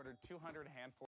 ordered 200 hand forged.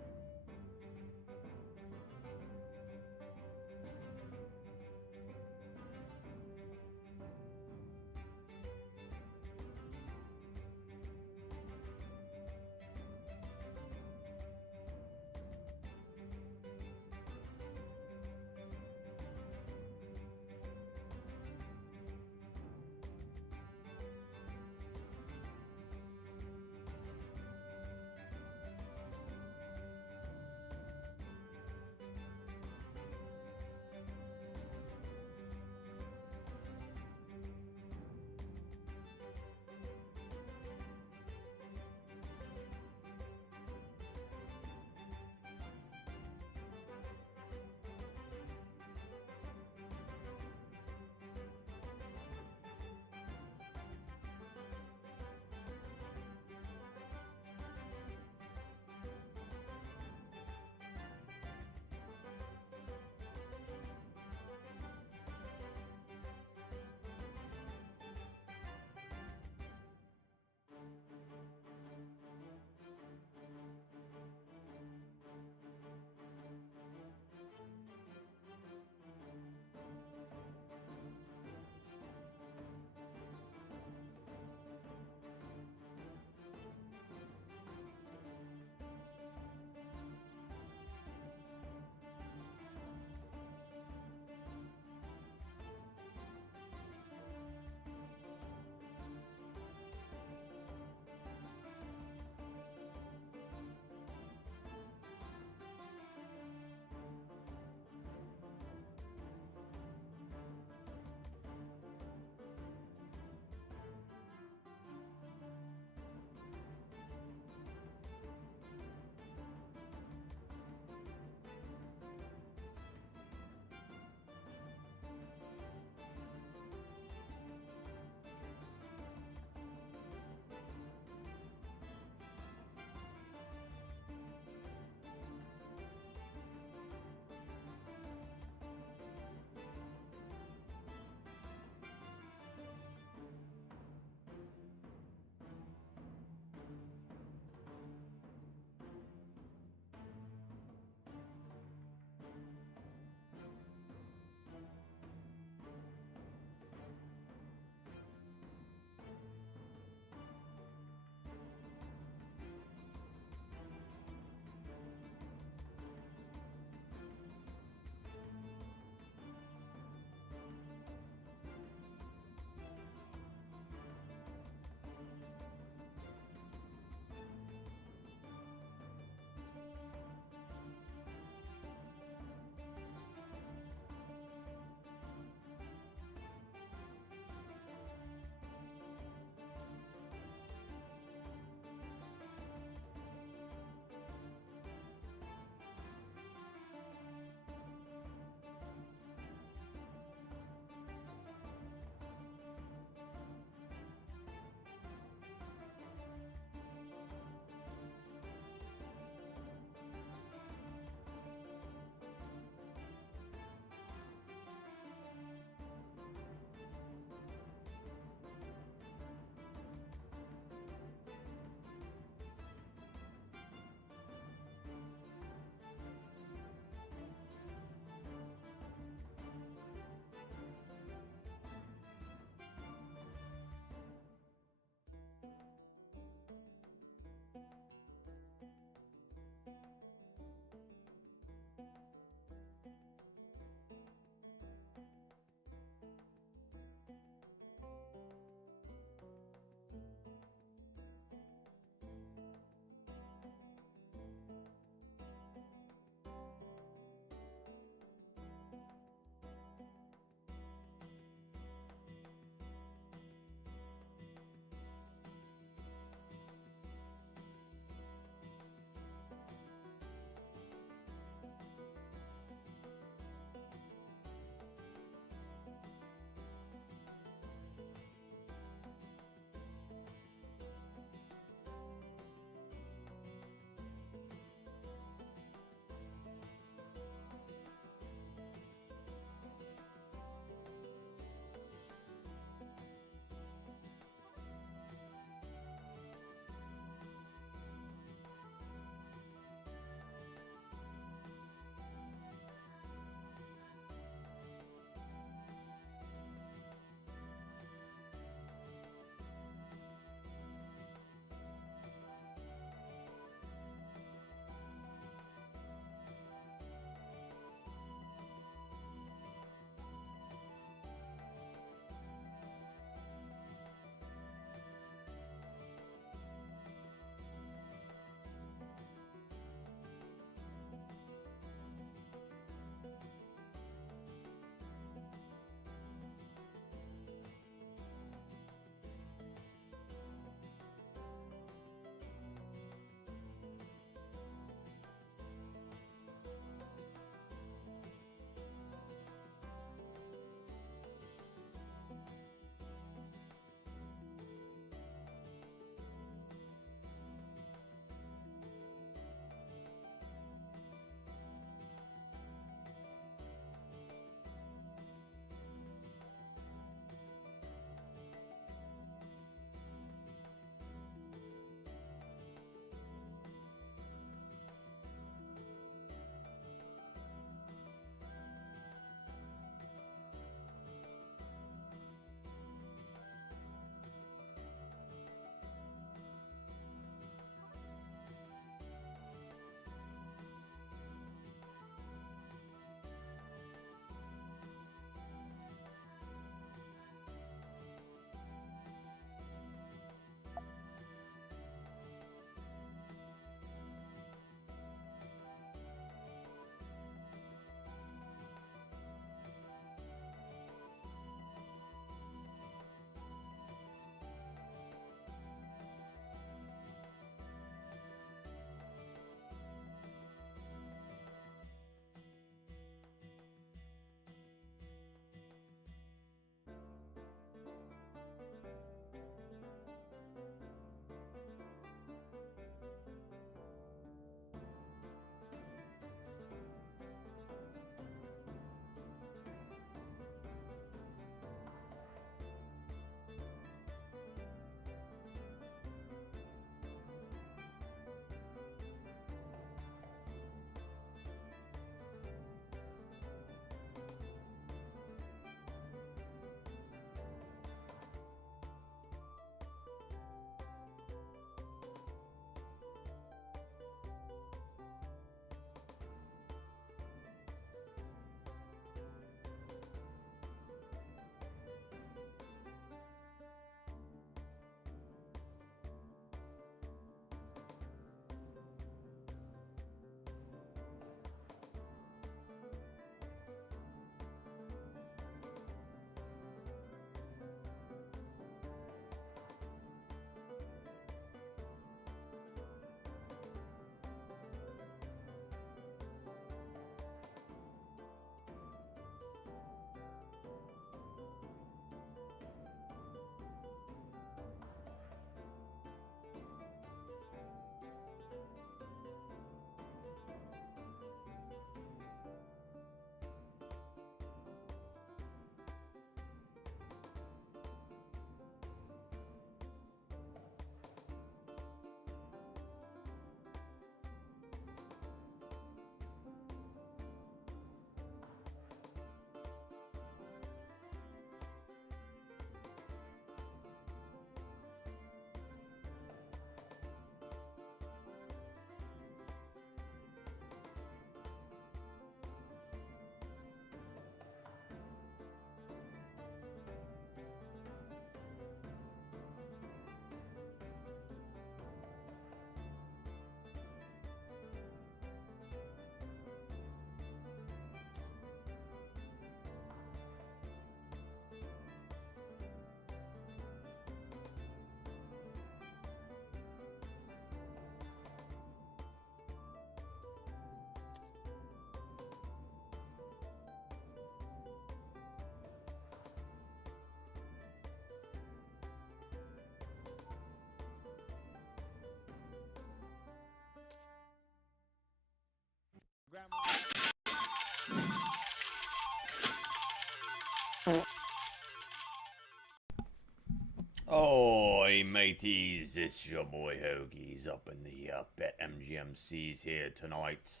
G'day, mateys. It's your boy Hoagie's up in the BetMGM seas here tonight.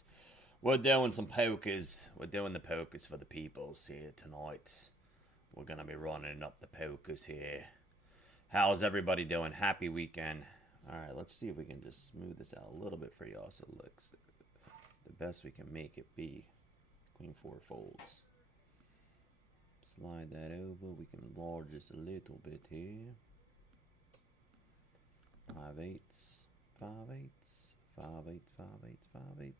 We're doing some pokers. We're doing the pokers for the peoples here tonight. We're gonna be running up the pokers here. How's everybody doing? Happy weekend. Alright, let's see if we can just smooth this out a little bit for y'all so it looks the best we can make it be. Queen 4 folds. Slide that over. We can enlarge this a little bit here. 5/8, 5/8, 5/8, 5/8, 5/8.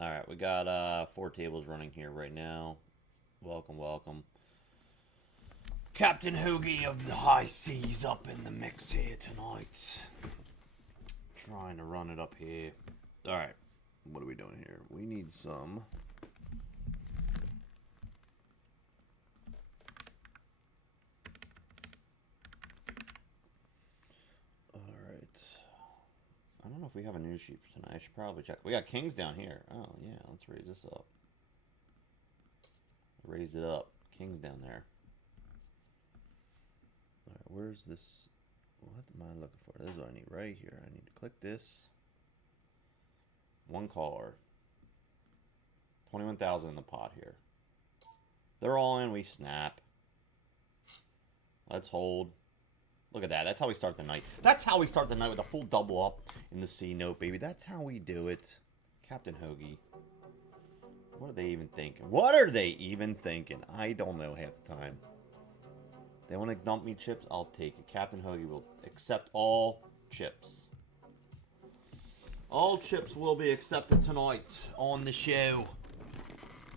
Alright, we got 4 tables running here right now. Welcome, welcome. Captain Hoagie of the high seas up in the mix here tonight. Trying to run it up here. Alright, what are we doing here? We need some... I don't know if we have a news sheet for tonight. I should probably check. We got kings down here. Oh, yeah. Let's raise this up. Raise it up. Kings down there. All right, where's this? What am I looking for? This is what I need right here. I need to click this. One caller. 21,000 in the pot here. They're all in. We snap. Let's hold. Look at that. That's how we start the night. That's how we start the night with a full double up in the C note, baby. That's how we do it. Captain Hoagie. What are they even thinking? What are they even thinking? I don't know half the time. They want to dump me chips? I'll take it. Captain Hoagie will accept all chips. All chips will be accepted tonight on the show.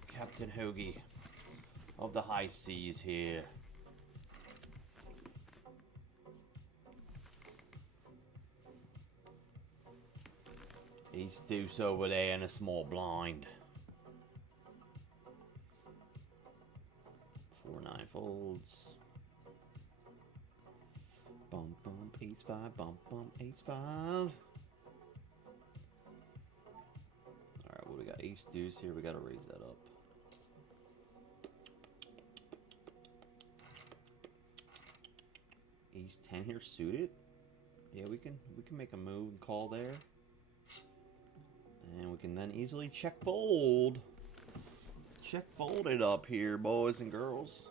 Captain Hoagie of the high seas here. Ace deuce over there in a small blind. 4-9 folds. Bump, bump, ace 5, bump, bump, ace 5. Alright, what do we got? Ace deuce here. We gotta raise that up. Ace 10 here suited. Yeah, we can make a move and call there. And we can then easily check fold. Check fold it up here, boys and girls.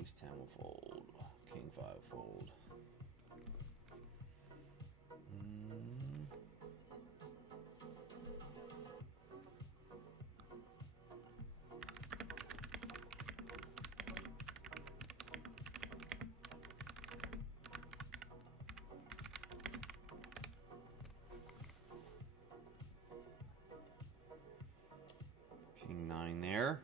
Ace 10 will fold. King 5 fold. King 9 there.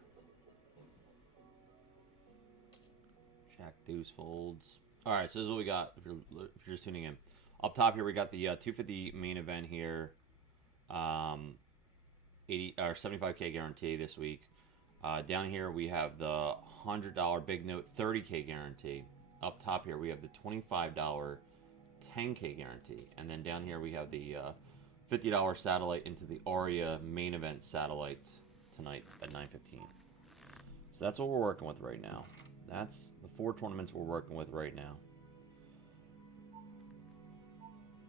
Jack deuce folds. All right, so this is what we got. If you're just tuning in, up top here we got the 250 main event here. 80 or 75K guarantee this week. Down here we have the $100 big note 30K guarantee. Up top here we have the $25 10K guarantee, and then down here we have the $50 satellite into the Aria main event satellite tonight at 9:15. So that's what we're working with right now. That's the 4 tournaments we're working with right now.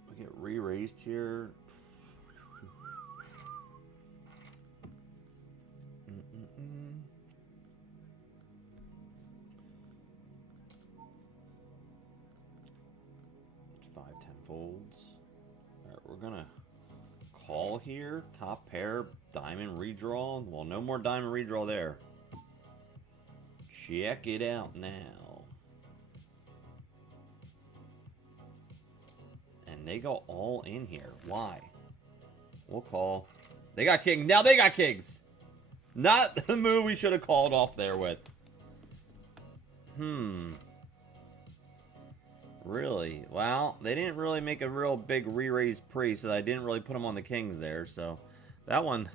We get re-raised here. Five, 10 folds. All right, we're gonna call here. Top pair, diamond redraw. Well, no more diamond redraw there. Check it out now. And they go all in here. Why? We'll call. They got kings. Now they got kings. Not the move we should have called off there with. Really? Well, they didn't really make a real big re-raise pre, so I didn't really put them on the kings there. So that one,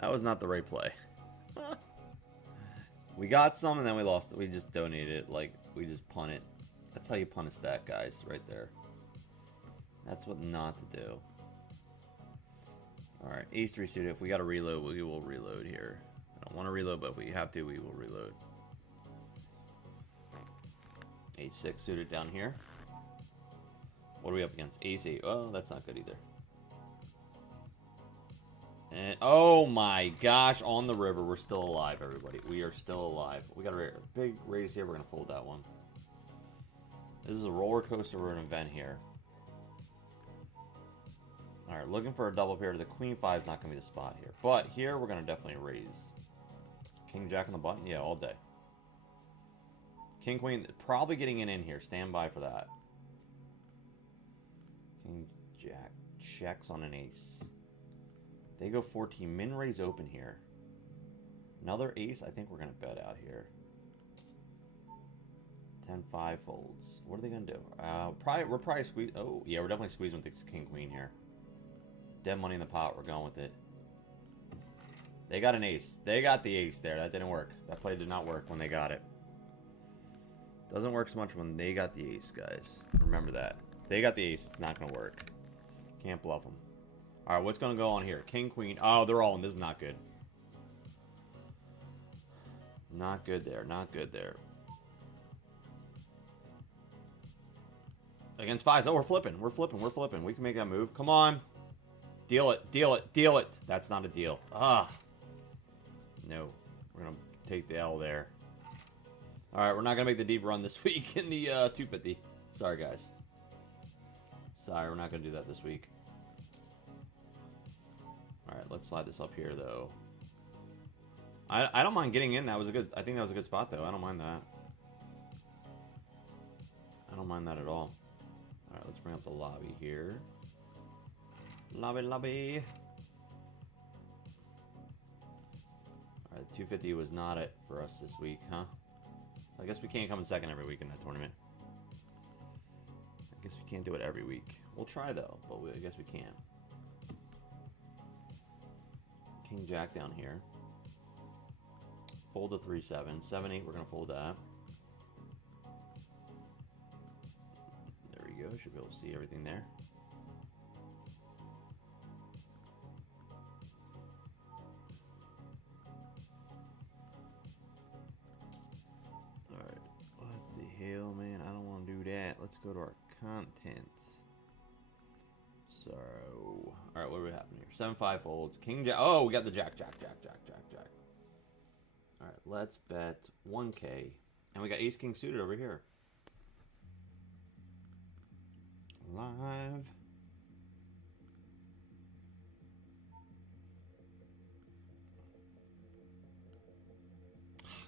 that was not the right play. We got some, and then we lost it. We just donated it. Like, we just punt it. That's how you punt a stack, guys, right there. That's what not to do. Alright, ace 3 suited. If we gotta reload, we will reload here. I don't want to reload, but if we have to, we will reload. Ace 6 suited down here. What are we up against? Ace 8. Oh, that's not good either. And oh my gosh, on the river, we're still alive, everybody. We are still alive. We got a big raise here. We're gonna fold that one. This is a roller coaster or an event here. All right, looking for a double pair. The queen 5 is not gonna be the spot here, but here we're gonna definitely raise. King jack on the button, yeah, all day. King queen probably getting it in here. Stand by for that. King jack checks on an ace. They go 14. Min raise open here. Another ace. I think we're gonna bet out here. 10-5 folds. What are they gonna do? We're probably squeeze. Oh yeah, we're definitely squeezing with the king queen here. Dead money in the pot. We're going with it. They got an ace. They got the ace there. That didn't work. That play did not work when they got it. Doesn't work so much when they got the ace, guys. Remember that. They got the ace. It's not gonna work. Can't bluff them. All right, what's gonna go on here? King, queen. Oh, they're all in. This is not good. Not good there. Not good there. Against 5s. Oh, we're flipping. We're flipping. We're flipping. We can make that move. Come on. Deal it. Deal it. Deal it. That's not a deal. Ah. No. We're going to take the L there. All right. We're not going to make the deep run this week in the 250. Sorry, guys. Sorry. We're not going to do that this week. All right. Let's slide this up here, though. I don't mind getting in. That was a good. I think that was a good spot, though. I don't mind that. I don't mind that at all. All right. Let's bring up the lobby here. Lobby, lobby. Alright, 250 was not it for us this week, huh? I guess we can't come in second every week in that tournament. I guess we can't do it every week. We'll try, though, but I guess we can't. King Jack down here. Fold the 3-7. 7-8, we're going to fold that. There we go. Should be able to see everything there. Hell, man, I don't want to do that. Let's go to our content. So, all right, what do we have here? 7-5 folds. King Jack. Oh, we got the Jack, Jack, Jack, Jack, Jack, Jack. All right, let's bet 1K. And we got Ace King suited over here. Live.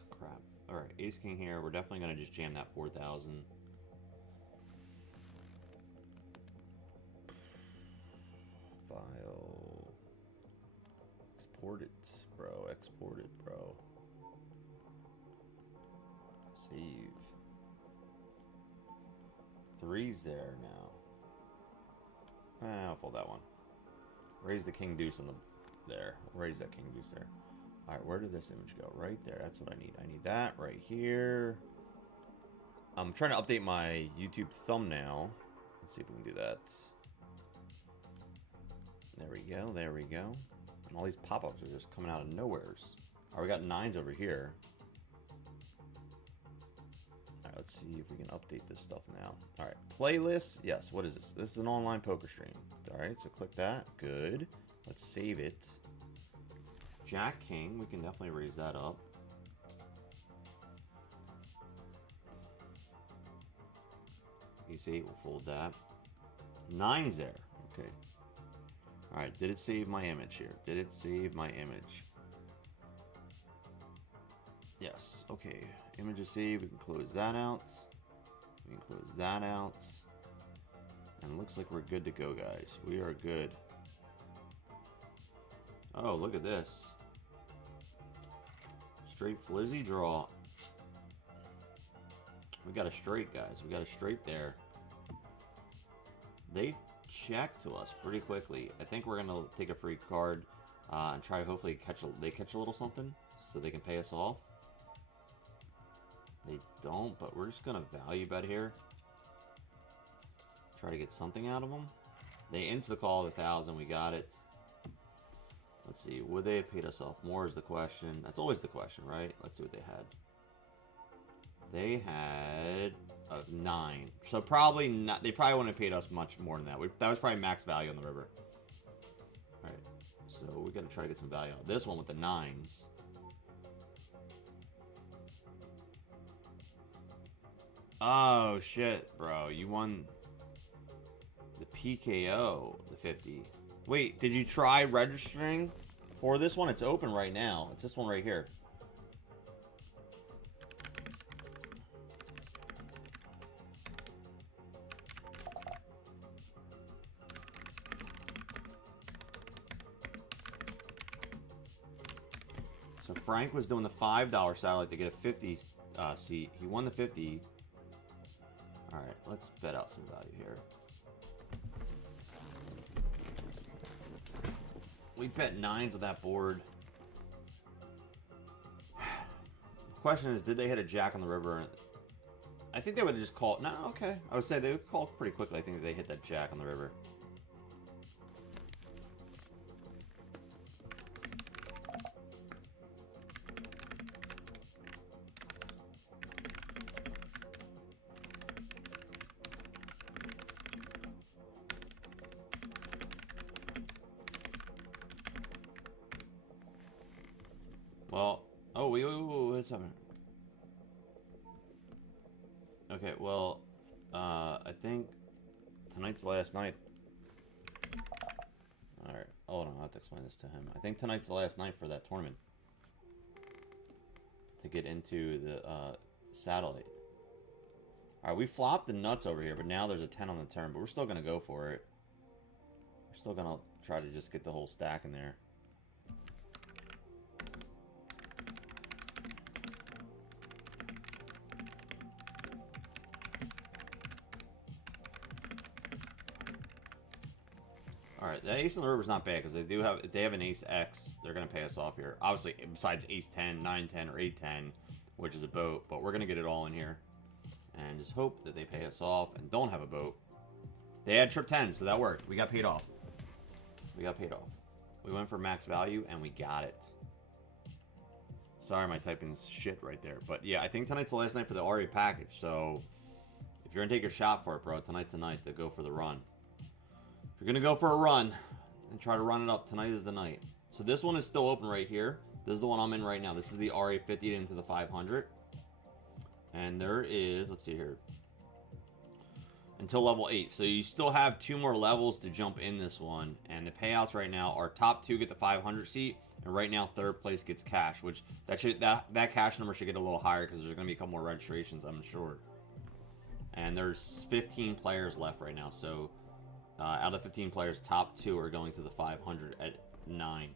Crap. All right, Ace King here. We're definitely going to just jam that 4,000. File. Export it, bro. Export it, bro. Save. 3's there now. I'll fold that one. Raise the king deuce on the there. Raise that king deuce there. All right, where did this image go? Right there. That's what I need. I need that right here. I'm trying to update my YouTube thumbnail. Let's see if we can do that. There we go. There we go. And all these pop-ups are just coming out of nowheres. All right, we got 9s over here. All right, let's see if we can update this stuff now. All right, playlist. Yes, what is this? This is an online poker stream. All right, so click that. Good. Let's save it. Jack King, we can definitely raise that up. Ace 8, we'll fold that. 9's there. Okay. Alright, did it save my image here? Did it save my image? Yes. Okay. Image is saved. We can close that out. We can close that out. And it looks like we're good to go, guys. We are good. Oh, look at this. Straight flizzy draw. We got a straight, guys. We got a straight there. They check to us pretty quickly. I think we're gonna take a free card and try to hopefully catch a little something so they can pay us off. They don't, but we're just gonna value bet here. Try to get something out of them. They insta-called 1,000. We got it. Let's see. Would they have paid us off more is the question. That's always the question, right? Let's see what they had. They had 9. So probably not. They probably wouldn't have paid us much more than that. That was probably max value on the river. All right. So we got to try to get some value on this one with the 9s. Oh, shit, bro. You won the PKO, the 50. Wait, did you try registering for this one? It's open right now. It's this one right here. So Frank was doing the $5 satellite to get a 50 seat. He won the 50. All right, let's bet out some value here. We bet 9s on that board. The question is, did they hit a jack on the river? I think they would have just called. No, okay. I would say they would call pretty quickly. I think they hit that jack on the river. Well, oh, what's happening? Okay, well, I think tonight's the last night. Alright, hold on, I'll have to explain this to him. I think tonight's the last night for that tournament. To get into the satellite. Alright, we flopped the nuts over here, but now there's a 10 on the turn, but we're still going to go for it. We're still going to try to just get the whole stack in there. Alright, the ace on the river is not bad because if they have an ace X, they're going to pay us off here. Obviously, besides ace 10, 9 10, or 8 10, which is a boat, but we're going to get it all in here. And just hope that they pay us off and don't have a boat. They had trip 10, so that worked. We got paid off. We got paid off. We went for max value, and we got it. Sorry, my typing's shit right there. But yeah, I think tonight's the last night for the RE package, so if you're going to take your shot for it, bro, tonight's the night to go for the run. If you're going to go for a run and try to run it up, tonight is the night. So this one is still open right here. This is the one I'm in right now. This is the RA50 into the 500. And there is, let's see here, until level 8. So you still have 2 more levels to jump in this one. And the payouts right now are top 2 get the 500 seat. And right now, 3rd place gets cash, which that cash number should get a little higher because there's going to be a couple more registrations, I'm sure. And there's 15 players left right now. So out of 15 players, top 2 are going to the 500 at 9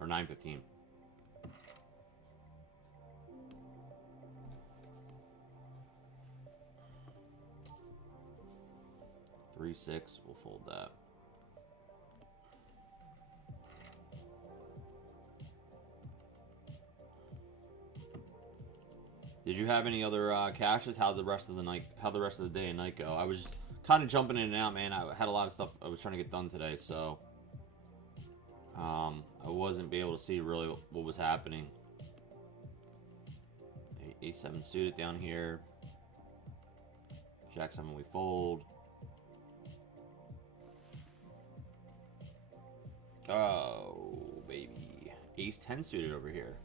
or 9:15. Three 6, we'll fold that. Did you have any other caches? How the rest of the day and night go? I was kind of jumping in and out, man. I had a lot of stuff I was trying to get done today, so I wasn't able to see really what was happening. A7 suited down here. Jack 7 we fold. Oh, baby. Ace 10 suited over here.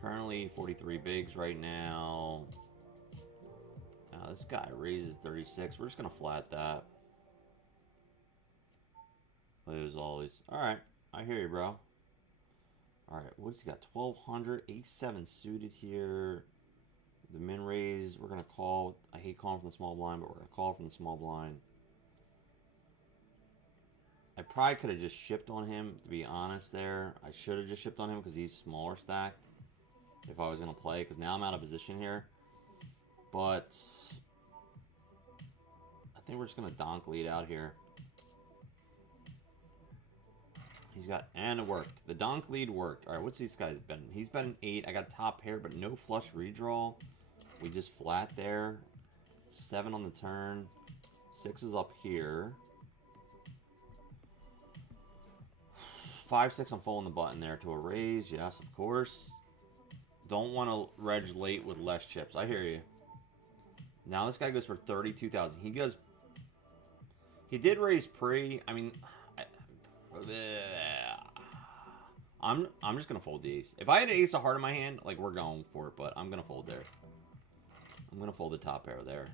Currently 43 bigs right now. Now this guy raises 36. We're just going to flat that. As always. Alright. I hear you, bro. Alright. What's he got? 1200. Ace 7 suited here. The min raise. We're going to call. I hate calling from the small blind, but we're going to call from the small blind. I probably could have just shipped on him, to be honest there. I should have just shipped on him because he's smaller stacked. If I was going to play, because now I'm out of position here. But I think we're just going to donk lead out here. He's got, and it worked. The donk lead worked. All right, what's these guys betting? He's betting 8. I got top pair, but no flush redraw. We just flat there. 7 on the turn. 6 is up here. 5-6, I'm folding the button there to a raise. Yes, of course. Don't want to reg late with less chips. I hear you. Now this guy goes for 32,000. He did raise pre. I mean, I'm just gonna fold the ace. If I had an ace of heart in my hand, like, we're going for it, but I'm gonna fold there. I'm gonna fold the top pair there.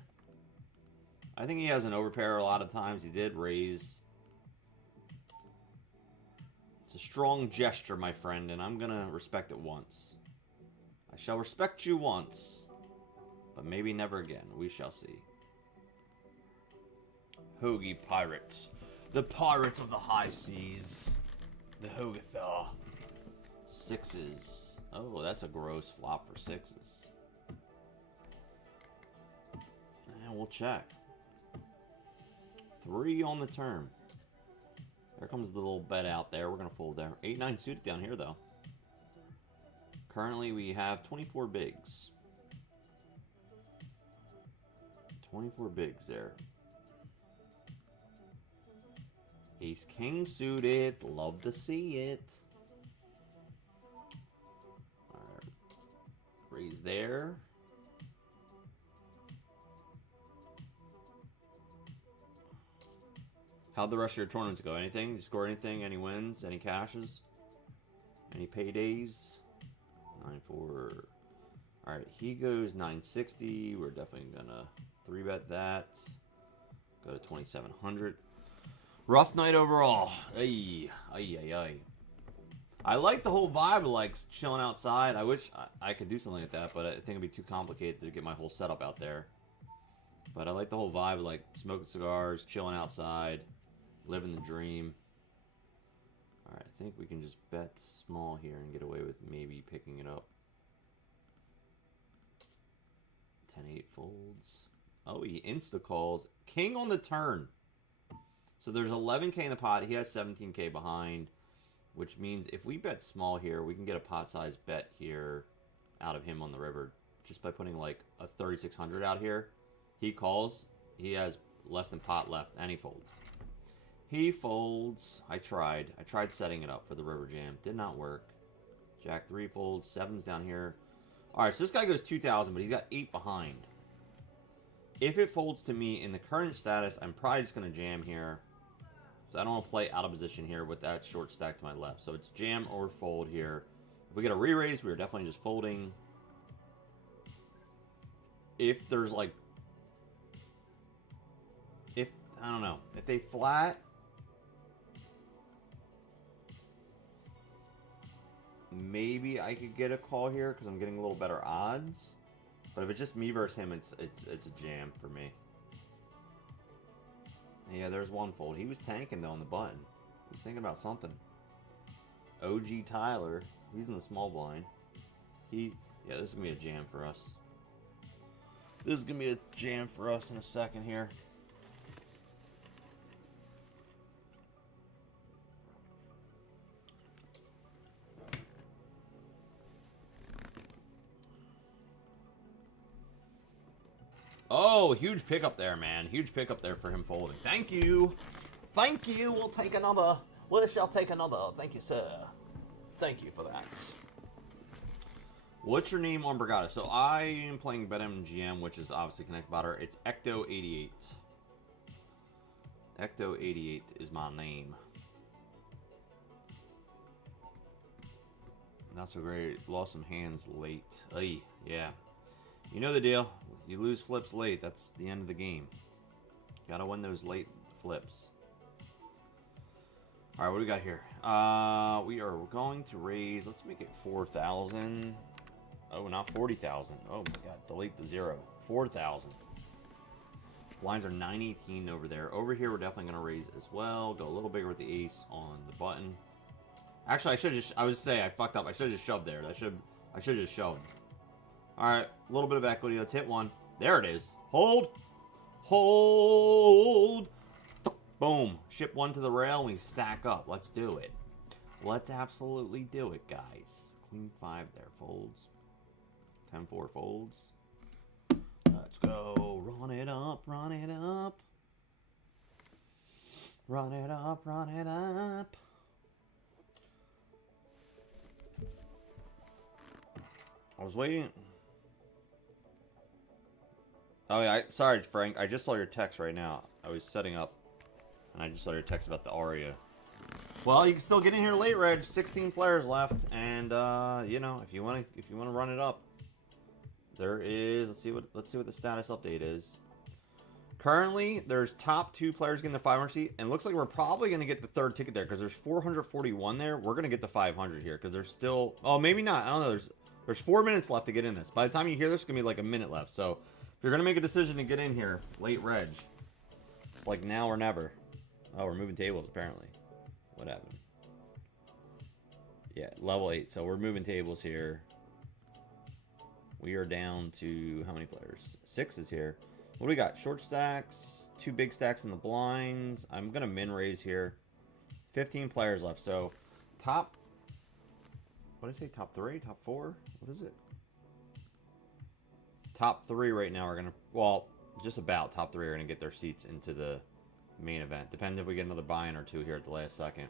I think he has an overpair a lot of times. He did raise. It's a strong gesture, my friend, and I'm gonna respect it once. I shall respect you once, but maybe never again. We shall see. Hoagie Pirates. The pirates of the high seas. The Hogatha. Sixes. Oh, that's a gross flop for sixes. And we'll check. 3 on the turn. There comes the little bet out there. We're going to fold there. 8-9 suited down here, though. Currently, we have 24 bigs. 24 bigs there. Ace King suited. Love to see it. Alright. Raise there. How'd the rest of your tournaments go? Anything? You score anything? Any wins? Any cashes? Any paydays? 9-4. Alright, he goes 960. We're definitely gonna 3-bet that. Go to 2,700. Rough night overall. Ay, ay, ay, ay. I like the whole vibe of, like, chilling outside. I wish I could do something like that, but I think it'd be too complicated to get my whole setup out there. But I like the whole vibe of, like, smoking cigars, chilling outside, living the dream. Alright, I think we can just bet small here and get away with maybe picking it up. 10-8 folds. Oh, he insta-calls. King on the turn. So there's 11K in the pot. He has 17K behind, which means if we bet small here, we can get a pot-size bet here out of him on the river just by putting, like, a 3,600 out here. He calls. He has less than pot left, and he folds. He folds. I tried setting it up for the river jam. Did not work. Jack 3 folds. 7's down here. All right, so this guy goes 2,000, but he's got 8 behind. If it folds to me in the current status, I'm probably just going to jam here. So I don't want to play out of position here with that short stack to my left. So it's jam or fold here. If we get a re-raise, we're definitely just folding. If there's, like... I don't know. If they flat... maybe I could get a call here because I'm getting a little better odds. But if it's just me versus him, it's a jam for me. Yeah, there's one fold. He was tanking though on the button. He was thinking about something. OG Tyler, he's in the small blind. Yeah, this is gonna be a jam for us. This is gonna be a jam for us in a second here. Oh, huge pickup there, man. Huge pickup there for him folding. Thank you. Thank you. We'll take another. We shall take another. Thank you, sir. Thank you for that. What's your name on Brigada? So I am playing BetMGM, which is obviously Connect Botter. It's Ecto88. Ecto88 is my name. Not so great. Lost some hands late. Ay, yeah. You know the deal. You lose flips late, that's the end of the game. Gotta win those late flips. Alright, what do we got here? We are going to raise, let's make it 4,000. Oh, not 40,000. Oh my god, delete the 0. 4,000. Blinds are 918 over there. Over here, we're definitely going to raise as well. Go a little bigger with the ace on the button. Actually, I was saying, I fucked up. I should have just shoved there. I should have just shoved. Alright, a little bit of equity. Let's hit one. There it is. Hold. Hold. Boom. Ship one to the rail and we stack up. Let's do it. Let's absolutely do it, guys. Queen 5 there. Folds. 10-4 folds. Let's go. Run it up. Run it up. Run it up. Run it up. I was waiting. Oh yeah, sorry, Frank. I just saw your text right now. I was setting up, and I just saw your text about the Aria. Well, you can still get in here late, Reg. 16 players left, and you know, if you want to run it up, there is. Let's see what the status update is. Currently, there's top 2 players getting the 500 seat, and it looks like we're probably going to get the 3rd ticket there because there's 441 there. We're going to get the 500 here because there's still. Oh, maybe not. I don't know. There's 4 minutes left to get in this. By the time you hear this, it's going to be like a minute left. So if you're going to make a decision to get in here, late Reg, it's like now or never. Oh, we're moving tables apparently. What happened? Yeah, level 8. So we're moving tables here. We are down to how many players? 6 is here. What do we got? Short stacks, 2 big stacks in the blinds. I'm going to min raise here. 15 players left. So top, what did I say? Top 3? Top 4? What is it? Top 3 right now are going to, well, just about top 3 are going to get their seats into the main event. Depends if we get another buy-in or 2 here at the last second.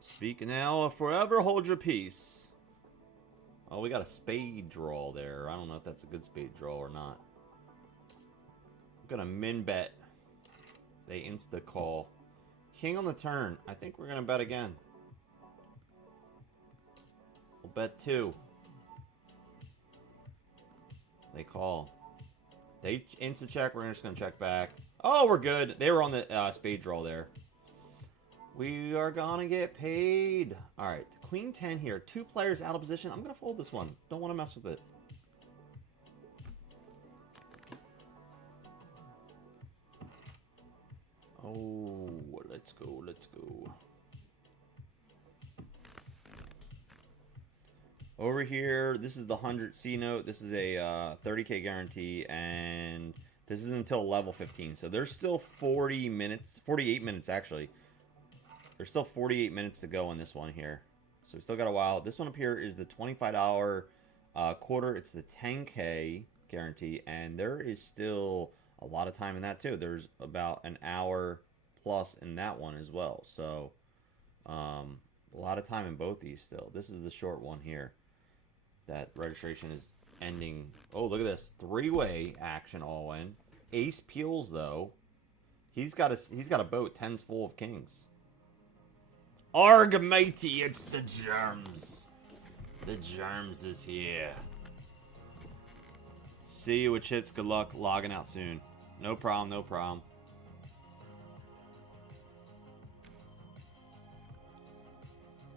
Speak now, forever hold your peace. Oh, we got a spade draw there. I don't know if that's a good spade draw or not. I'm gonna min bet. They insta call. King on the turn. I think we're gonna bet again. We'll bet 2. They call. They insta check. We're just gonna check back. Oh, we're good. They were on the spade draw there. We are gonna get paid. All right, Queen 10 here. 2 players out of position. I'm gonna fold this one. Don't want to mess with it. Oh, let's go. Let's go. Over here, this is the 100 C note. This is a 30K guarantee, and this is until level 15. So there's still 40 minutes, 48 minutes actually. There's still 48 minutes to go on this one here. So we still got a while. This one up here is the $25 quarter. It's the 10K guarantee. And there is still a lot of time in that too. There's about an hour plus in that one as well. So a lot of time in both these still. This is the short one here. That registration is ending. Oh, look at this. 3-way action all in. Ace peels though. He's got a boat. 10's full of kings. Arg, matey, it's the germs. The germs is here. See you with chips. Good luck. Logging out soon. No problem, no problem.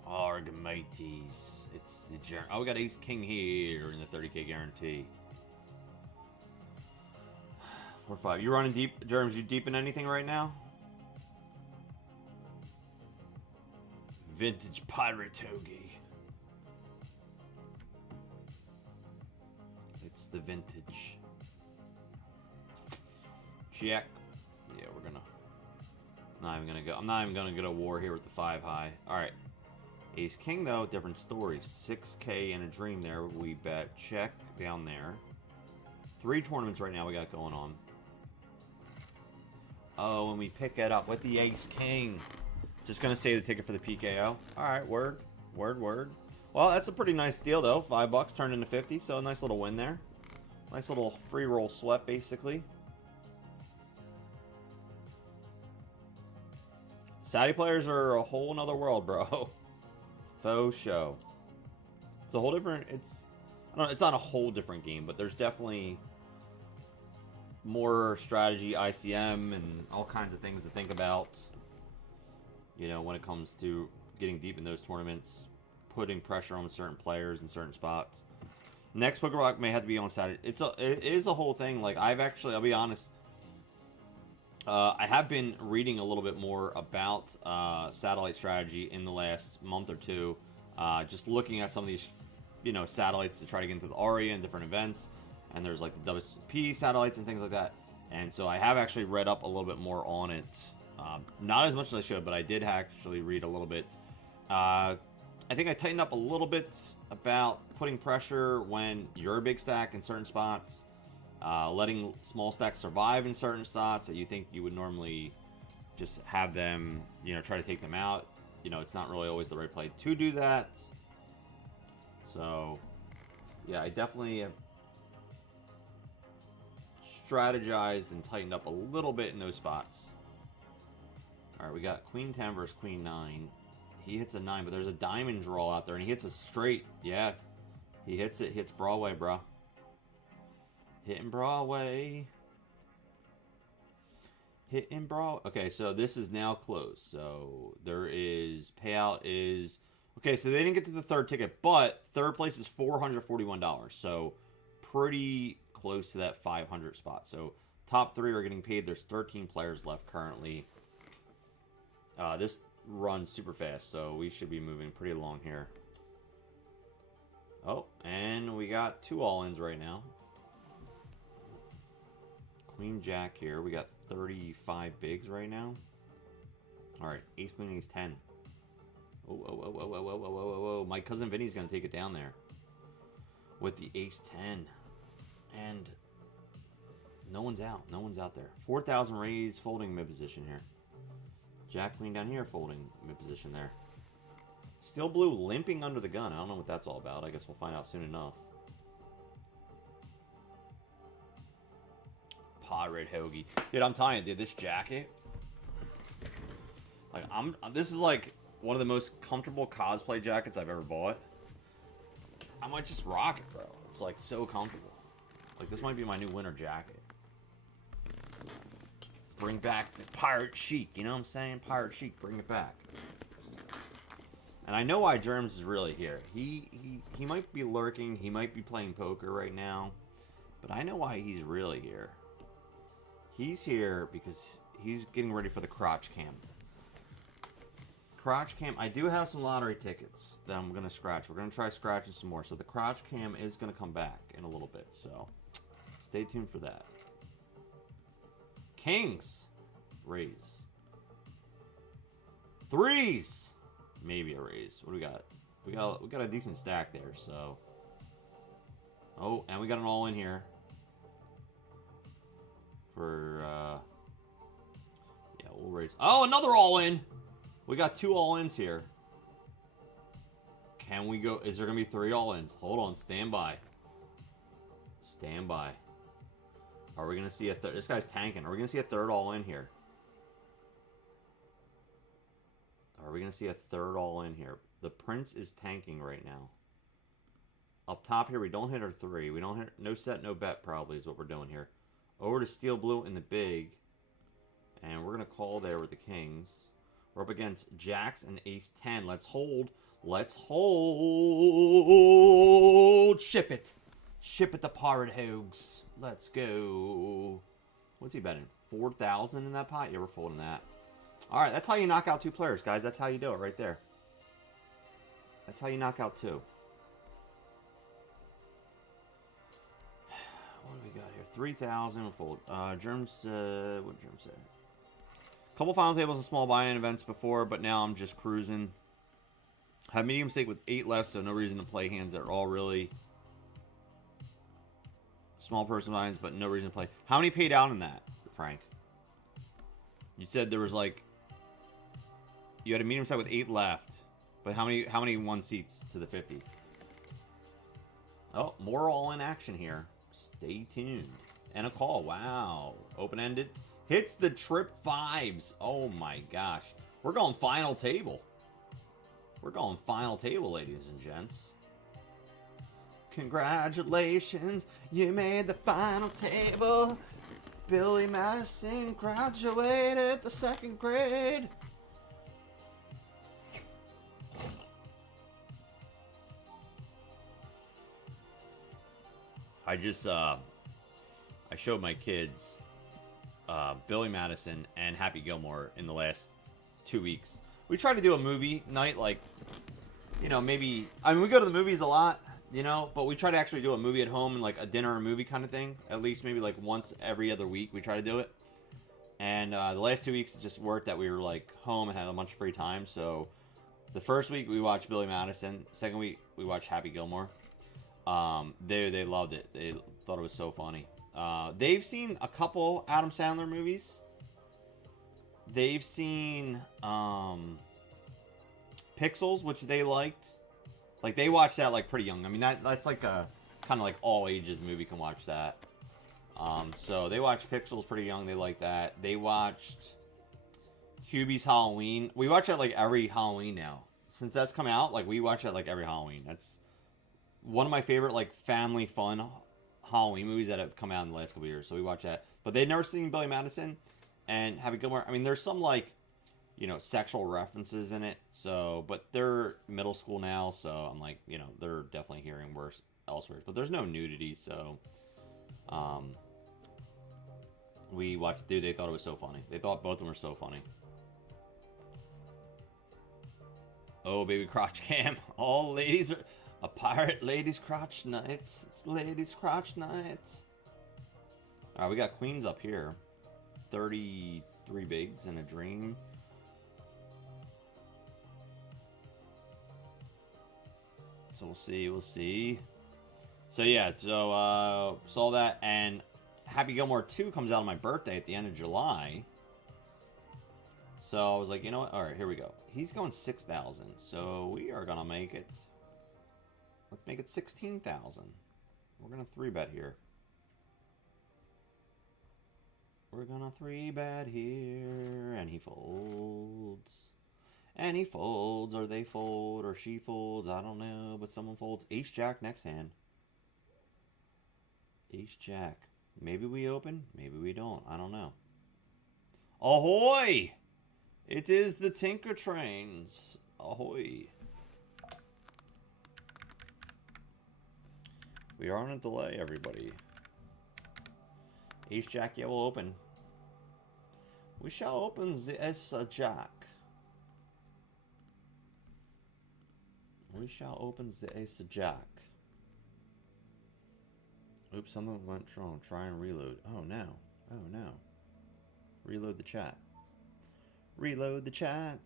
Arg, mateys. It's the germ. Oh, we got ace king here in the 30K guarantee. 4-5. You running deep, germs? You deep in anything right now? Vintage pirate Hoagie. It's the vintage. Check. Yeah, we're gonna. Not even gonna go. I'm not even gonna go to war here with the 5 high. All right. Ace king though, different story. 6K and a dream there. We bet check down there. 3 tournaments right now we got going on. Oh, and we pick it up with the ace king. Just gonna save the ticket for the PKO. Alright, word. Well, that's a pretty nice deal though. $5 turned into 50, so a nice little win there. Nice little free roll sweat, basically. Saudi players are a whole nother world, bro. Faux show. It's a whole different. I don't know, it's not a whole different game, but there's definitely more strategy, ICM, and all kinds of things to think about. You know, when it comes to getting deep in those tournaments, putting pressure on certain players in certain spots. Next Poker Rock may have to be on Saturday. It is a whole thing. Like, I'll be honest, I have been reading a little bit more about satellite strategy in the last month or two. Just looking at some of these, you know, satellites to try to get into the Aria and different events. And there's like the WSP satellites and things like that. And so I have actually read up a little bit more on it. Not as much as I should, but I did actually read a little bit. I think I tightened up a little bit about putting pressure when you're a big stack in certain spots. Letting small stacks survive in certain spots that you think you would normally just have them, you know, try to take them out. you know, it's not really always the right play to do that. So, yeah, I definitely have strategized and tightened up a little bit in those spots. All right, we got Queen 10 versus Queen 9. He hits a 9, but there's a diamond draw out there, and he hits a straight. Yeah, he hits it. Hits Broadway, bro. Hitting Broadway. Hitting Broadway. Okay, so this is now closed. So there is payout is okay. So they didn't get to the third ticket, but third place is $441. So pretty close to that 500 spot. So top 3 are getting paid. There's 13 players left currently. This runs super fast, so we should be moving pretty along here. Oh, and we got 2 all-ins right now. Queen Jack here. We got 35 bigs right now. All right, Ace Queen Ace 10. Oh. My cousin Vinny's gonna take it down there with the Ace 10, and no one's out. No one's out there. 4,000 raise, folding mid position here. Jack Queen down here, folding mid position there. Steel Blue limping under the gun. I don't know what that's all about. I guess we'll find out soon enough. Pot red Hoagie. Dude, I'm telling you, dude, this jacket. Like, this is like one of the most comfortable cosplay jackets I've ever bought. I might just rock it, bro. It's like so comfortable. Like, this might be my new winter jacket. Bring back the pirate chic, you know what I'm saying? Pirate chic, bring it back. And I know why Germs is really here. He might be lurking, he might be playing poker right now, but I know why he's really here. He's here because he's getting ready for the crotch cam. Crotch cam, I do have some lottery tickets that I'm going to scratch. We're going to try scratching some more. So the crotch cam is going to come back in a little bit, so stay tuned for that. Kings, raise. Threes, maybe a raise. What do we got? We got a decent stack there. So, oh, and we got an all in here for. Yeah, we'll raise. Oh, another all in. We got 2 all ins here. Can we go? Is there gonna be 3 all ins? Hold on, stand by. Stand by. Are we going to see a third? This guy's tanking. Are we going to see a third all-in here? Are we going to see a third all-in here? The Prince is tanking right now. Up top here, we don't hit our 3. We don't hit... No set, no bet probably is what we're doing here. Over to Steel Blue in the big. And we're going to call there with the Kings. We're up against Jacks and Ace 10. Let's hold. Let's hold. Ship it. Ship it to Pirate Hogs. Let's go. What's he betting? 4,000 in that pot? Yeah, we're folding that. All right, that's how you knock out 2 players, guys. That's how you do it right there. That's how you knock out 2. What do we got here? 3,000. Fold. Germs. What did Germs say? Couple final tables and small buy-in events before, but now I'm just cruising. Have medium stake with 8 left, so no reason to play hands that are all really small person lines, but no reason to play. How many paid out in that, Frank? You said there was like you had a medium side with 8 left, but how many won seats to the 50? Oh, more all in action here. Stay tuned. And a call. Wow. Open ended. Hits the trip 5s. Oh my gosh. We're going final table. We're going final table, ladies and gents. Congratulations, you made the final table. Billy Madison graduated the 2nd grade. I showed my kids Billy Madison and Happy Gilmore in the last 2 weeks. We try to do a movie night, like, you know, maybe, I mean, we go to the movies a lot, you know, but we try to actually do a movie at home and like a dinner or movie kind of thing. At least maybe like once every other week we try to do it. And the last 2 weeks it just worked that we were like home and had a bunch of free time. So the first week we watched Billy Madison. Second week we watched Happy Gilmore. They loved it. They thought it was so funny. They've seen a couple Adam Sandler movies. They've seen Pixels, which they liked. Like, they watched that, like, pretty young. I mean, that's like a kind of like all ages movie can watch that. So they watched Pixels pretty young. They liked that. They watched Hubie's Halloween. We watch that, like, every Halloween now. Since that's come out, like, we watch that, like, every Halloween. That's one of my favorite, like, family fun Halloween movies that have come out in the last couple years. So we watch that. But they'd never seen Billy Madison and Happy Gilmore. I mean, there's some, like, you know, sexual references in it. So, but they're middle school now. So I'm like, you know, they're definitely hearing worse elsewhere. But there's no nudity. So, we watched, dude, they thought it was so funny. They thought both of them were so funny. Oh, baby crotch cam. All ladies are... A pirate ladies crotch nights. It's ladies crotch nights. Alright, we got queens up here. 33 bigs and a dream. So we'll see, we'll see. So yeah, so saw that, and Happy Gilmore 2 comes out on my birthday at the end of July. So I was like, you know what? Alright, here we go. He's going 6,000. So we are gonna make it. Let's make it 16,000. We're gonna 3-bet here. We're gonna 3-bet here. And he folds. And he folds, or they fold, or she folds. I don't know, but someone folds. Ace-Jack next hand. Ace-Jack. Maybe we open, maybe we don't. I don't know. Ahoy! It is the Tinker Trains. Ahoy. We are on a delay, everybody. Ace-Jack, yeah, will open. We shall open the Ace-Jack. We shall open the Ace-Jack. Oops, something went wrong. Try and reload. Oh, no. Oh, no. Reload the chat. Reload the chat.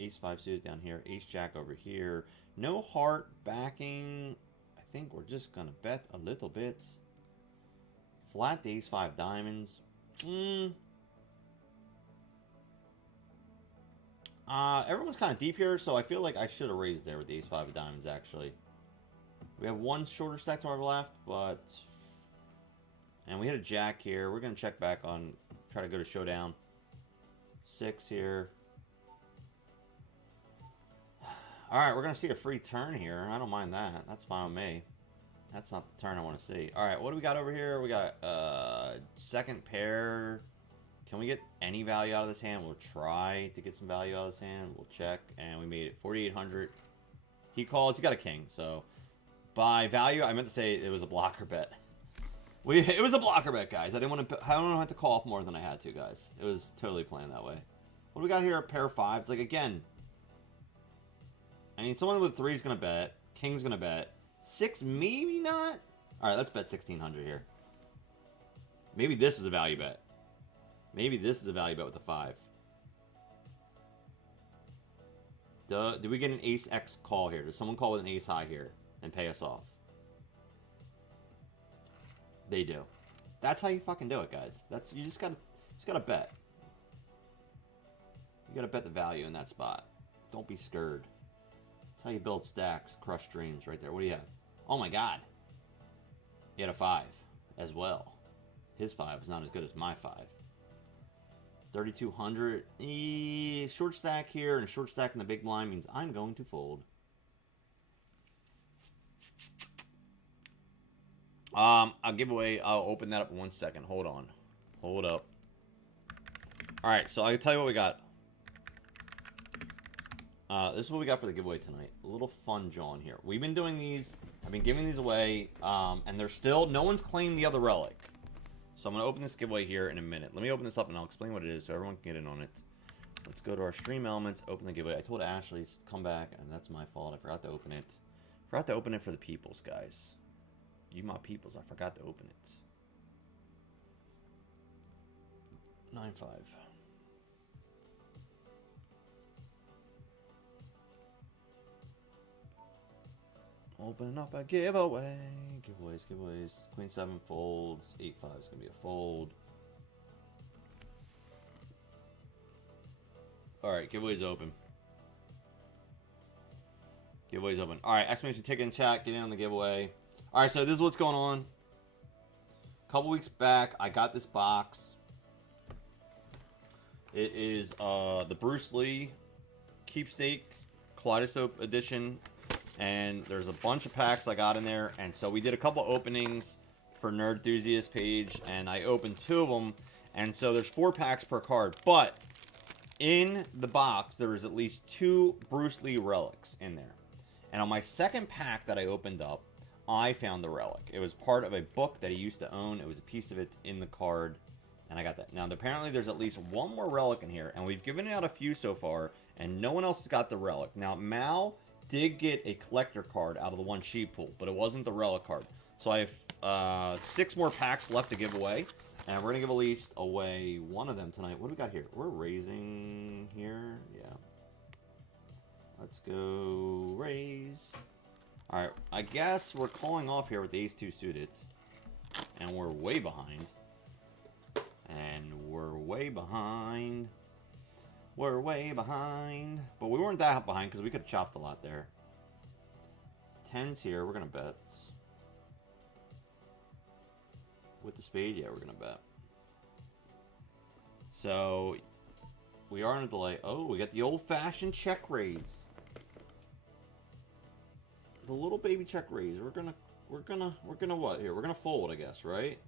Ace-5 suited down here. Ace-Jack over here. No heart backing. I think we're just going to bet a little bit. Flat to Ace-5 diamonds. Everyone's kind of deep here, so I feel like I should have raised there with the Ace-5 of diamonds, actually. We have one shorter stack to our left, but... And we hit a jack here. We're going to check back on... Try to go to showdown. 6 here. Alright, we're going to see a free turn here. I don't mind that. That's fine with me. That's not the turn I want to see. Alright, what do we got over here? We got second pair. Can we get any value out of this hand? We'll try to get some value out of this hand. We'll check. And we made it 4,800. He calls. He got a king. So, by value, I meant to say it was a blocker bet. It was a blocker bet, guys. I don't have to call off more than I had to, guys. It was totally planned that way. What do we got here? A pair of fives. Like, again, I mean, someone with 3 is going to bet. King's going to bet. 6, maybe not. All right, let's bet 1,600 here. Maybe this is a value bet. Maybe this is a value bet with the 5. Do we get an ace X call here? Does someone call with an ace high here and pay us off? They do. That's how you fucking do it, guys. That's you just gotta bet. You gotta bet the value in that spot. Don't be scared. That's how you build stacks, crush dreams right there. What do you have? Oh my god. He had a 5 as well. His 5 is not as good as my 5. 3,200. Short stack here and short stack in the big blind means I'm going to fold. I'll open that up in 1 second. Hold on. Hold up. Alright, so I'll tell you what we got. This is what we got for the giveaway tonight. A little fun John here. We've been doing these. I've been giving these away. And they're still... No one's claimed the other relic. So I'm going to open this giveaway here in a minute. Let me open this up and I'll explain what it is so everyone can get in on it. Let's go to our stream elements, open the giveaway. I told Ashley to come back, and that's my fault. I forgot to open it. Forgot to open it for the peoples, guys. You my peoples, I forgot to open it. 9-5. Open up a giveaway. Giveaways. Queen 7 folds. 8-5 is going to be a fold. Alright, giveaway's open. Giveaway's open. All right, exclamation ticket in chat. Get in on the giveaway. All right, so this is what's going on. A couple weeks back, I got this box. It is the Bruce Lee Keepsake Kaleidoscope Edition. And there's a bunch of packs I got in there. And so we did a couple openings for Nerd Enthusiast page. And I opened 2 of them. And so there's 4 packs per card. But in the box, there was at least 2 Bruce Lee relics in there. And on my second pack that I opened up, I found the relic. It was part of a book that he used to own. It was a piece of it in the card. And I got that. Now, apparently there's at least 1 more relic in here. And we've given out a few so far. And no one else has got the relic. Now, Mal did get a collector card out of the one she pulled. But it wasn't the relic card. So I have 6 more packs left to give away. And we're going to give at least away 1 of them tonight. What do we got here? We're raising here. Yeah. Let's go raise. Alright, I guess we're calling off here with the ace-2 suited. And we're way behind. And we're way behind. We're way behind. But we weren't that behind because we could have chopped a lot there. 10's here. We're going to bet. With the spade, yeah, we're going to bet. So, we are in a delay. Oh, we got the old-fashioned check raise. The little baby check raise. We're gonna what here? We're gonna fold, I guess, right?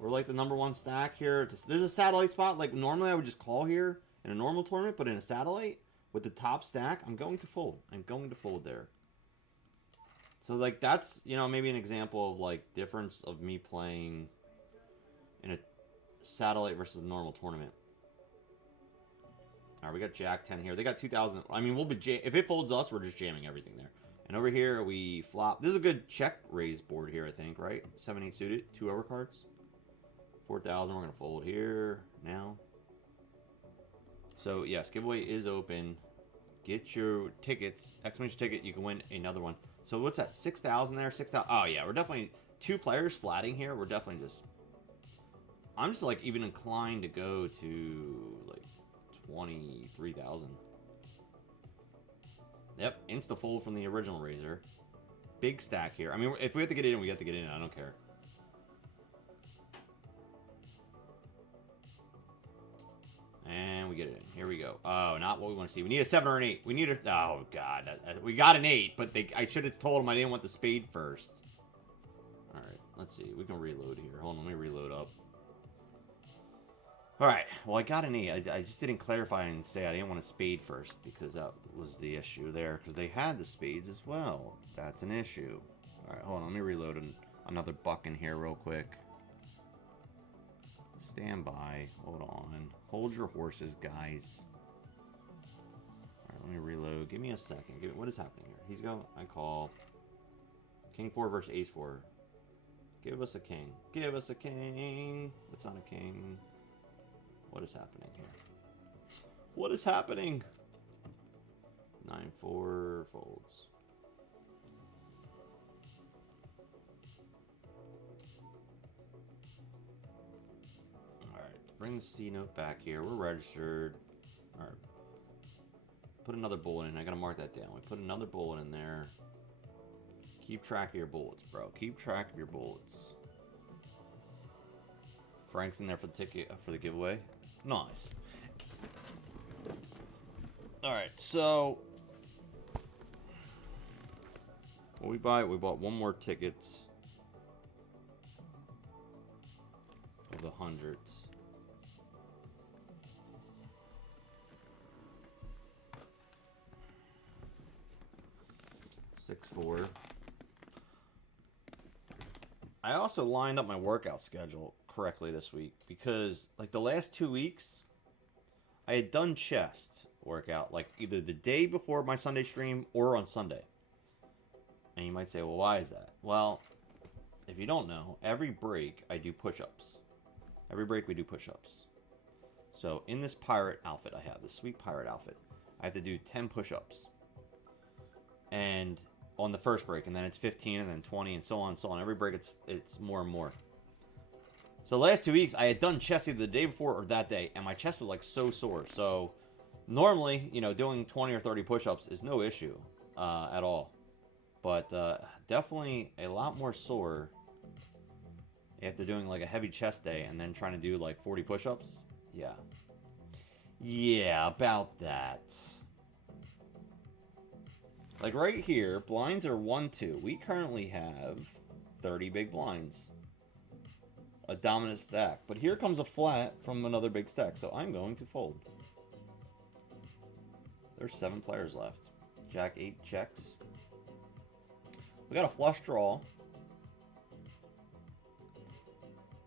We're like the #1 stack here. This is a satellite spot. Like normally I would just call here in a normal tournament, but in a satellite with the top stack, I'm going to fold. I'm going to fold there. So like that's, you know, maybe an example of like difference of me playing in a satellite versus a normal tournament. All right, we got Jack 10 here. They got 2,000. I mean, we'll be if it folds us, we're just jamming everything there. And over here, we flop. This is a good check raise board here, I think, right? 7-8 suited, 2 overcards. 4,000, we're going to fold here now. So, yes, giveaway is open. Get your tickets. Exclamation ticket, you can win another one. So, what's that? 6,000 there? 6,000. Oh, yeah, we're definitely 2 players flatting here. We're definitely just... I'm just, like, even inclined to go to, like, 23,000. Yep, insta-fold from the original raiser. Big stack here. I mean, if we have to get in, we have to get in. I don't care. And we get it in. Here we go. Oh, not what we want to see. We need a 7 or an 8. We need a... Oh, God. We got an 8, but I should have told them I didn't want the spade first. All right, let's see. We can reload here. Hold on, let me reload up. Alright, well I got an 8. I just didn't clarify and say I didn't want a spade first because that was the issue there. Because they had the spades as well. That's an issue. Alright, hold on. Let me reload another buck in here real quick. Stand by. Hold on. Hold your horses, guys. Alright, let me reload. Give me a second. What is happening here? He's going... I call. King 4 versus Ace 4. Give us a king. Give us a king. That's not a king. What is happening here? What is happening? 9-4 folds. Alright, bring the C note back here. We're registered. Alright. Put another bullet in. I gotta mark that down. We put another bullet in there. Keep track of your bullets, bro. Keep track of your bullets. Frank's in there for the ticket for the giveaway. Nice. Alright, so what we bought 1 more ticket of the hundreds. $6-4. I also lined up my workout schedule correctly this week because like the last 2 weeks I had done chest workout like either the day before my Sunday stream or on Sunday. And you might say, well, why is that? Well, if you don't know, every break I do push-ups. Every break we do push-ups. So in this pirate outfit I have, this sweet pirate outfit, I have to do 10 push-ups. And on the first break, and then it's 15 and then 20 and so on and so on. Every break it's more and more. So the last 2 weeks, I had done chest either the day before or that day, and my chest was like so sore. So normally, you know, doing 20 or 30 push-ups is no issue. at all. But definitely a lot more sore after doing like a heavy chest day and then trying to do like 40 push-ups. Yeah. Yeah, about that. Like right here, blinds are 1, 2. We currently have 30 big blinds. A dominant stack. But here comes a flat from another big stack, so I'm going to fold. There's 7 players left. Jack 8 checks. We got a flush draw.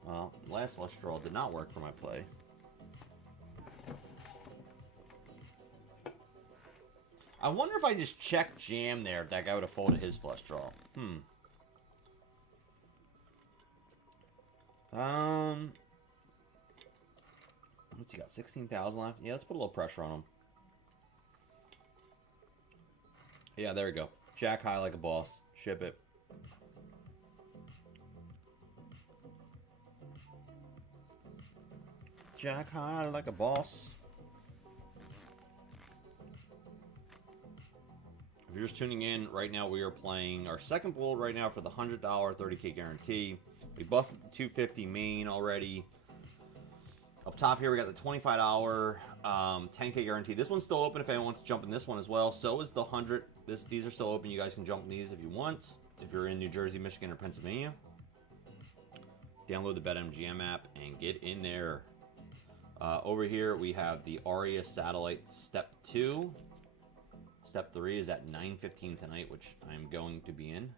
Well, last flush draw did not work for my play. I wonder if I just checked jam there, if that guy would have folded his flush draw. What's he got? 16,000 left? Yeah, let's put a little pressure on him. Yeah, there we go. Jack high like a boss. Ship it. Jack high like a boss. If you're just tuning in, right now we are playing our second pool right now for the $100 30K guarantee. We busted the 250 main already. Up top here, we got the $25 10K guarantee. This one's still open if anyone wants to jump in this one as well. So is the 100. These are still open. You guys can jump in these if you want. If you're in New Jersey, Michigan, or Pennsylvania. Download the BetMGM app and get in there. Over here, we have the Aria Satellite Step 2. Step 3 is at 9:15 tonight, which I'm going to be in.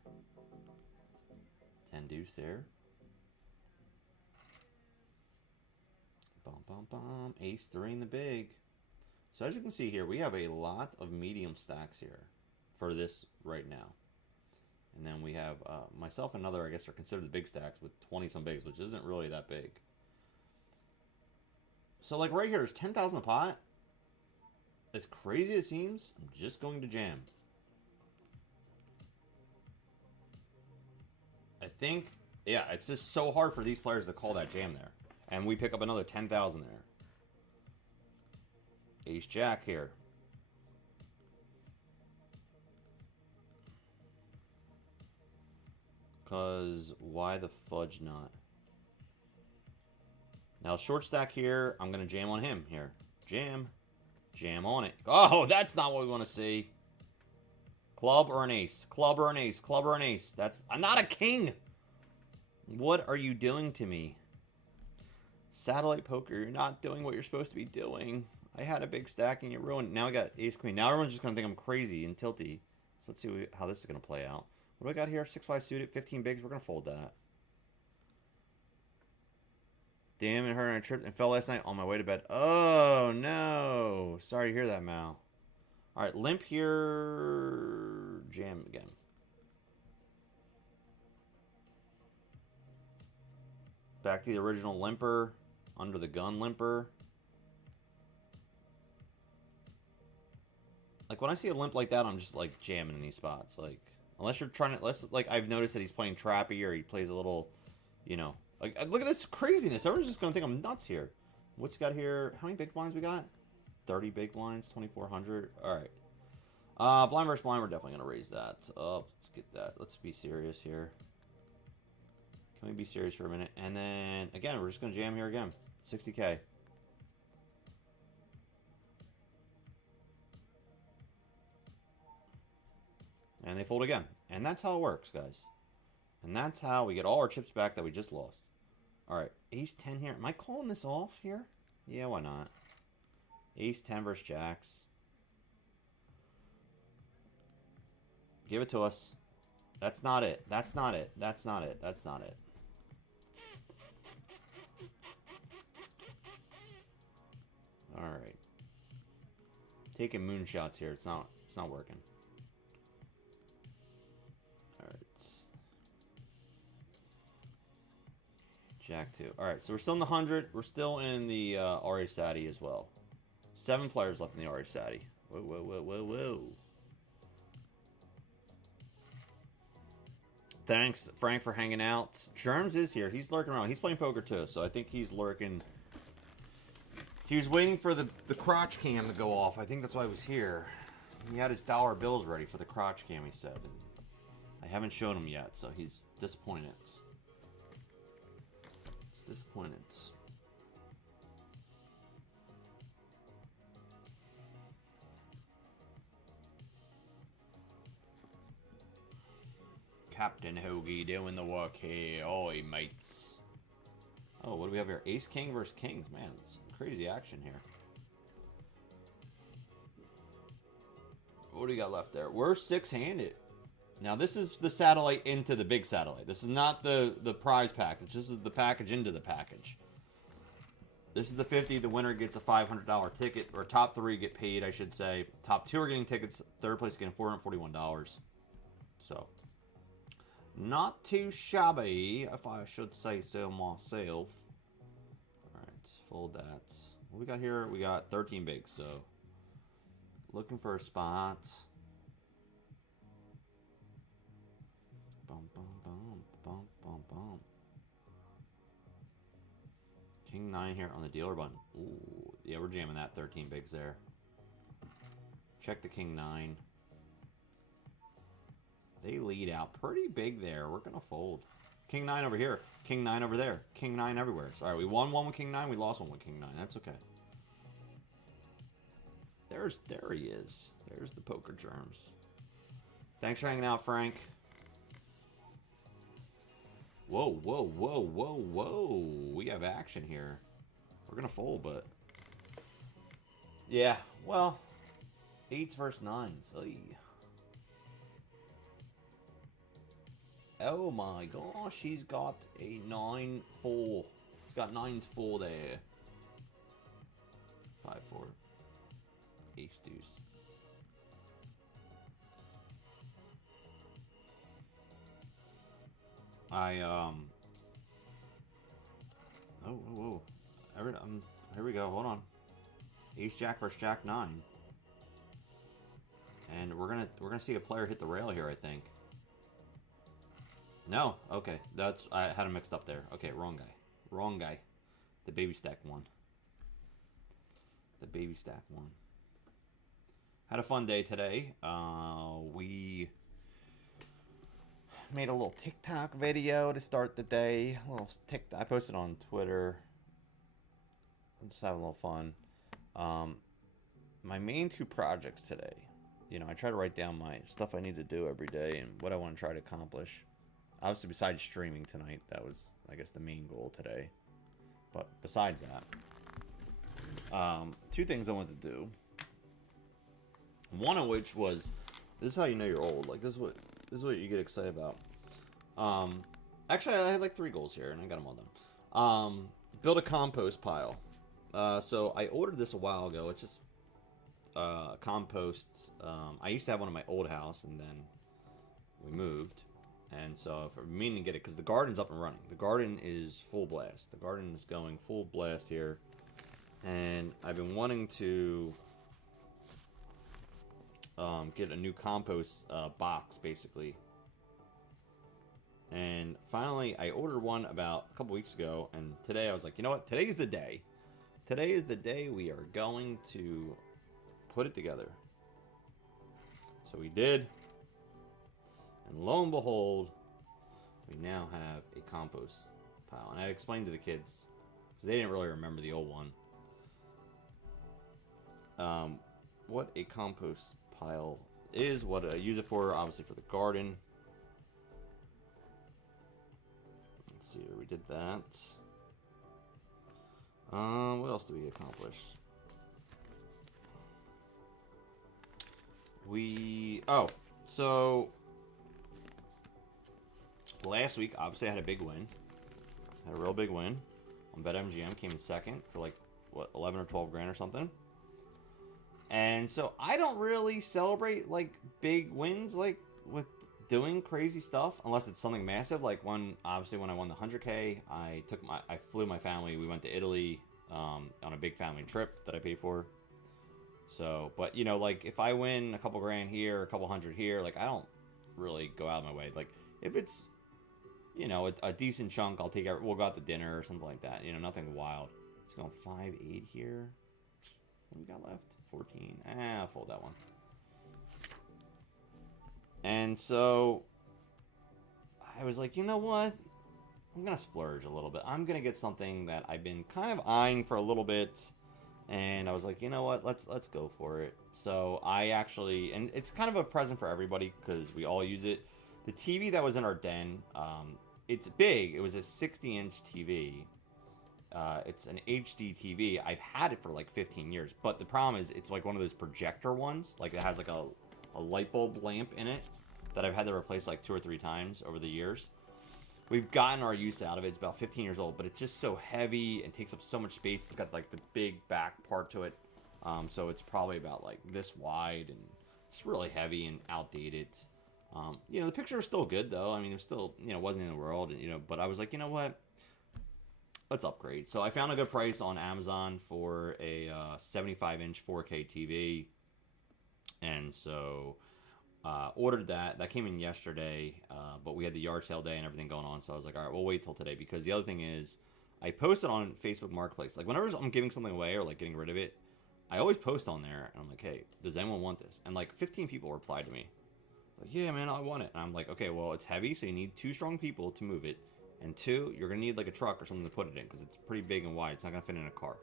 10 deuce there. Bum, bum, bum. Ace 3 in the big. So as you can see here, we have a lot of medium stacks here for this right now. And then we have myself and another, I guess, are considered the big stacks with 20-some bigs, which isn't really that big. So like right here is 10,000 a pot. As crazy as it seems, I'm just going to jam. I think, yeah, it's just so hard for these players to call that jam there. And we pick up another 10,000 there. Ace Jack here. Because why the fudge not? Now short stack here, I'm going to jam on him here. Jam. Jam on it. Oh, that's not what we want to see. Club or an ace. Club or an ace. Club or an ace. I'm not a king. What are you doing to me? Satellite poker, you're not doing what you're supposed to be doing. I had a big stack and you ruined. Now I got ace queen. Now everyone's just going to think I'm crazy and tilty. So let's see how this is going to play out. What do I got here? 6-5 suited, 15 bigs. We're going to fold that. Damn, it hurt and I tripped and fell last night on my way to bed. Oh, no. Sorry to hear that, Mal. All right, limp here. Jam again. Back to the original limper. Under the gun limper. Like, when I see a limp like that, I'm just, like, jamming in these spots. Like, unless you're trying to... Unless, like, I've noticed that he's playing trappy or he plays a little, you know... Like, look at this craziness. Everyone's just going to think I'm nuts here. What's got here? How many big blinds we got? 30 big blinds, 2,400. All right. Blind versus blind, we're definitely going to raise that. Let's get that. Let's be serious here. Can we be serious for a minute? And then, again, we're just going to jam here again. 60K. And they fold again. And that's how it works, guys. And that's how we get all our chips back that we just lost. All right, ace 10 here. Am I calling this off here? Yeah, why not? Ace 10 versus jacks. Give it to us. That's not it. That's not it. That's not it. That's not it. All right. Taking moonshots here. It's not working. All right. Jack 2. All right, so we're still in the 100. We're still in the Ari Sati as well. 7 players left in the Ari Sati. Whoa, whoa, whoa, whoa, whoa. Thanks, Frank, for hanging out. Germs is here. He's lurking around. He's playing poker too, so I think he's lurking. He was waiting for the crotch cam to go off. I think that's why he was here. he had his dollar bills ready for the crotch cam, he said. And I haven't shown him yet, so he's disappointed. It's disappointed. Captain Hoagie doing the work here. Oi, mates. Oh, what do we have here? Ace King versus Kings. Man, it's crazy action here. What do we got left there? We're six-handed. Now, this is the satellite into the big satellite. This is not the prize package. This is the package into the package. This is the 50. The winner gets a $500 ticket. Or top 3 get paid, I should say. Top 2 are getting tickets. Third place getting $441. So, not too shabby, if I should say so myself. Alright, fold that. What we got here? We got 13 bigs, so looking for a spot. Bum, bum, bum, bum, bum, bum. King 9 here on the dealer button. Ooh, yeah, we're jamming that 13 bigs there. Check the King 9. They lead out pretty big there. We're going to fold. King 9 over here. King 9 over there. King 9 everywhere. So, all right, we won one with King 9. We lost one with King 9. That's okay. There he is. There's the poker germs. Thanks for hanging out, Frank. Whoa, whoa, whoa, whoa, whoa. We have action here. We're going to fold, but... yeah, well... 8s versus 9s. Oy. Oh my gosh, he's got a 9-4. He's got 9s 4 there. 5-4. Ace deuce. Oh, whoa. Here we go. Hold on. Ace Jack versus Jack 9. And we're gonna see a player hit the rail here, I think. No, okay. I had him mixed up there. Okay, wrong guy. Wrong guy. The baby stack one. The baby stack one. Had a fun day today. We made a little TikTok video to start the day. A little I posted on Twitter. I'm just having a little fun. My main 2 projects today. You know, I try to write down my stuff I need to do every day and what I want to try to accomplish. Obviously, besides streaming tonight, that was, I guess, the main goal today. But besides that, 2 things I wanted to do. One of which was, this is how you know you're old. Like, this is what you get excited about. Actually, I had like 3 goals here, and I got them all done. Build a compost pile. So I ordered this a while ago. It's just compost. I used to have one in my old house, and then we moved. And so I'm meaning to get it because the garden's up and running. The garden is full blast. The garden is going full blast here. And I've been wanting to get a new compost box, basically. And finally, I ordered one about a couple weeks ago. And today I was like, you know what? Today's the day. Today is the day we are going to put it together. So we did. And lo and behold, we now have a compost pile. And I explained to the kids, because they didn't really remember the old one, what a compost pile is, what I use it for, obviously for the garden. Let's see here, we did that. What else did we accomplish? So last week, obviously, I had a big win. Had a real big win on BetMGM. Came in second for like, what, 11 or 12 grand or something. And so I don't really celebrate like big wins, like with doing crazy stuff, unless it's something massive. Like obviously when I won the 100K, I flew my family. We went to Italy on a big family trip that I paid for. So, but you know, like if I win a couple grand here, a couple hundred here, like I don't really go out of my way. Like if it's, you know, a decent chunk, I'll take it. We'll go out to dinner or something like that. You know, nothing wild. It's going 5-8 here. What do we got left? 14. I'll fold that one. And so I was like, you know what? I'm going to splurge a little bit. I'm going to get something that I've been kind of eyeing for a little bit. And I was like, you know what? Let's go for it. So I actually, and it's kind of a present for everybody because we all use it. The TV that was in our den, it's big. It was a 60-inch TV. It's an HD TV. I've had it for like 15 years, but the problem is it's like one of those projector ones. Like it has like a light bulb lamp in it that I've had to replace like 2 or 3 times over the years. We've gotten our use out of it. It's about 15 years old, but it's just so heavy and takes up so much space. It's got like the big back part to it. So it's probably about like this wide, and it's really heavy and outdated. The picture was still good though. I mean, it was still, wasn't in the world, but I was like, you know what? Let's upgrade. So I found a good price on Amazon for a 75-inch 4K TV. And so ordered that. That came in yesterday, but we had the yard sale day and everything going on. So I was like, all right, we'll wait till today. Because the other thing is, I posted on Facebook Marketplace. Like, whenever I'm giving something away or, like, getting rid of it, I always post on there. And I'm like, hey, does anyone want this? And, like, 15 people replied to me. Like, yeah, man, I want it. And I'm like, okay, well, it's heavy, so you need 2 strong people to move it. And 2, you're going to need, like, a truck or something to put it in. Because it's pretty big and wide. It's not going to fit in a car.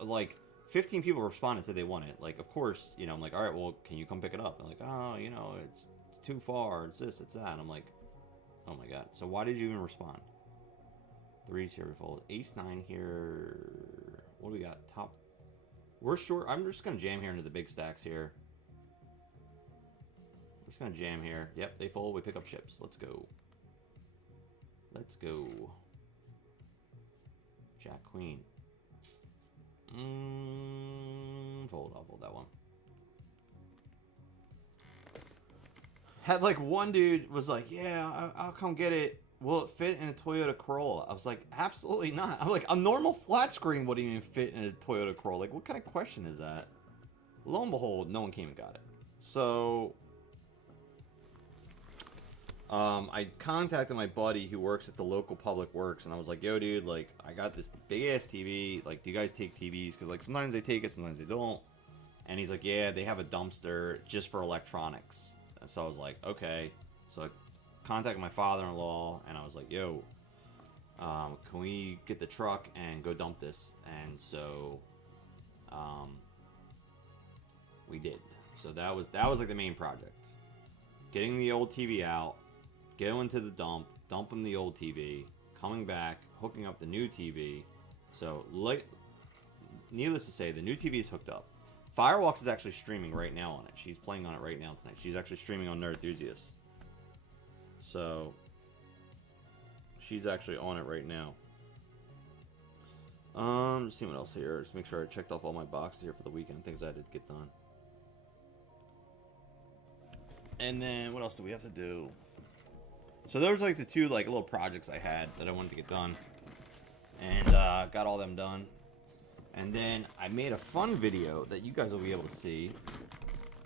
Like... 15 people responded, said they want it. Like, of course, I'm like, all right, well, can you come pick it up? And like, oh, it's too far. It's this, it's that. And I'm like, oh my god. So why did you even respond? 3's here, we fold. Ace 9 here. What do we got? Top. We're short. I'm just going to jam here into the big stacks here. I'm just going to jam here. Yep, they fold. We pick up chips. Let's go. Let's go. Jack, Queen. Fold. I'll fold that one. Had like one dude was like, yeah, I'll come get it. Will it fit in a Toyota Corolla? I was like, absolutely not. I'm like, a normal flat screen wouldn't even fit in a Toyota Corolla. Like, what kind of question is that? Lo and behold, no one came and got it. So I contacted my buddy who works at the local public works, and I was like, yo, dude, like, I got this big-ass TV. Like, do you guys take TVs? Because, like, sometimes they take it, sometimes they don't. And he's like, yeah, they have a dumpster just for electronics. And so I was like, okay. So I contacted my father-in-law, and I was like, yo, can we get the truck and go dump this? And so we did. So that was like the main project. Getting the old TV out, going to the dump, dumping the old TV, coming back, hooking up the new TV. So, needless to say, the new TV is hooked up. Firewalks is actually streaming right now on it. She's playing on it right now tonight. She's actually streaming on Nerd Enthusiast. So, she's actually on it right now. Just see what else here. Just make sure I checked off all my boxes here for the weekend. Things I had to get done. And then, what else do we have to do? So those are like the 2 like little projects I had that I wanted to get done. And got all them done. And then I made a fun video that you guys will be able to see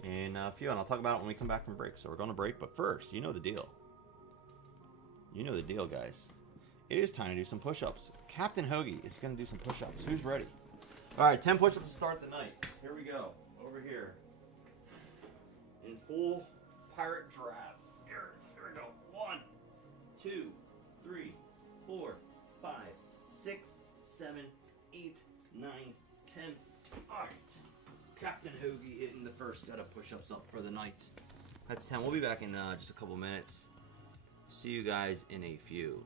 in a few. And I'll talk about it when we come back from break. So we're going to break. But first, you know the deal. You know the deal, guys. It is time to do some push-ups. Captain Hoagie is going to do some push-ups. Who's ready? All right, 10 push-ups to start the night. Here we go. Over here. In full pirate drab. Here we go. 1, 2, 3, 4, 5, 6, 7, 8, 9, 10. All right. Captain Hoagie hitting the first set of push-ups up for the night. That's 10. We'll be back in just a couple minutes. See you guys in a few.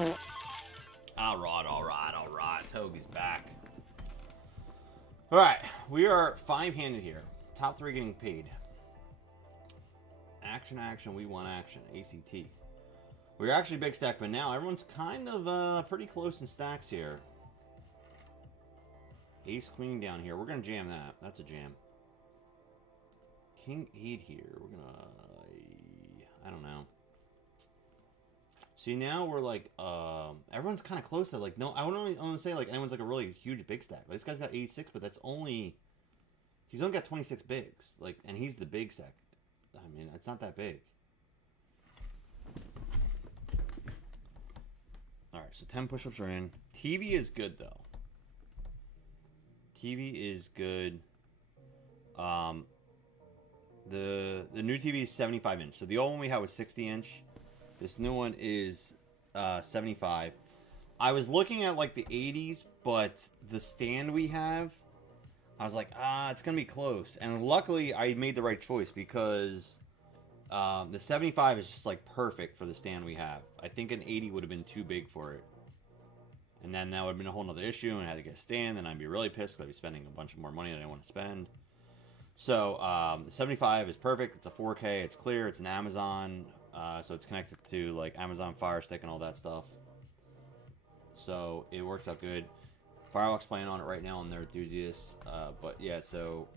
Alright. Hoagie's back. Alright, we are 5-handed here. Top 3 getting paid. Action, we want action. ACT. We're actually big stack, but now everyone's kind of pretty close in stacks here. Ace, queen down here. We're going to jam that. That's a jam. King 8 here. We're going to... I don't know. See, now we're like... everyone's kind of close to, like... No, I wouldn't want to say, like, anyone's like a really huge big stack. Like, this guy's got 86, but that's only... He's only got 26 bigs. Like, and he's the big stack. I mean, it's not that big. Alright, so 10 push-ups are in. TV is good, though. TV is good. The new TV is 75 inch. So the old one we had was 60 inch. This new one is 75. I was looking at like the 80s, but the stand we have, I was like, it's gonna be close. And luckily, I made the right choice because the 75 is just like perfect for the stand we have. I think an 80 would have been too big for it. And then that would have been a whole nother issue, and I had to get a stand, and I'd be really pissed because I'd be spending a bunch more money than I want to spend. So, the 75 is perfect. It's a 4K, it's clear, it's an Amazon, so it's connected to, like, Amazon Fire Stick and all that stuff. So, it works out good. Firewalk's playing on it right now, and they're enthusiasts. But, yeah, so,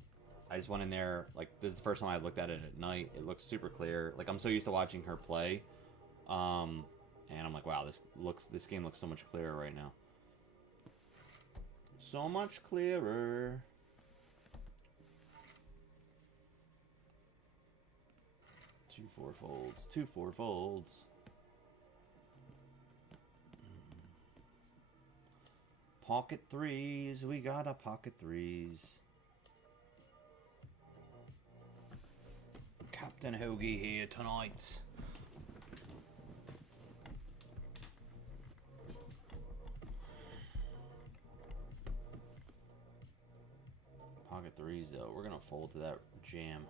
I just went in there, like, this is the first time I looked at it at night. It looks super clear. Like, I'm so used to watching her play. And I'm like, wow, this game looks so much clearer right now. So much clearer. Two 4-folds. 2 4-folds. Pocket 3s. We got a pocket 3s. Captain Hoagie here tonight. Pocket 3s, though. We're going to fold to that jam.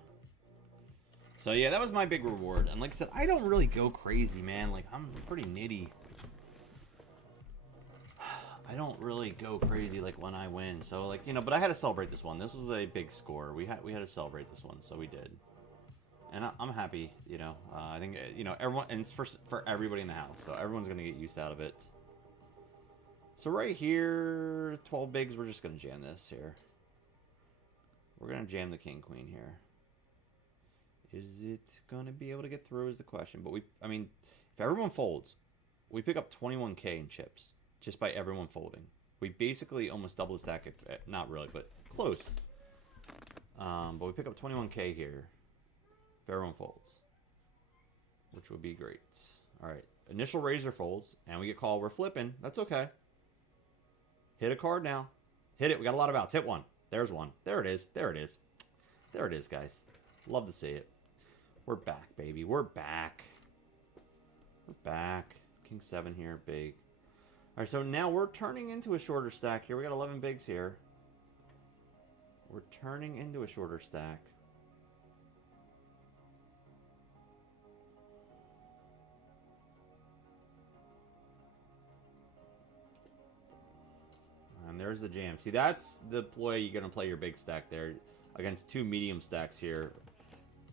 So, yeah, that was my big reward. And like I said, I don't really go crazy, man. Like, I'm pretty nitty. I don't really go crazy, like, when I win. So, like, you know, but I had to celebrate this one. This was a big score. We had to celebrate this one, so we did. And I'm happy, you know. I think, you know, everyone... And it's for everybody in the house. So, everyone's going to get use out of it. So, right here, 12 bigs, we're just going to jam this here. We're going to jam the king, queen here. Is it going to be able to get through is the question. But I mean, if everyone folds, we pick up 21K in chips just by everyone folding. We basically almost double the stack. Not really, but close. But we pick up 21K here if everyone folds, which would be great. All right. Initial razor folds, and we get called. We're flipping. That's okay. Hit a card now. Hit it. We got a lot of outs. Hit one. There's one. There it is. There it is. There it is, guys. Love to see it. We're back, baby. We're back. We're back. King 7 here. Big. All right, so now we're turning into a shorter stack here. We got 11 bigs here. We're turning into a shorter stack. And there's the jam. See, that's the ploy you're going to play your big stack there against 2 medium stacks here.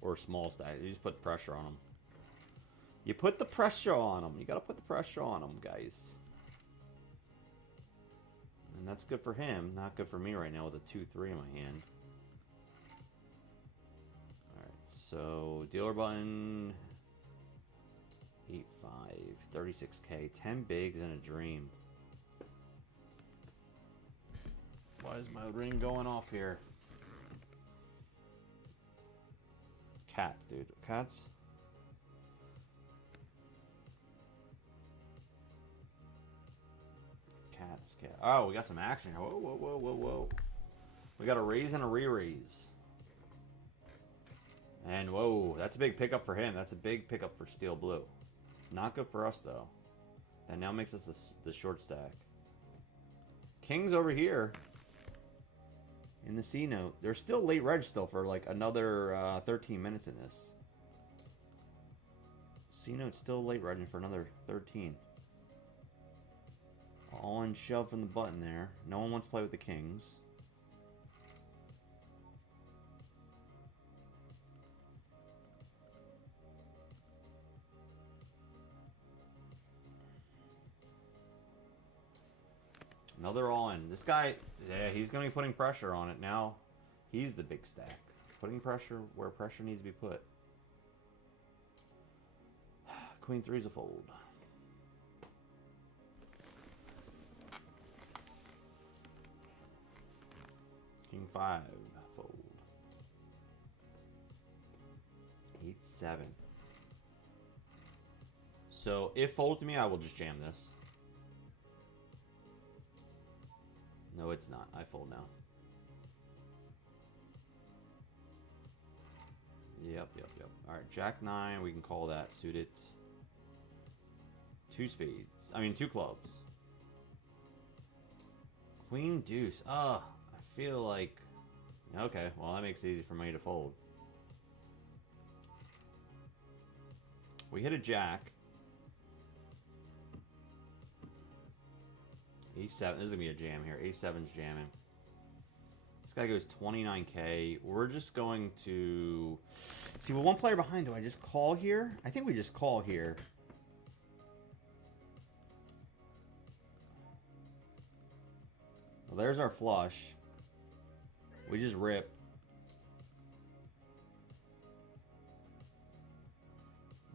Or small stacks. You just put pressure on them. You put the pressure on them. You got to put the pressure on them, guys. And that's good for him. Not good for me right now with a 2-3 in my hand. Alright, so dealer button. 8-5. 36K. 10 bigs and a dream. Why is my ring going off here? Cats, dude. Cats. Cats, cat. Oh, we got some action here. Whoa, whoa, whoa, whoa, whoa. We got a raise and a re-raise. And whoa, that's a big pickup for him. That's a big pickup for Steel Blue. Not good for us, though. That now makes us the short stack. King's over here. In the C note. They're still late reg still for like another 13 minutes in this. C note's still late regging for another 13. Call and shove from the button there. No one wants to play with the kings. Another all-in. This guy, yeah, he's going to be putting pressure on it now. He's the big stack. Putting pressure where pressure needs to be put. Queen 3's a fold. King 5, fold. 8-7. So, if folded to me, I will just jam this. No, it's not. I fold now. Yep. Alright, Jack 9, we can call that suited. 2 spades. I mean, 2 clubs. Queen deuce. I feel like... Okay, well, that makes it easy for me to fold. We hit a jack. A7. This is going to be a jam here. A7's jamming. This guy goes 29k. We're just going to... See, with one player behind, do I just call here? I think we just call here. Well, there's our flush. We just rip.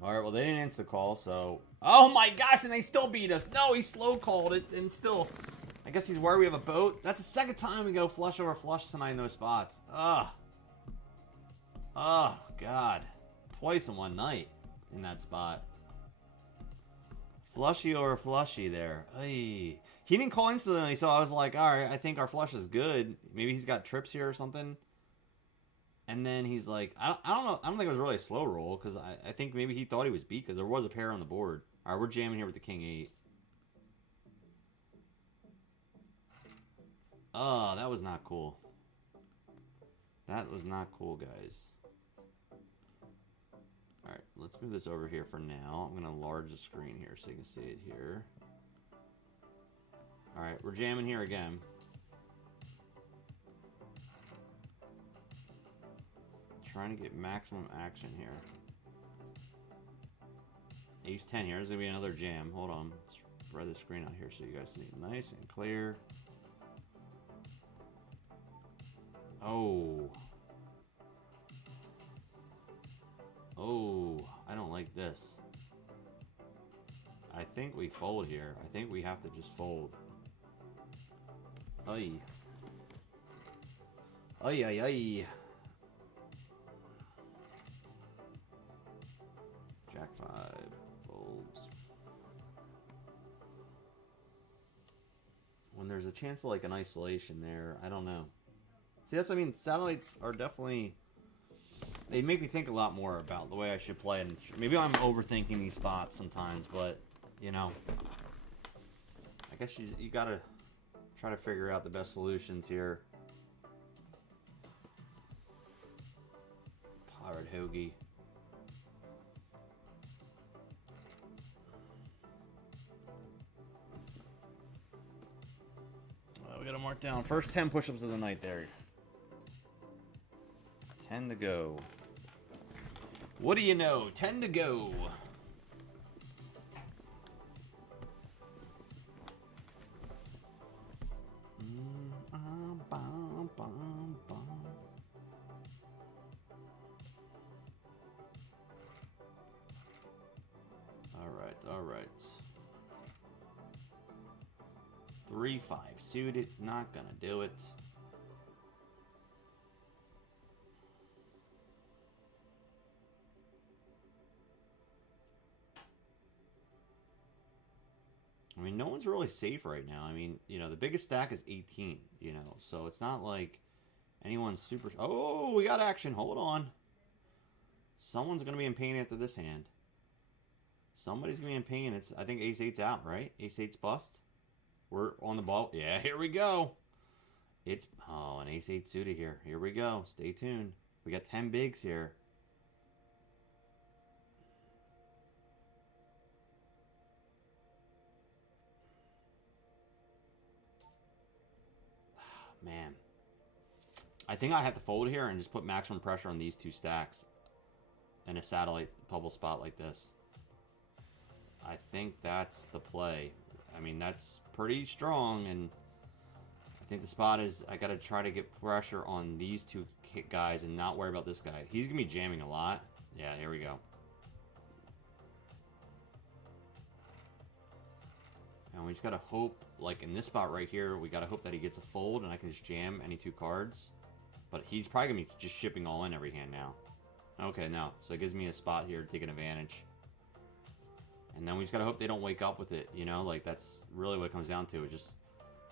Alright, well, they didn't insta call, so... Oh my gosh, and they still beat us. No, he slow called it, and still... I guess he's worried we have a boat. That's the second time we go flush over flush tonight in those spots. Ugh. Oh, God. Twice in one night in that spot. Flushy over flushy there. Ay. He didn't call instantly, so I was like, alright, I think our flush is good. Maybe he's got trips here or something. And then he's like, I don't know. I don't think it was really a slow roll, because I think maybe he thought he was beat, because there was a pair on the board. Alright, we're jamming here with the king 8. Oh, that was not cool. That was not cool, guys. Alright, let's move this over here for now. I'm going to enlarge the screen here so you can see it here. Alright, we're jamming here again. Trying to get maximum action here. Ace 10 here. There's going to be another jam. Hold on. Let's spread the screen out here so you guys see it nice and clear. Oh. Oh. I don't like this. I think we fold here. I think we have to just fold. Ay. Ay, ay, ay. Jack 5 folds. When there's a chance of like an isolation there, I don't know. See, that's what I mean. Satellites are definitely... They make me think a lot more about the way I should play. And maybe I'm overthinking these spots sometimes, but, you know. I guess you gotta try to figure out the best solutions here. Pirate Hoagie. We gotta mark down. First 10 push-ups of the night there. 10 to go. What do you know? 10 to go. Alright. 3-5 suited. Not gonna do it. I mean, no one's really safe right now. I mean, you know, the biggest stack is 18, you know, so it's not like anyone's super... Oh, we got action. Hold on. Someone's going to be in pain after this hand. Somebody's going to be in pain. It's, I think ace 8's out, right? Ace 8's bust. We're on the ball. Yeah, here we go. It's... Oh, an ace 8 suited here. Here we go. Stay tuned. We got 10 bigs here. Man. I think I have to fold here and just put maximum pressure on these two stacks in a satellite bubble spot like this. I think that's the play. I mean, that's pretty strong, and I think the spot is I got to try to get pressure on these two guys and not worry about this guy. He's going to be jamming a lot. Yeah, here we go. And we just got to hope, like in this spot right here, we got to hope that he gets a fold and I can just jam any two cards. But he's probably going to be just shipping all in every hand now. Okay, no. So it gives me a spot here to take an advantage. And then we just got to hope they don't wake up with it, you know? Like, that's really what it comes down to, is just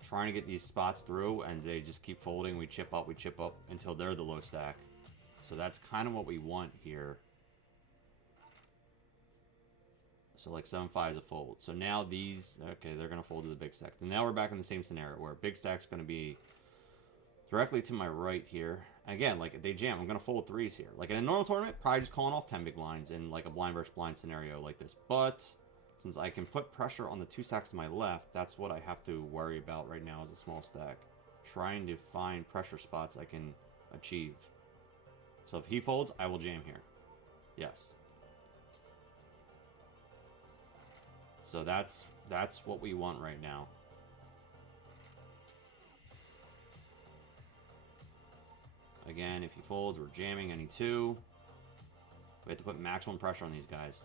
trying to get these spots through, and they just keep folding. We chip up until they're the low stack. So that's kind of what we want here. So like 7-5 is a fold. So now these, okay, they're going to fold to the big stack. And now we're back in the same scenario where big stack's going to be directly to my right here. And again, like if they jam, I'm going to fold threes here. Like in a normal tournament, probably just calling off 10 big blinds in like a blind versus blind scenario like this. But since I can put pressure on the two stacks to my left, that's what I have to worry about right now as a small stack. Trying to find pressure spots I can achieve. So if he folds, I will jam here. Yes. So that's what we want right now. Again, if he folds, we're jamming any two. We have to put maximum pressure on these guys.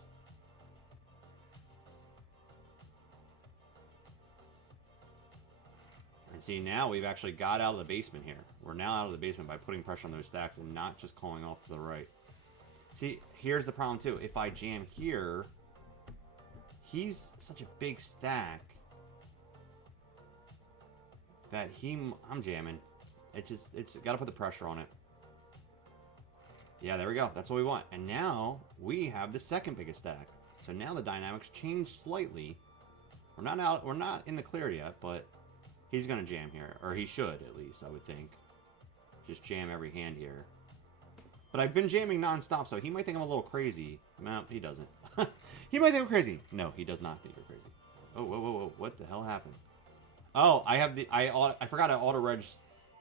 And see, now we've actually got out of the basement here. We're now out of the basement by putting pressure on those stacks and not just calling off to the right. See, here's the problem too. If I jam here, he's such a big stack that I'm jamming. It's got to put the pressure on it. Yeah, there we go. That's what we want. And now we have the second biggest stack. So now the dynamics change slightly. We're not in the clear yet, but he's going to jam here. Or he should, at least, I would think. Just jam every hand here. But I've been jamming non-stop, so he might think I'm a little crazy. No, he doesn't. He might think I'm crazy. No, he does not think you're crazy. Oh, whoa, whoa, whoa. What the hell happened? Oh, I forgot I auto-reg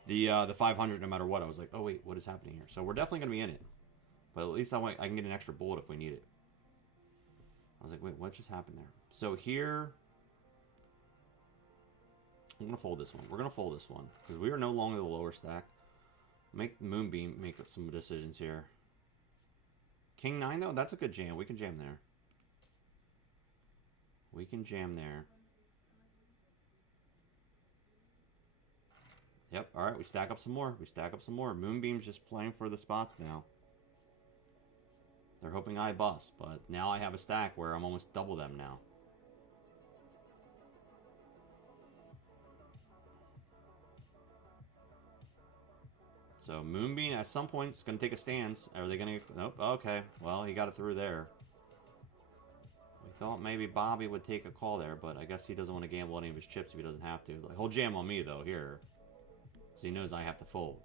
the 500 no matter what. I was like, oh, wait, what is happening here? So we're definitely going to be in it. But at least I can get an extra bullet if we need it. I was like, wait, what just happened there? So here, I'm going to fold this one. We're going to fold this one because we are no longer the lower stack. Make Moonbeam make some decisions here. King 9, though, that's a good jam. We can jam there. We can jam there. Yep, alright, we stack up some more. We stack up some more. Moonbeam's just playing for the spots now. They're hoping I bust, but now I have a stack where I'm almost double them now. So Moonbeam at some point is going to take a stance. Are they going to... Nope, okay. Well, he got it through there. We thought maybe Bobby would take a call there, but I guess he doesn't want to gamble any of his chips if he doesn't have to. Like, he'll jam on me, though, here. Because he knows I have to fold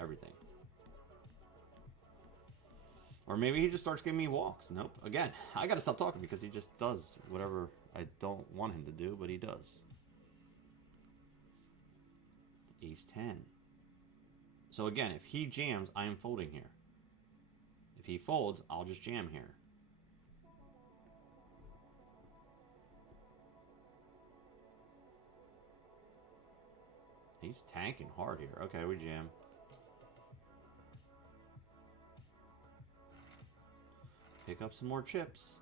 everything. Or maybe he just starts giving me walks. Nope. Again, I got to stop talking because he just does whatever I don't want him to do, but he does. Ace 10. So again, if he jams, I am folding here. If he folds, I'll just jam here. He's tanking hard here. Okay, we jam. Pick up some more chips.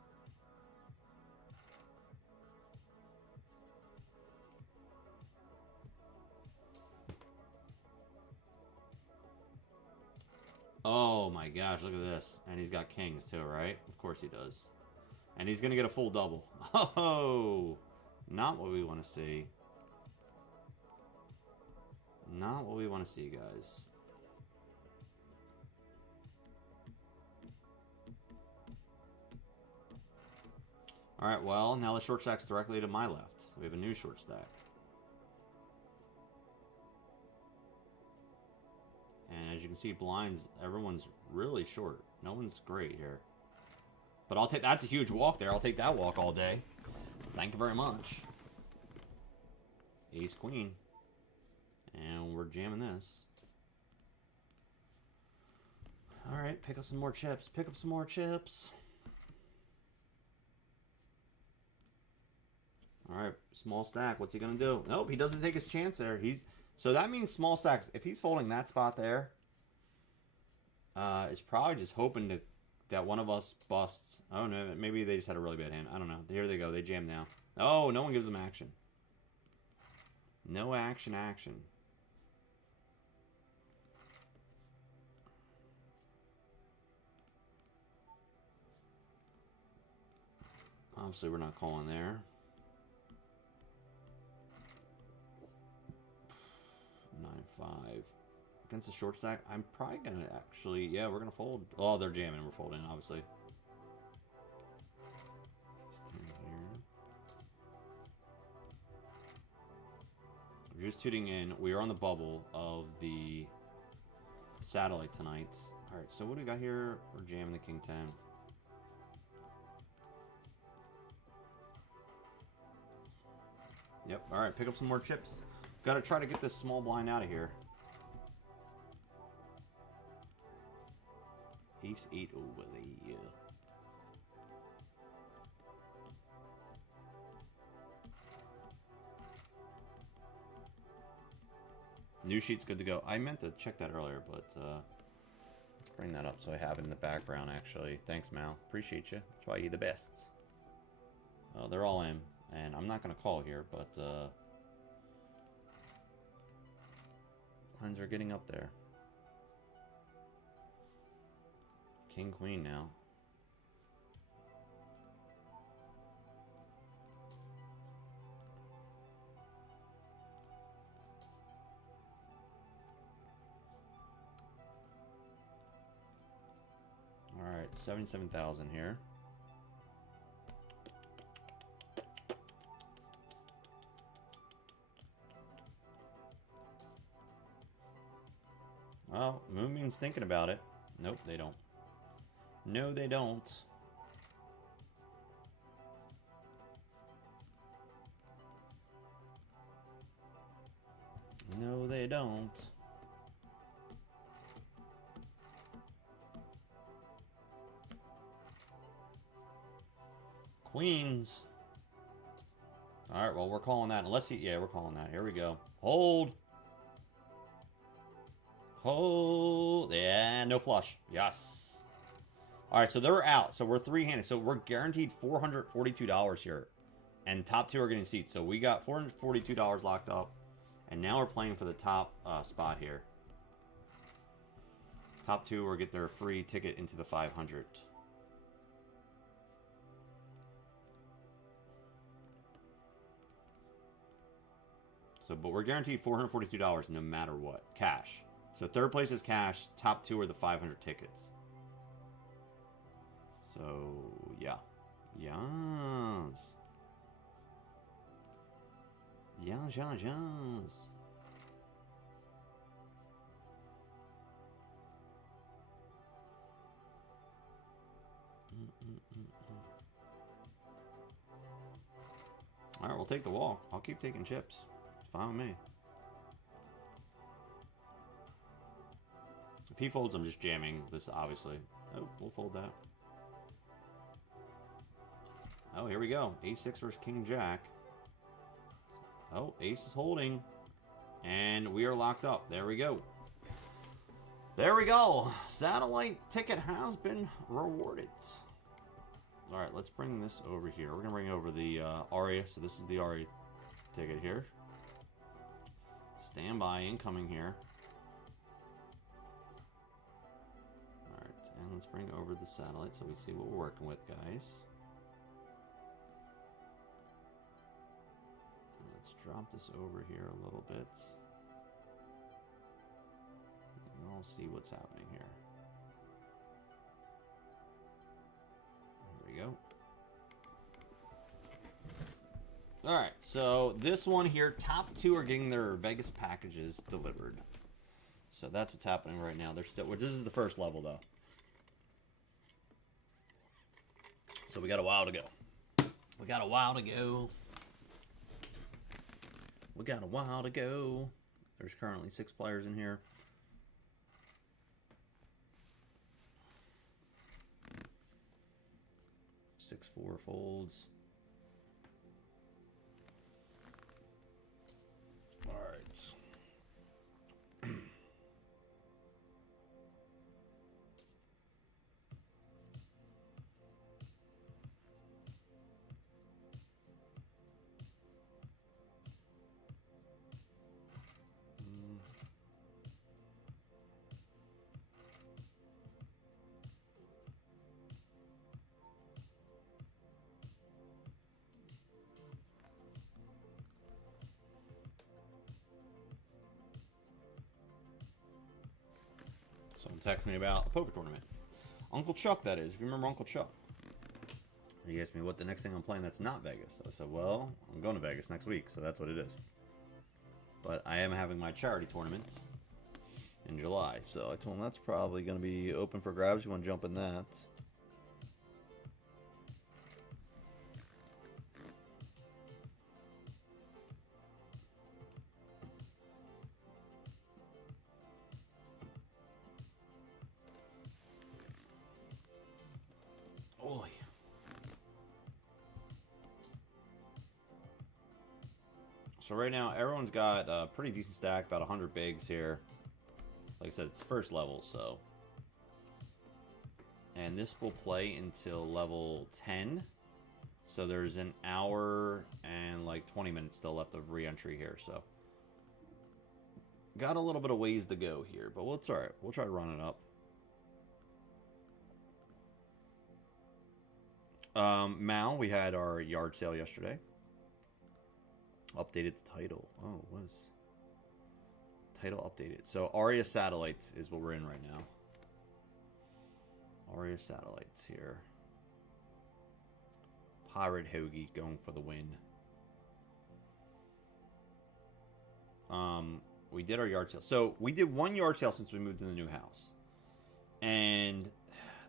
Oh my gosh, look at this. And he's got kings too, right? Of course he does. And he's going to get a full double. Oh, not what we want to see. Not what we want to see, guys. Alright, well, now the short stack's directly to my left. So we have a new short stack. And as you can see, blinds, everyone's really short. No one's great here. But I'll take, that's a huge walk there. I'll take that walk all day. Thank you very much. Ace, queen. And we're jamming this. Alright, pick up some more chips. Pick up some more chips. Alright, small stack. What's he going to do? Nope, he doesn't take his chance there. So that means small stacks. If he's folding that spot there, it's probably just hoping that one of us busts. Oh, no, maybe they just had a really bad hand. I don't know. Here they go. They jam now. Oh, no one gives them action. No action. Obviously, we're not calling there. 9-5. Against a short stack, I'm probably going to actually... Yeah, we're going to fold. Oh, they're jamming. We're folding, obviously. We're just tuning in. We are on the bubble of the satellite tonight. All right, so what do we got here? We're jamming the King 10. Yep, all right, pick up some more chips. Got to try to get this small blind out of here. Ace 8 over there. New sheet's good to go. I meant to check that earlier, but let's bring that up so I have it in the background, actually. Thanks, Mal. Appreciate you. That's why you're the best. They're all in, and I'm not going to call here, but lines are getting up there. King, queen now. All right, 77,000 here. Well, Moonbeam's thinking about it. Nope, they don't. No, they don't. No, they don't. Queens. All right, well, we're calling that. Unless he... Yeah, we're calling that. Here we go. Hold. Hold. Yeah, no flush. Yes. All right, so they're out. So we're three-handed. So we're guaranteed $442 here. And top two are getting seats. So we got $442 locked up. And now we're playing for the top spot here. Top two will get their free ticket into the 500. So, but we're guaranteed $442 no matter what. Cash. So third place is cash. Top two are the 500 tickets. So, yeah. Yes. Yes, yes, yes. Alright, we'll take the walk. I'll keep taking chips. It's fine with me. If he folds, I'm just jamming this, obviously. Oh, we'll fold that. Oh, here we go. Ace-6 versus King-Jack. Oh, ace is holding. And we are locked up. There we go. There we go. Satellite ticket has been rewarded. All right, let's bring this over here. We're going to bring over the Aria. So this is the Aria ticket here. Stand by, incoming here. All right, and let's bring over the satellite so we see what we're working with, guys. And let's drop this over here a little bit. And we'll see what's happening here. There we go. Alright, so this one here, top two are getting their Vegas packages delivered. So that's what's happening right now. They're still, this is the first level though. So we got a while to go. We got a while to go. We got a while to go. There's currently 6 players in here. Six 4 folds. All right. Someone texted me about a poker tournament. Uncle Chuck, that is. If you remember Uncle Chuck. He asked me what the next thing I'm playing that's not Vegas. I said, well, I'm going to Vegas next week, so that's what it is. But I am having my charity tournament in July, so I told him that's probably going to be open for grabs. You want to jump in that? Oy. So right now, everyone's got a pretty decent stack, about 100 bigs here. Like I said, it's first level, so. And this will play until level 10. So there's an hour and like 20 minutes still left of re-entry here, so. Got a little bit of ways to go here, but it's alright. We'll try to run it up. Mal, we had our yard sale yesterday. Updated the title. Oh, what is title updated? So Aria Satellites is what we're in right now. Aria Satellites here. Pirate Hoagie going for the win. We did our yard sale. So we did one yard sale since we moved in the new house. And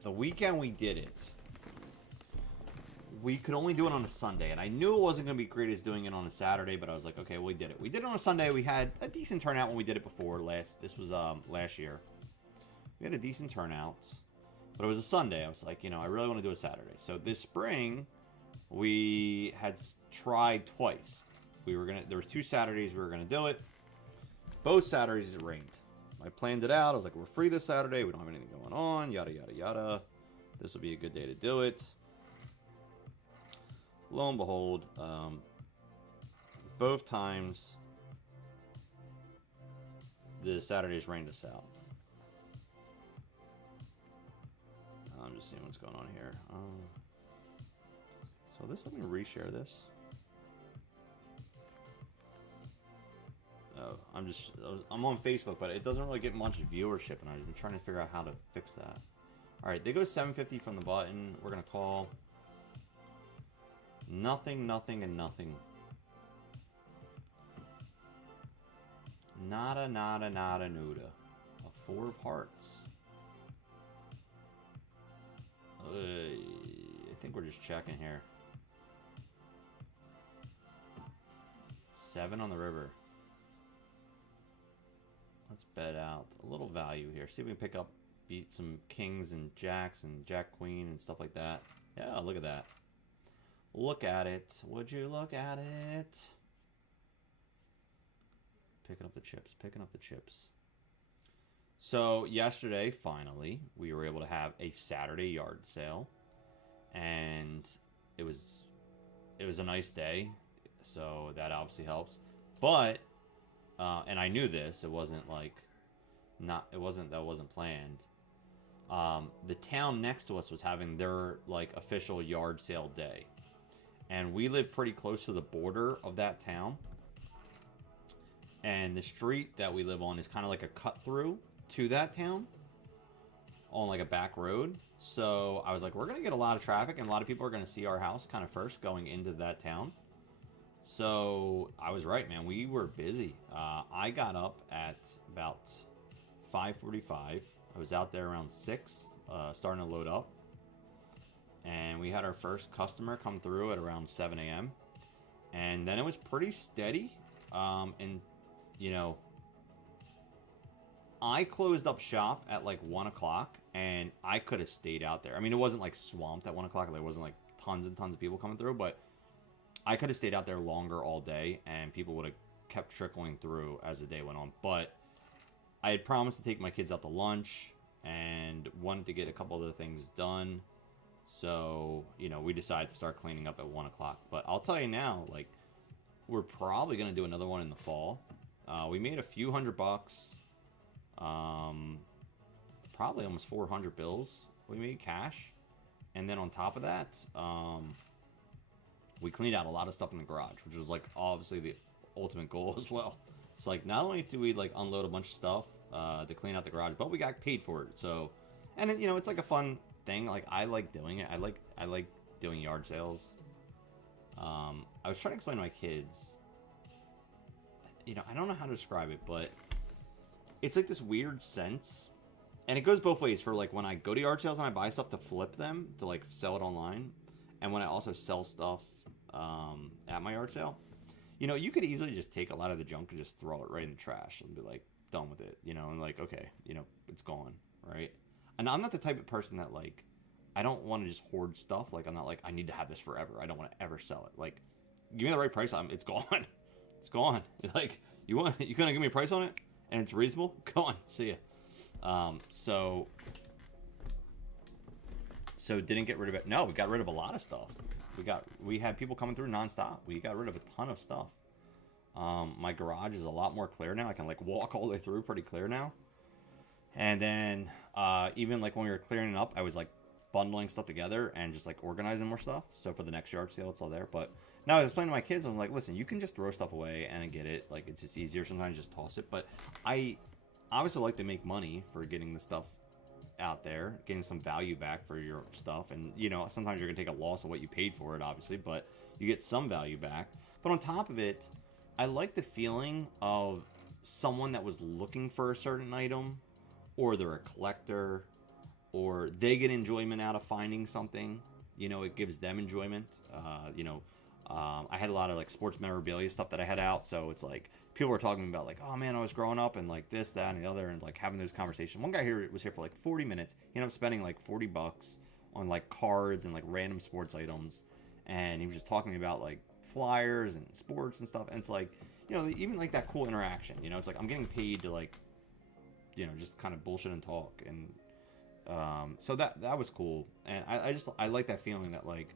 the weekend we did it, we could only do it on a Sunday, and I knew it wasn't going to be great as doing it on a Saturday, but I was like, okay, we did it. We did it on a Sunday. We had a decent turnout when we did it before. This was last year. We had a decent turnout, but it was a Sunday. I was like, I really want to do a Saturday. So this spring, we had tried twice. There was 2 Saturdays we were gonna do it. Both Saturdays it rained. I planned it out. I was like, we're free this Saturday. We don't have anything going on. Yada yada yada. This will be a good day to do it. Lo and behold, both times the Saturdays rained us out. I'm just seeing what's going on here. So let me reshare this. Oh, I'm on Facebook, but it doesn't really get much viewership, and I'm trying to figure out how to fix that. All right, they go 750 from the button. We're gonna call. Nothing, nothing, and nothing. Nada, nada, nada, nuda. A 4 of hearts. I think we're just checking here. 7 on the river. Let's bet out a little value here. See if we can pick up, beat some kings and jacks and jack queen and stuff like that. Yeah, look at that. Look at it. Would you look at it? Picking up the chips. Picking up the chips. So yesterday, finally, we were able to have a Saturday yard sale, and it was a nice day, so that obviously helps. But and I knew this. It wasn't like that wasn't planned. The town next to us was having their like official yard sale day. And we live pretty close to the border of that town. And the street that we live on is kind of like a cut through to that town on like a back road. So I was like, we're going to get a lot of traffic, and a lot of people are going to see our house kind of first going into that town. So I was right, man. We were busy. I got up at about 5:45. I was out there around 6, starting to load up. And we had our first customer come through at around 7 a.m. And then it was pretty steady. And, I closed up shop at like 1 o'clock, and I could have stayed out there. I mean, it wasn't like swamped at 1 o'clock. There wasn't like tons and tons of people coming through, but I could have stayed out there longer all day, and people would have kept trickling through as the day went on. But I had promised to take my kids out to lunch and wanted to get a couple other things done. So, you know, we decided to start cleaning up at 1 o'clock. But I'll tell you now, like, we're probably going to do another one in the fall. We made a few $100. Probably almost 400 bills we made cash. And then on top of that, we cleaned out a lot of stuff in the garage, which was like obviously the ultimate goal as well. So like not only do we like unload a bunch of stuff to clean out the garage, but we got paid for it. So, and it, you know, it's like a fun thing. Like I like doing it. I like doing yard sales. I was trying to explain to my kids, you know, I don't know how to describe it, but it's like this weird sense, and it goes both ways. For like when I go to yard sales and I buy stuff to flip them to like sell it online, and when I also sell stuff at my yard sale, you know, you could easily just take a lot of the junk and just throw it right in the trash and be like done with it, you know, and like okay, you know, it's gone, right? And I'm not the type of person that like I don't want to just hoard stuff. Like I'm not like I need to have this forever. I don't want to ever sell it. Like give me the right price, it's gone. It's gone. Like you gonna give me a price on it and it's reasonable? Go on, see ya. So didn't get rid of it. No, we got rid of a lot of stuff. We had people coming through nonstop. We got rid of a ton of stuff. My garage is a lot more clear now. I can like walk all the way through pretty clear now. And then even like when we were clearing it up, I was like bundling stuff together and just like organizing more stuff. So for the next yard sale, it's all there. But now I was explaining to my kids, I was like, listen, you can just throw stuff away and get it. Like it's just easier sometimes just toss it. But I obviously like to make money for getting the stuff out there, getting some value back for your stuff. And you know, sometimes you're gonna take a loss of what you paid for it, obviously, but you get some value back. But on top of it, I like the feeling of someone that was looking for a certain item, or they're a collector, or they get enjoyment out of finding something. You know, it gives them enjoyment. You know, I had a lot of like sports memorabilia stuff that I had out, so it's like people were talking about like, oh man, I was growing up and like this, that, and the other, and like having those conversations. One guy here was here for like 40 minutes. He ended up spending like $40 on like cards and like random sports items, and he was just talking about like flyers and sports and stuff. And it's like, you know, even like that cool interaction. You know, it's like I'm getting paid to like, you know, just kind of bullshit and talk. And so that was cool. And I like that feeling that like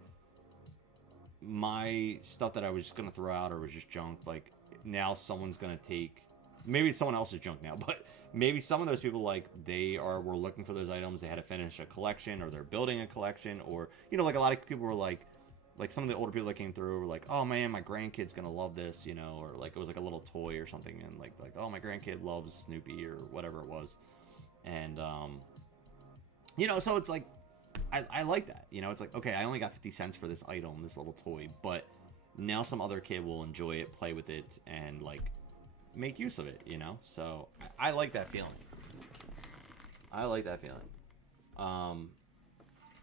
my stuff that I was just gonna throw out or was just junk, like now someone's gonna take, maybe it's someone else's junk now, but maybe some of those people like were looking for those items, they had to finish a collection, or they're building a collection, or you know, like a lot of people were like some of the older people that came through were like, oh man, my grandkid's gonna love this, you know, or like it was like a little toy or something, and like oh, my grandkid loves Snoopy or whatever it was. And you know, so it's like I like that, you know, it's like, okay, I only got 50 cents for this item, this little toy, but now some other kid will enjoy it, play with it, and like make use of it, you know. So I like that feeling. I like that feeling.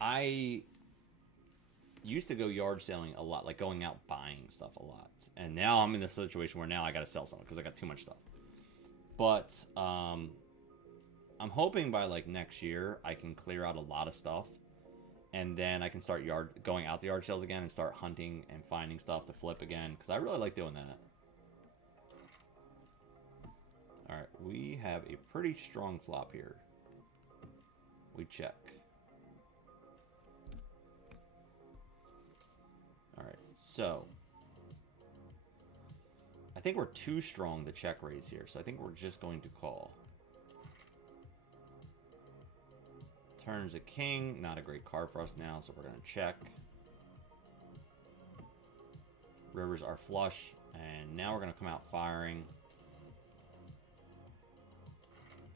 I used to go yard selling a lot, like going out buying stuff a lot, and now I'm in this situation where now I got to sell something because I got too much stuff. But I'm hoping by like next year I can clear out a lot of stuff, and then I can start going out the yard sales again and start hunting and finding stuff to flip again, because I really like doing that. Alright, we have a pretty strong flop here. We check. Alright, so I think we're too strong to check raise here, so I think we're just going to call. Turns a king, not a great card for us now, so we're going to check. Rivers are flush, and now we're going to come out firing.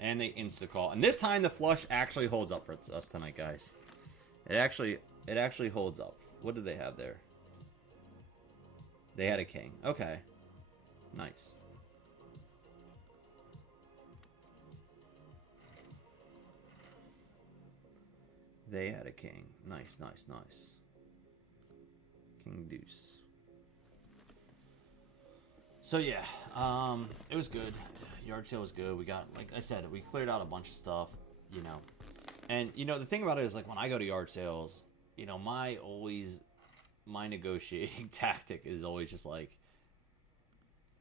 And they insta-call. And this time the flush actually holds up for us tonight, guys. It actually holds up. What did they have there? They had a king. Okay. Nice. They had a king. Nice, nice, nice. King deuce. So yeah, it was good. yard sale was good. We got, like I said, we cleared out a bunch of stuff, you know. And, you know, the thing about it is, like, when I go to yard sales, you know, my negotiating tactic is always just, like,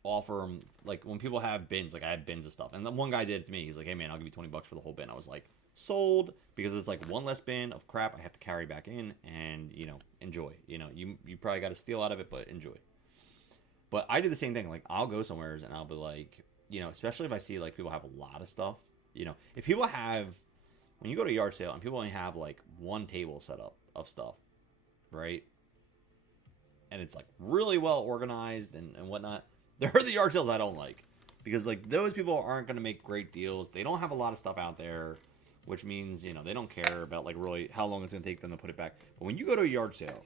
offer them, like, when people have bins, like, I had bins of stuff. And then one guy did it to me. He's like, hey, man, I'll give you $20 for the whole bin. I was like, sold, because it's, like, one less bin of crap I have to carry back in and, you know, enjoy. You know, you probably got to steal out of it, but enjoy. But I do the same thing. Like, I'll go somewhere and I'll be like, you know, especially if I see, like, people have a lot of stuff. You know, if people have, when you go to a yard sale and people only have, like, one table set up of stuff, right? And it's, like, really well organized and whatnot. There are the yard sales I don't like. Because, like, those people aren't going to make great deals. They don't have a lot of stuff out there, which means, you know, they don't care about, like, really how long it's going to take them to put it back. But when you go to a yard sale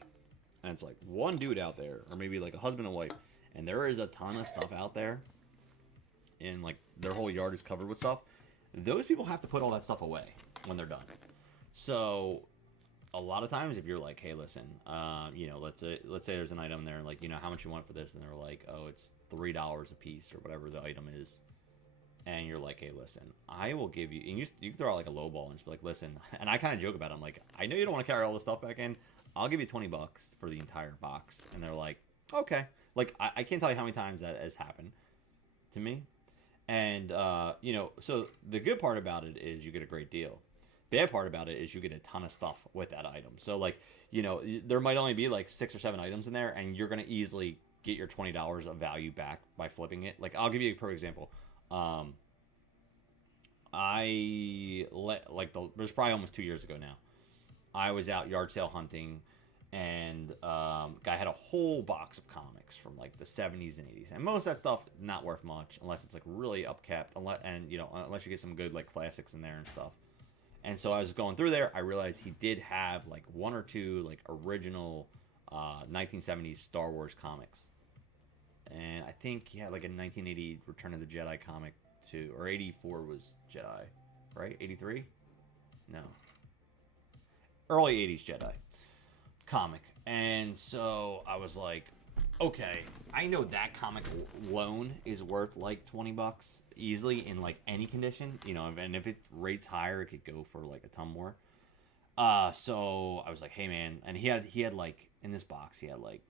and it's, like, one dude out there, or maybe, like, a husband and wife, and there is a ton of stuff out there, and, like, their whole yard is covered with stuff, those people have to put all that stuff away when they're done. So, a lot of times, if you're like, hey, listen, you know, let's say there's an item there, like, you know, how much you want for this? And they're like, oh, it's $3 a piece, or whatever the item is. And you're like, hey, listen, I will give you, and you can throw out, like, a low ball and just be like, listen, and I kind of joke about it. I'm like, I know you don't want to carry all this stuff back in. I'll give you $20 for the entire box. And they're like, okay. Like, I can't tell you how many times that has happened to me. And, you know, so the good part about it is you get a great deal. Bad part about it is you get a ton of stuff with that item. So, like, you know, there might only be, like, 6 or 7 items in there, and you're going to easily get your $20 of value back by flipping it. Like, I'll give you a perfect example. There's probably almost 2 years ago now. I was out yard sale hunting, and guy had a whole box of comics from, like, the 70s and 80s, and most of that stuff not worth much unless it's, like, really upkept, unless you get some good, like, classics in there and stuff. And so I was going through there, I realized he did have, like, 1 or 2, like, original 1970s Star Wars comics, and I think he had, like, a 1980 Return of the Jedi comic too, or 84 was Jedi, right? 83? No, early 80s Jedi comic. And so I was like, okay, I know that comic alone is worth like $20 easily in like any condition, you know, and if it rates higher it could go for like a ton more. So I was like, hey man, and he had like in this box he had like,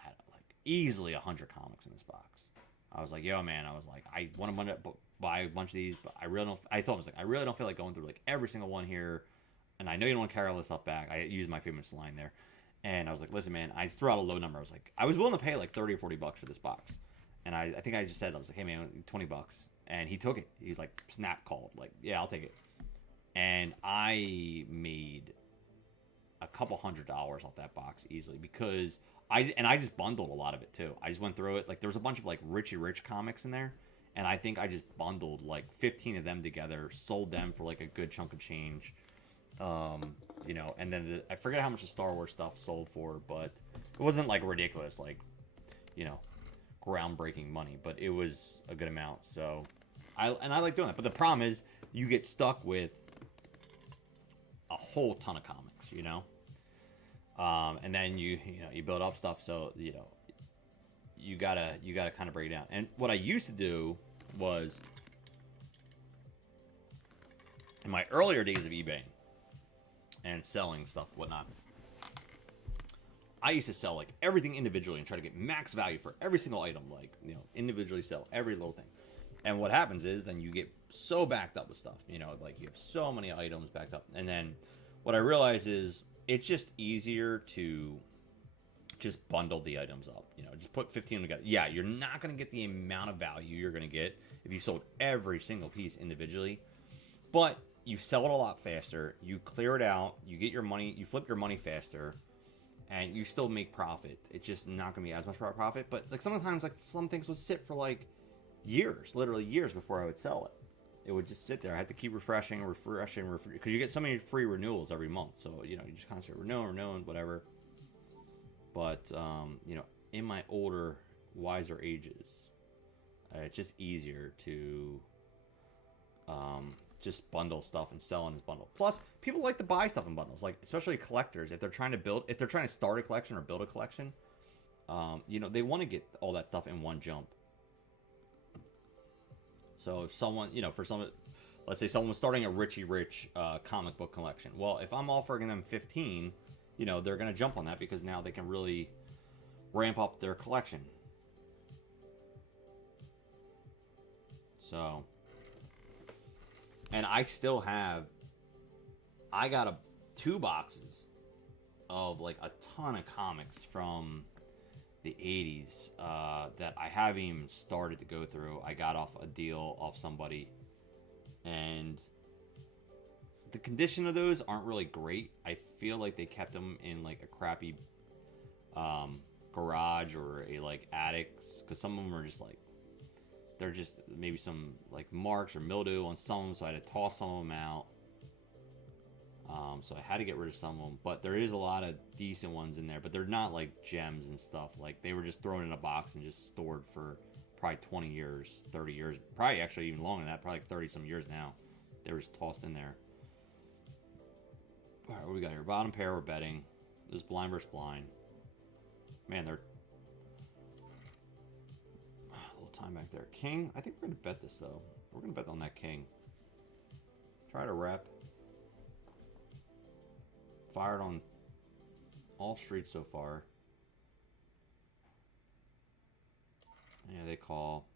I don't know, like easily 100 comics in this box. I was like, yo man, I was like, I want to buy a bunch of these, but I really don't, I told him, I was like, I really don't feel like going through like every single one here. And I know you don't want to carry all this stuff back. I used my famous line there. And I was like, listen, man, I just threw out a low number. I was like, I was willing to pay like 30 or 40 bucks for this box. And I think I just said, I was like, hey, man, 20 bucks. And he took it. He like snap called. Like, yeah, I'll take it. And I made a couple $100 off that box easily because I just bundled a lot of it too. I just went through it. Like there was a bunch of like Richie Rich comics in there. And I think I just bundled like 15 of them together, sold them for like a good chunk of change. You know, and then I forget how much the Star Wars stuff sold for, but it wasn't like ridiculous, like, you know, groundbreaking money, but it was a good amount. So I like doing that. But the problem is you get stuck with a whole ton of comics, you know, and then you build up stuff. So, you know, you gotta kind of break it down. And what I used to do was in my earlier days of eBay and selling stuff, whatnot, I used to sell like everything individually and try to get max value for every single item, like, you know, individually sell every little thing. And what happens is then you get so backed up with stuff, you know, like you have so many items backed up. And then what I realize is it's just easier to just bundle the items up, you know, just put 15 together. Yeah, you're not going to get the amount of value you're going to get if you sold every single piece individually, but you sell it a lot faster, you clear it out, you get your money, you flip your money faster, and you still make profit. It's just not going to be as much profit, but like sometimes like some things would sit for like years, literally years before I would sell it. It would just sit there. I had to keep refreshing, because you get so many free renewals every month. So, you know, you just constantly renewing, whatever. But, you know, in my older, wiser ages, it's just easier to just bundle stuff and sell in as bundle. Plus, people like to buy stuff in bundles, like especially collectors. If they're trying to start a collection or build a collection, you know, they want to get all that stuff in one jump. So if someone, you know, for someone, let's say someone was starting a Richie Rich comic book collection. Well, if I'm offering them 15, you know, they're going to jump on that because now they can really ramp up their collection. So, and I still have, I got 2 boxes of like a ton of comics from the 80s that I haven't even started to go through. I got off a deal off somebody, and the condition of those aren't really great. I feel like they kept them in like a crappy garage or a like attic, because some of them are just like, they're just maybe some like marks or mildew on some of them, so I had to toss some of them out. So I had to get rid of some of them, but there is a lot of decent ones in there, but they're not like gems and stuff. Like they were just thrown in a box and just stored for probably 20 years, 30 years, probably actually even longer than that, probably like 30 some years now. They were just tossed in there. All right, what we got here? Bottom pair we're betting. This is blind versus blind. Man, they're a little time back there. King, I think we're gonna bet this though. We're gonna bet on that king. Try to rep. Fired on all streets so far. Yeah, they call.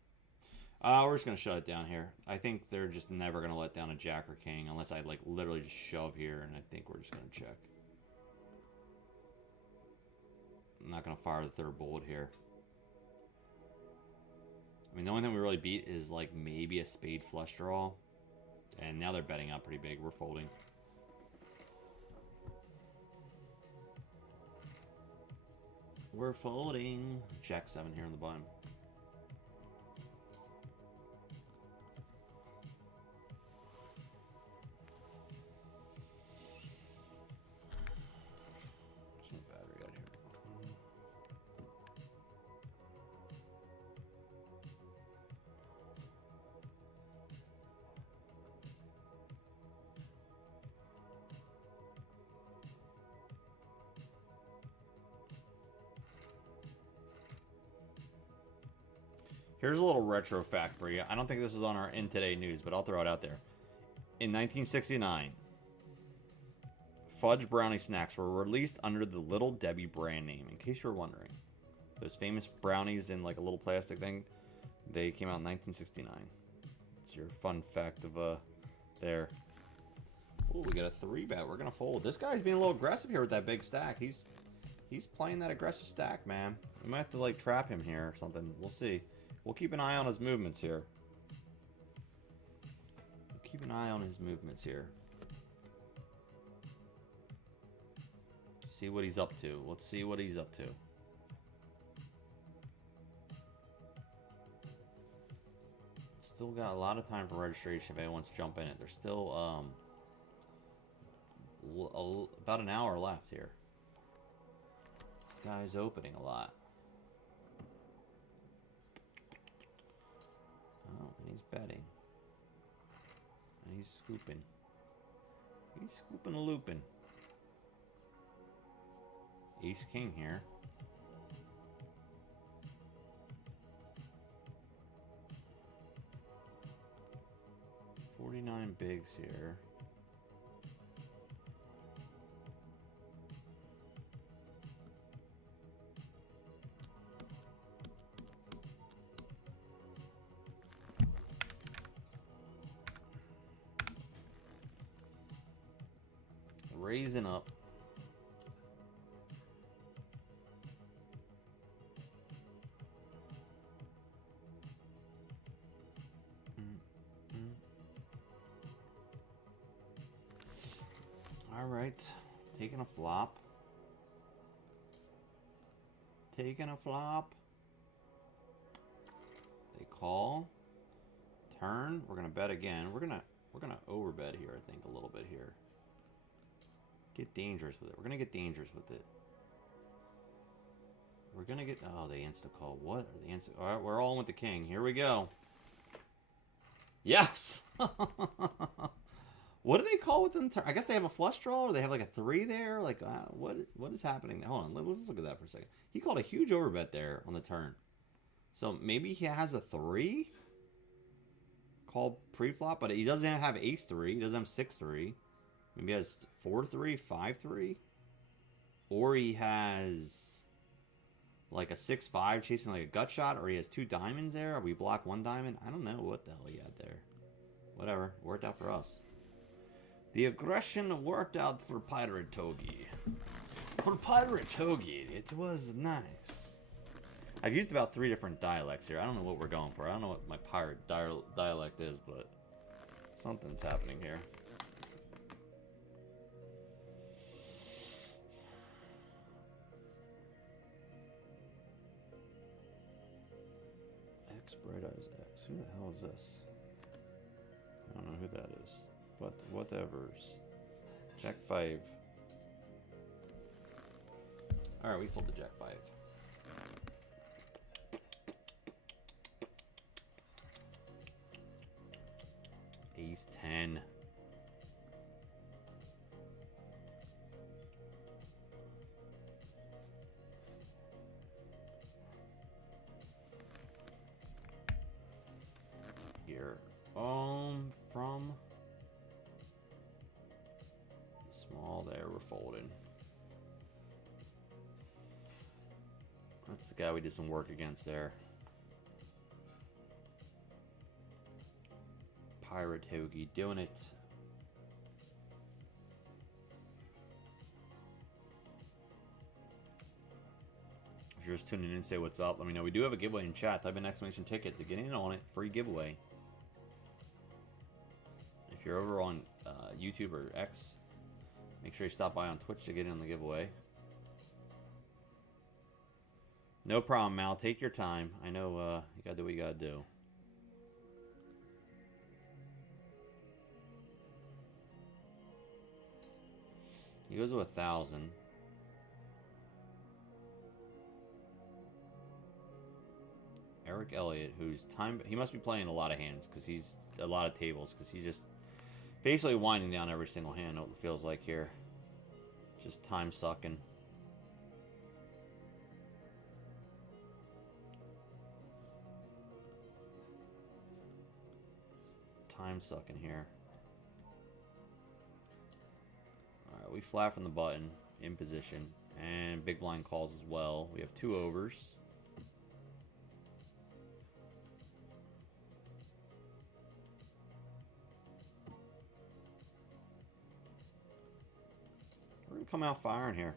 We're just going to shut it down here. I think they're just never going to let down a jack or king unless I like literally just shove here, and I think we're just going to check. I'm not going to fire the third bullet here. I mean, the only thing we really beat is like maybe a spade flush draw. And now they're betting out pretty big. We're folding. We're folding. Jack 7 here on the bottom. There's no battery out here. Here's a little retro fact for you. I don't think this is on our In Today news, but I'll throw it out there. In 1969, fudge brownie snacks were released under the Little Debbie brand name, in case you're wondering. Those famous brownies in like a little plastic thing, they came out in 1969. It's your fun fact of there. Oh, we got a 3-bet. We're gonna fold. This guy's being a little aggressive here with that big stack. He's playing that aggressive stack, man. We might have to like trap him here or something. We'll see. We'll keep an eye on his movements here. Keep an eye on his movements here. See what he's up to. Let's see what he's up to. Still got a lot of time for registration if anyone's jumping it. There's still about an hour left here. This guy's opening a lot. Oh, and he's betting. And he's scooping. He's scooping a looping. Ace King here. $49 bigs here. Raising up. All right, taking a flop. Taking a flop. They call. Turn. We're gonna bet again. We're gonna overbet here. I think a little bit here. Get dangerous with it. We're gonna get dangerous with it. We're gonna get. Oh, they insta call. What are the insta? All right, we're all in with the king. Here we go. Yes. What do they call with them? I guess they have a flush draw, or they have like a 3 there. Like, what is happening? Hold on, let's look at that for a second. He called a huge overbet there on the turn. So maybe he has a 3. call pre-flop, but he doesn't have ace-3. He doesn't have 6-3. Maybe he has 4-3, 5-3. Or he has like a 6-5 chasing like a gut shot, or he has 2 diamonds there, or we block 1 diamond. I don't know what the hell he had there. Whatever. Worked out for us. The aggression worked out for Pirate Hoagie. For Pirate Hoagie, it was nice. I've used about 3 different dialects here. I don't know what we're going for. I don't know what my pirate dialect is, but something's happening here. X Bright Eyes X. Who the hell is this? I don't know who that is. But whatever's. Jack 5. Alright, we fold the Jack 5. Ace 10. Here. From small there, we're folding. That's the guy we did some work against there. Pirate Hoagie doing it. If you're just tuning in, say what's up. Let me know. We do have a giveaway in chat. Type in exclamation ticket to get in on it. Free giveaway. If you're over on YouTube or X, make sure you stop by on Twitch to get in on the giveaway. No problem, Mal. Take your time. I know you gotta do what you gotta do. He goes to 1,000. Eric Elliott, who's he must be playing a lot of hands because he's a lot of tables because he just basically winding down every single hand. What it feels like here, just time sucking. Time sucking here. Alright, we flat from the button, in position, and big blind calls as well. We have 2 overs. We're going to come out firing here.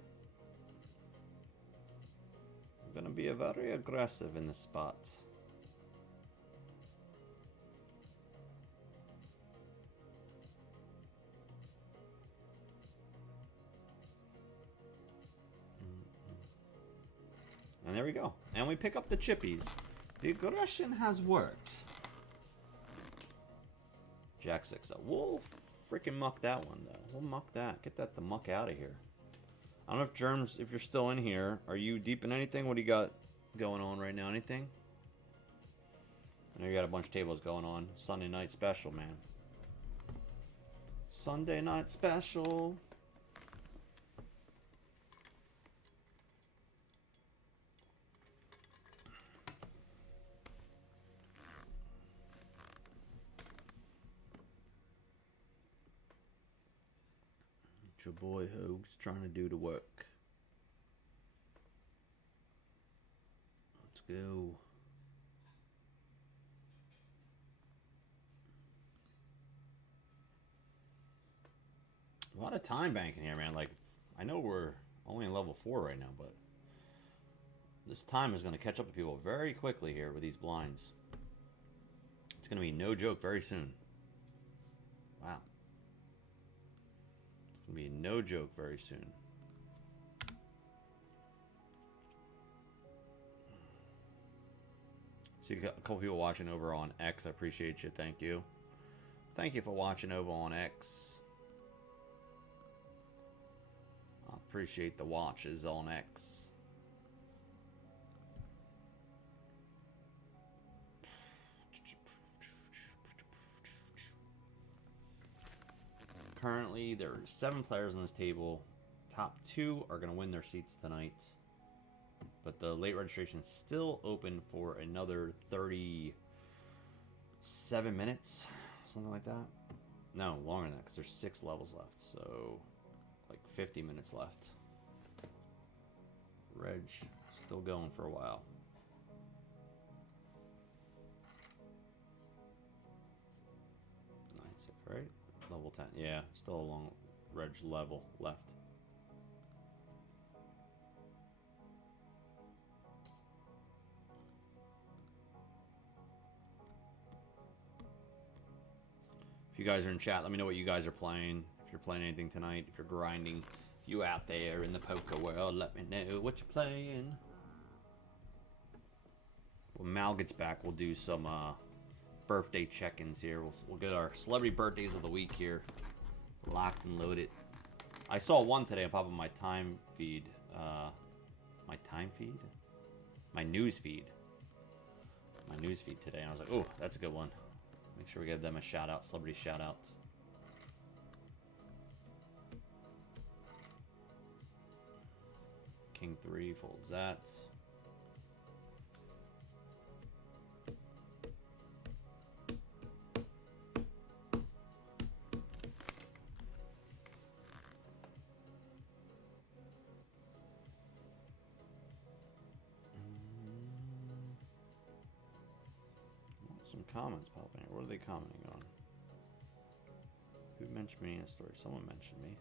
We're going to be very aggressive in this spot. And there we go. And we pick up the chippies. The aggression has worked. Jack 6. We'll freaking muck that one, though. We'll muck that. Get that the muck out of here. I don't know if Germs, if you're still in here, are you deep in anything? What do you got going on right now? Anything? I know you got a bunch of tables going on. Sunday night special, man. Sunday night special. Your boy Hoag's trying to do the work. Let's go. A lot of time banking here, man. Like, I know we're only in level 4 right now, but this time is going to catch up to people very quickly here with these blinds. It's going to be no joke very soon. Wow. Be no joke very soon. See a couple people watching over on X. I appreciate you. Thank you. Thank you for watching over on X. I appreciate the watches on X. Currently, there are 7 players on this table. Top 2 are going to win their seats tonight. But the late registration is still open for another 30 7 minutes, something like that. No, longer than that, because there's 6 levels left. So, like 50 minutes left. Reg, still going for a while. Right? Level 10. Yeah, still a long reg level left. If you guys are in chat, let me know what you guys are playing. If you're playing anything tonight, if you're grinding, if you out there in the poker world, let me know what you're playing. When Mal gets back, we'll do some birthday check-ins here. We'll get our celebrity birthdays of the week here locked and loaded. I saw one today on top of my time feed. My time feed? My news feed. My news feed today. And I was like, oh, that's a good one. Make sure we give them a shout out, celebrity shout out. King 3 folds that. Some comments popping here. What are they commenting on? Who mentioned me in a story? Someone mentioned me.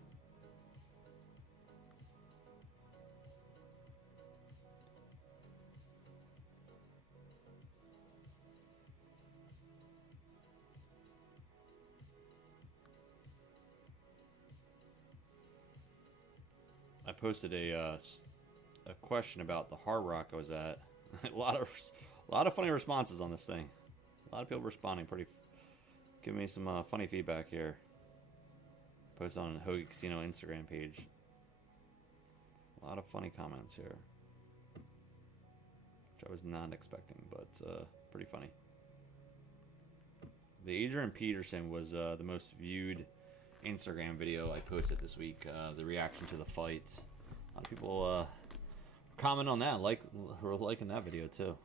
I posted a question about the Hard Rock I was at. a lot of funny responses on this thing. A lot of people responding, giving me some funny feedback here. Post on Hoagie Casino Instagram page. A lot of funny comments here, which I was not expecting, but pretty funny. The Adrian Peterson was the most viewed Instagram video I posted this week. The reaction to the fight. A lot of people comment on that, were liking that video too.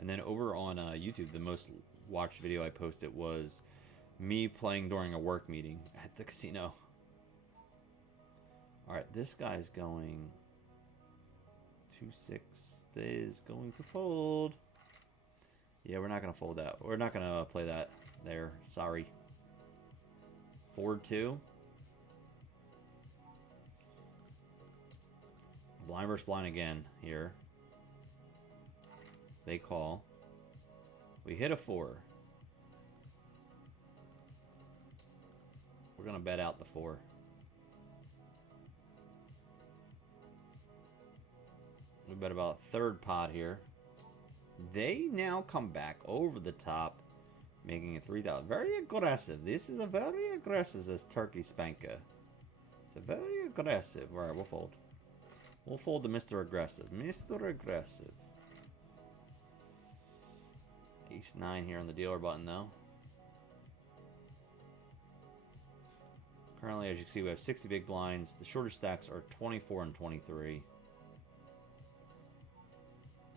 And then over on YouTube, the most watched video I posted was me playing during a work meeting at the casino. Alright, this guy's going 2-6 is going to fold. Yeah, we're not going to fold that. We're not going to play that there. Sorry. Forward 2. Blind versus blind again here. They call. We hit a 4. We're going to bet out the 4. We bet about a third pot here. They now come back over the top, making it 3,000. Very aggressive. This is a very aggressive, this turkey spanker. It's a very aggressive. All right, we'll fold. We'll fold to Mr. Aggressive. Mr. Aggressive. Ace-9 here on the dealer button, though. Currently, as you can see, we have 60 big blinds. The shorter stacks are 24 and 23.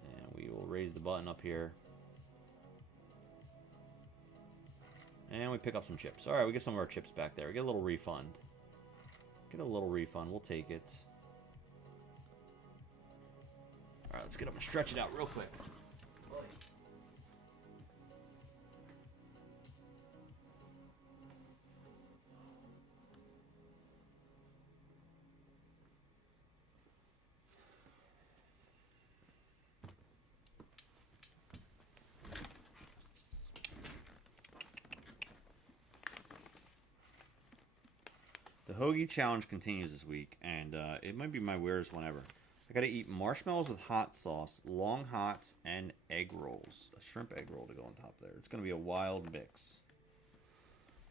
And we will raise the button up here. And we pick up some chips. All right, we get some of our chips back there. We get a little refund. Get a little refund. We'll take it. All right, let's get up and stretch it out real quick. The Hoagie challenge continues this week, and it might be my weirdest one ever. I gotta eat marshmallows with hot sauce, long hots, and egg rolls. A shrimp egg roll to go on top there. It's gonna be a wild mix.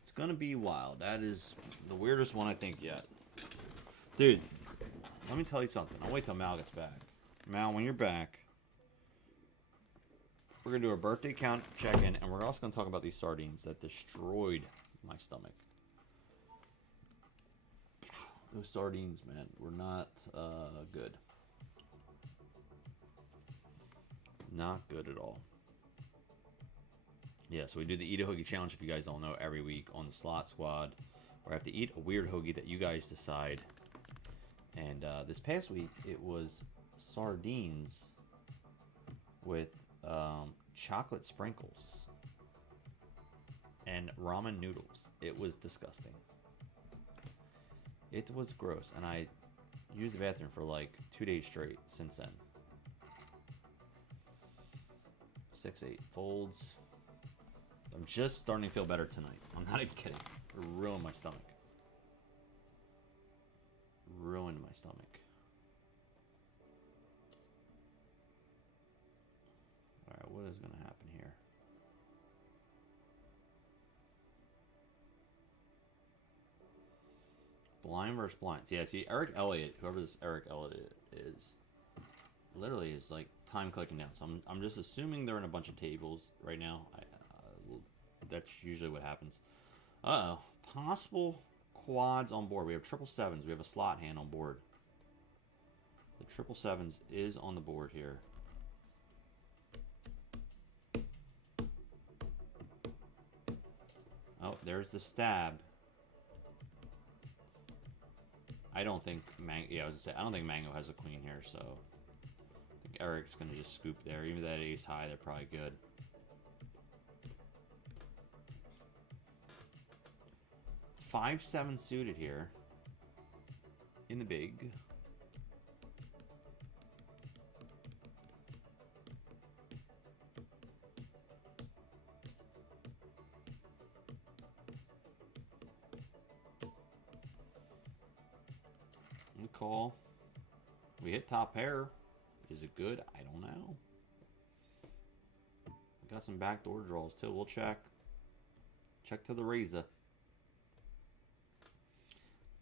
It's gonna be wild. That is the weirdest one I think yet. Dude, let me tell you something. I'll wait till Mal gets back. Mal, when you're back, we're gonna do a birthday count check-in, and we're also gonna talk about these sardines that destroyed my stomach. Those sardines, man, were not good. Not good at all. Yeah, so we do the Eat a Hoagie challenge, if you guys don't know, every week on the Slot Squad, where I have to eat a weird hoagie that you guys decide. And this past week, it was sardines with chocolate sprinkles and ramen noodles. It was disgusting. It was gross, and I used the bathroom for like 2 days straight since then. 6-8 folds. I'm just starting to feel better tonight. I'm not even kidding. It ruined my stomach. Ruined my stomach. Alright, what is going to happen here? Blind versus blind. Yeah, see, Eric Elliott, whoever this Eric Elliott is, literally is like time clicking down. So I'm just assuming they're in a bunch of tables right now. That's usually what happens. Uh-oh. Possible quads on board. We have 777s. We have a slot hand on board. The 777s is on the board here. Oh, there's the stab. I don't think I was gonna say I don't think Mango has a queen here, so I think Eric's gonna just scoop there. Even that ace high, they're probably good. 5-7 suited here in the big. We call. We hit top pair. Is it good? I don't know. We got some backdoor draws too. We'll check. Check to the razor.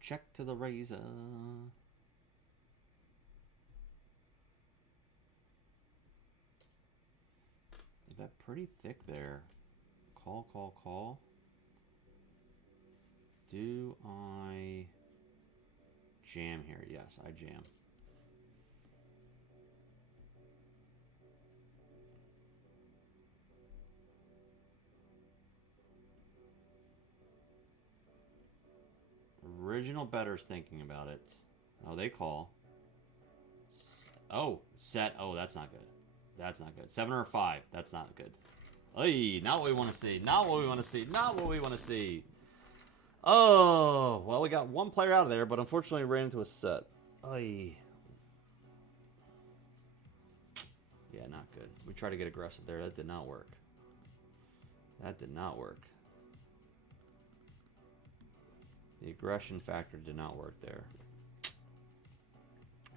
Check to the razor. Is that pretty thick there? Call, call, call. Do I jam here? Yes, I jam. Original better's thinking about it. Oh, they call. Oh, set. Oh, that's not good. That's not good. 7 or 5. That's not good. Hey, not what we want to see. Not what we want to see. Not what we want to see. Oh, well, we got one player out of there, but unfortunately ran into a set. Ay. Yeah, not good. We tried to get aggressive there. That did not work. That did not work. The aggression factor did not work there.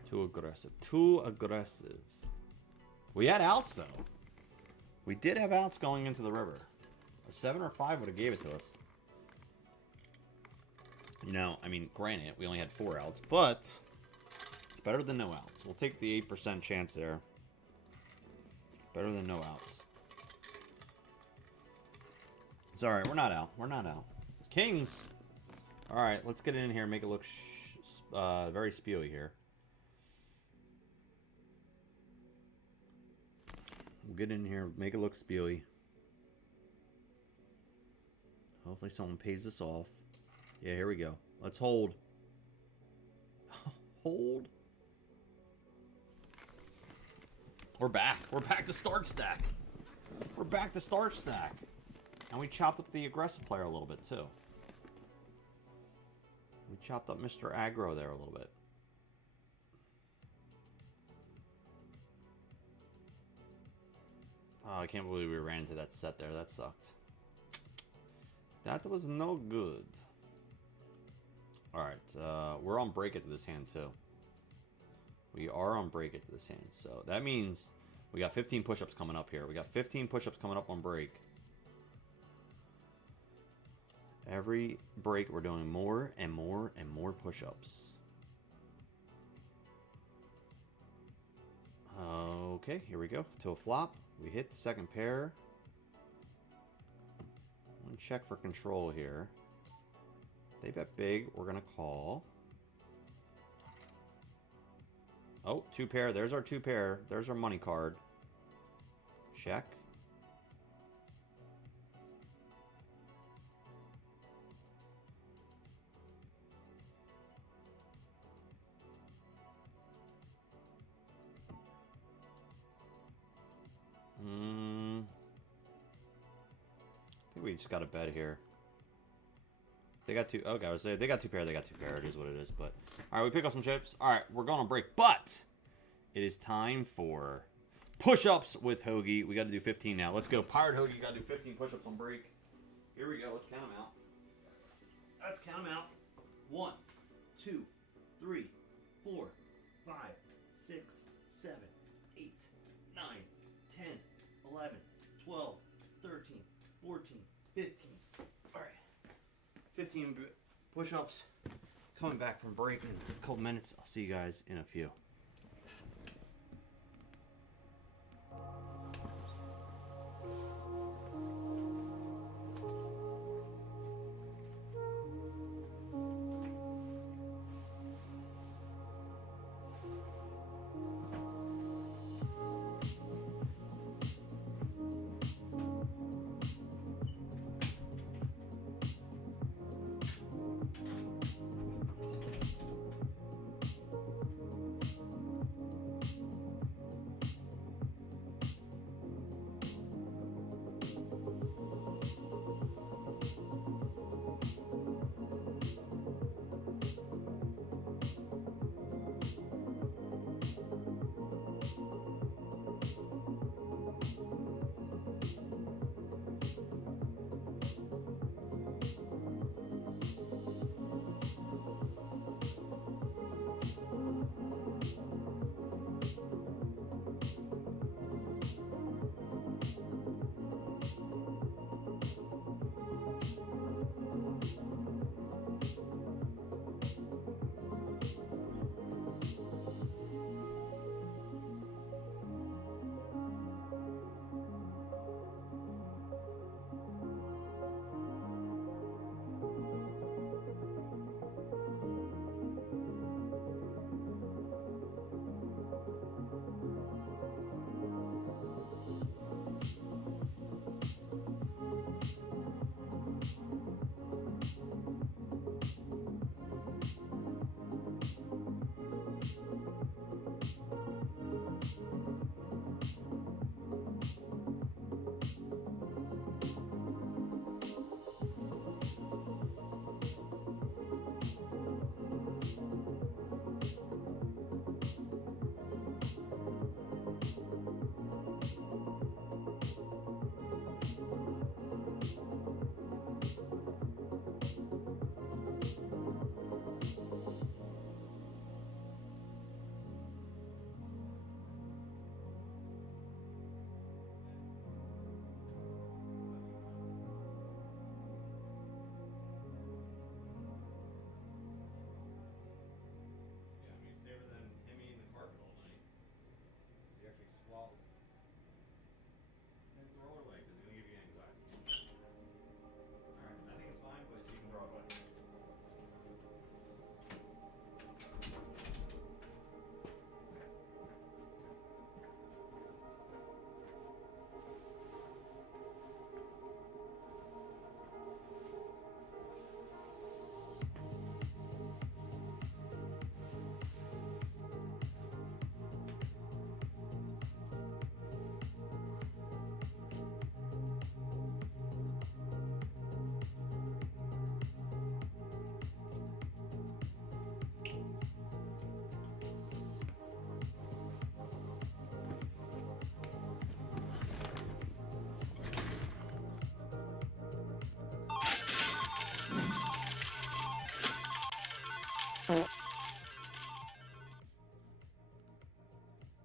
Too aggressive. Too aggressive. We had outs, though. We did have outs going into the river. A 7 or 5 would have gave it to us. You know, I mean, granted, we only had 4 outs, but it's better than no outs. We'll take the 8% chance there. Better than no outs. It's alright, we're not out. We're not out. Kings! Alright, let's get it in here and make it look very spewy here. We'll get in here, make it look spewy. Hopefully someone pays this off. Yeah, here we go. Let's hold. Hold. We're back. We're back to start stack. We're back to start stack. And we chopped up the aggressive player a little bit, too. We chopped up Mr. Aggro there a little bit. Oh, I can't believe we ran into that set there. That sucked. That was no good. Alright, we're on break it to this hand, too. We are on break it to this hand. So that means we got 15 push-ups coming up here. We got 15 push-ups coming up on break. Every break, we're doing more and more and more push-ups. Okay, here we go. To a flop. We hit the second pair. One check for control here. They bet big. We're going to call. Oh, 2 pair. There's our 2 pair. There's our money card. Check. just got a bet here. They got two. Okay, I was saying they got two pair. They got two pair. It is what it is. But all right, we pick up some chips. All right, we're going on break. But it is time for push-ups with Hoagie. We got to do 15 now. Let's go, Pirate Hoagie. Got to do 15 push-ups on break. Here we go. Let's count them out. Let's count them out. 1, 2, 3, 4, 5, 6, 7, 8, 9, 10, 11, 12, 13, 14, 15. All right. 15 push-ups. Coming back from break in a couple minutes. I'll see you guys in a few.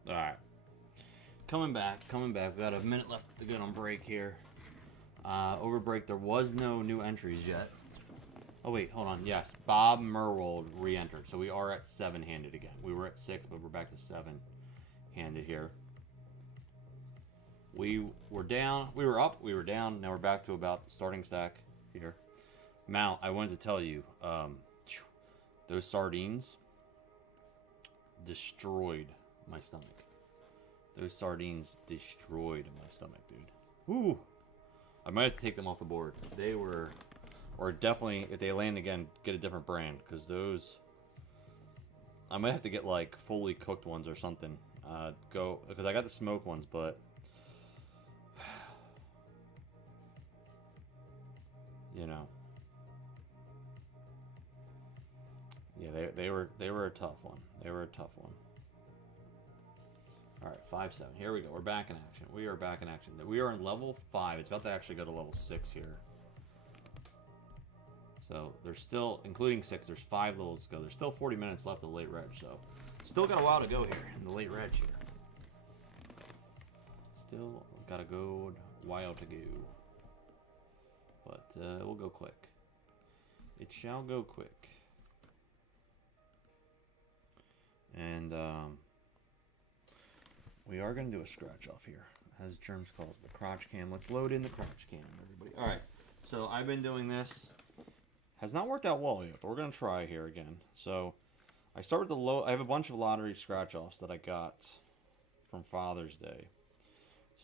Alright. Coming back. We got a minute left to get on break here. Over break, there was no new entries yet. Oh, wait, hold on. Yes, Bob Merwold re-entered. So we are at 7-handed again. We were at 6, but we're back to 7-handed here. We were down. We were up. We were down. Now we're back to about starting stack here. Mal, I wanted to tell you, those sardines destroyed my stomach. Those sardines destroyed my stomach, dude. Ooh. I might have to take them off the board. They were... Or definitely, if they land again, get a different brand. Because those... I might have to get, like, fully cooked ones or something. Because I got the smoked ones, but... you know. Yeah, they were a tough one. They were a tough one. All right, 5-7. Here we go. We're back in action. We are back in action. We are in level 5. It's about to actually go to level 6 here. So there's still, including 6, there's 5 levels to go. There's still 40 minutes left of the late reg, so still got a while to go here in the late reg here. Still got a good while to go. But it will go quick. It shall go quick. And we are going to do a scratch off here, as Germs calls the crotch cam. Let's load in the crotch cam, everybody. All right, so I've been doing this. Has not worked out well yet, but we're going to try here again. So I start with the low. I have a bunch of lottery scratch offs that I got from Father's Day.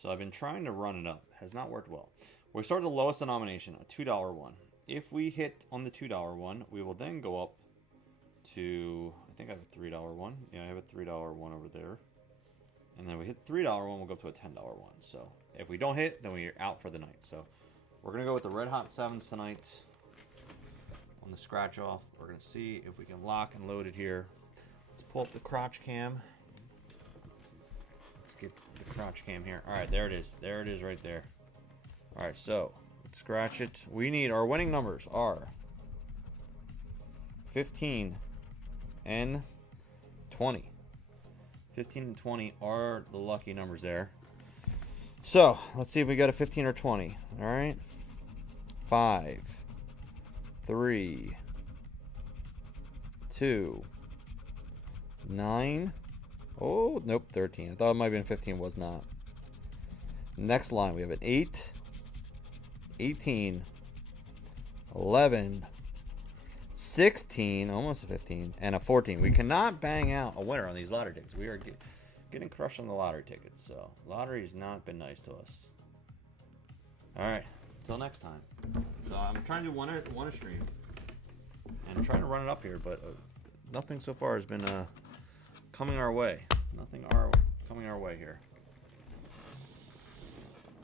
So I've been trying to run it up. Has not worked well. We start with the lowest denomination, a $2 one. If we hit on the $2 one, we will then go up to, I think I have a $3 one. Yeah, I have a $3 one over there. And then we hit the $3 one, we'll go up to a $10 one. So if we don't hit, then we're out for the night. So we're going to go with the Red Hot 7s tonight on the scratch off. We're going to see if we can lock and load it here. Let's pull up the crotch cam. Let's get the crotch cam here. All right, there it is. There it is right there. All right, so let's scratch it. We need, our winning numbers are 15 and 20. 15 and 20 are the lucky numbers there. So let's see if we got a 15 or 20. All right, 5, 3, 2, 9. Oh, nope, 13. I thought it might have been 15, was not. Next line, we have an 8, 18, 11, 16, almost a 15, and a 14. We cannot bang out a winner on these lottery tickets. We are getting crushed on the lottery tickets, so lottery has not been nice to us. All right, until next time. So I'm trying to do one a stream, and I'm trying to run it up here, but nothing so far has been coming our way. Nothing coming our way here.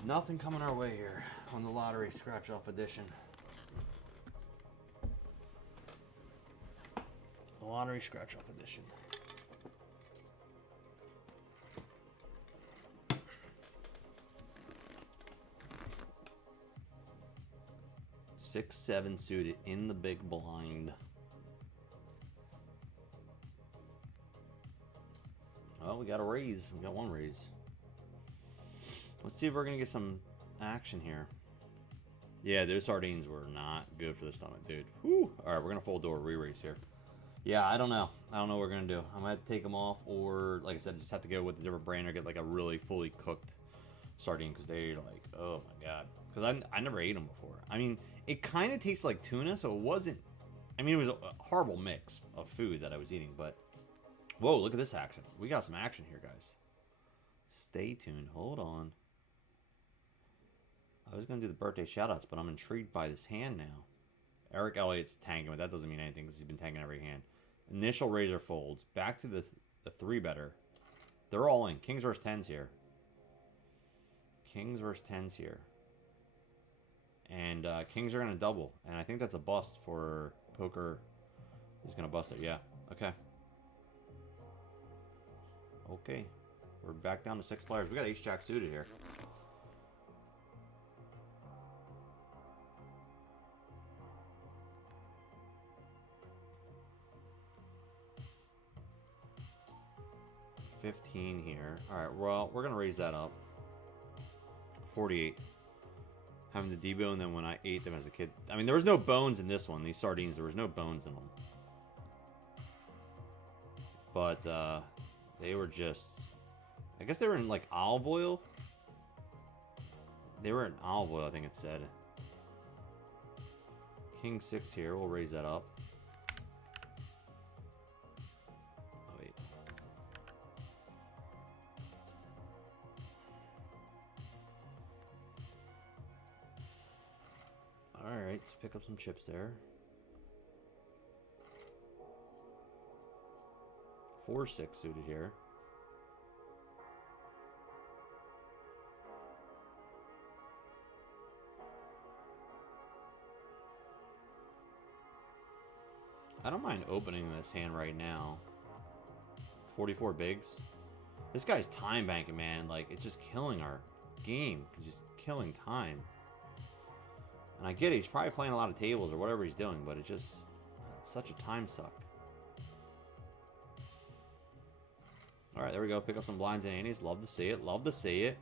Nothing coming our way here on the lottery scratch off edition. The lottery scratch off edition. Six, 7 suited in the big blind. Well, we got a raise. We got one raise. Let's see if we're going to get some action here. Yeah, those sardines were not good for the stomach, dude. Whew. All right, we're going to full door re-raise here. Yeah, I don't know. I don't know what we're going to do. I'm going to have to take them off, or, like I said, just have to go with a different brand or get, like, a really fully cooked sardine, because they're like, oh, my God. Because I never ate them before. I mean, it kind of tastes like tuna, so it wasn't... I mean, it was a horrible mix of food that I was eating, but... Whoa, look at this action. We got some action here, guys. Stay tuned. Hold on. I was going to do the birthday shoutouts, but I'm intrigued by this hand now. Eric Elliott's tanking, but that doesn't mean anything because he's been tanking every hand. Initial razor folds. Back to the 3-better. They're all in. Kings versus 10s here. Kings versus 10s here. And Kings are going to double. And I think that's a bust for poker. He's going to bust it. Yeah. Okay. Okay. We're back down to 6 players. We got ace-jack suited here. $15 here. Alright, well, we're going to raise that up. 48. Having the debone, then when I ate them as a kid. I mean, there was no bones in this one. These sardines, there was no bones in them. But, they were just... I guess they were in, like, olive oil. They were in olive oil, I think it said. King 6 here. We'll raise that up. Oh, wait. Alright, let's pick up some chips there. 4-6 suited here. I don't mind opening this hand right now. 44 bigs. This guy's time banking, man. Like, it's just killing our game. It's just killing time. And I get it. He's probably playing a lot of tables or whatever he's doing, but it's such a time suck. Alright, there we go. Pick up some blinds and antes. Love to see it. Love to see it.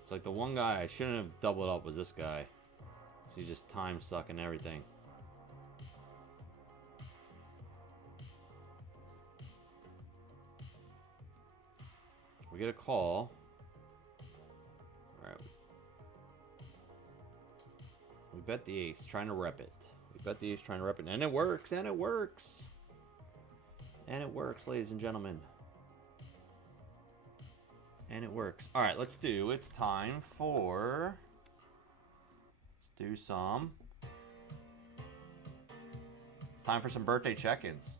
It's like the one guy I shouldn't have doubled up was this guy. So he's just time sucking everything. We get a call. Alright. We bet the ace, trying to rep it. We bet the ace, trying to rep it. And it works, and it works. And it works, ladies and gentlemen. And it works. Alright, let's do, it's time for... Let's do some... It's time for some birthday check-ins.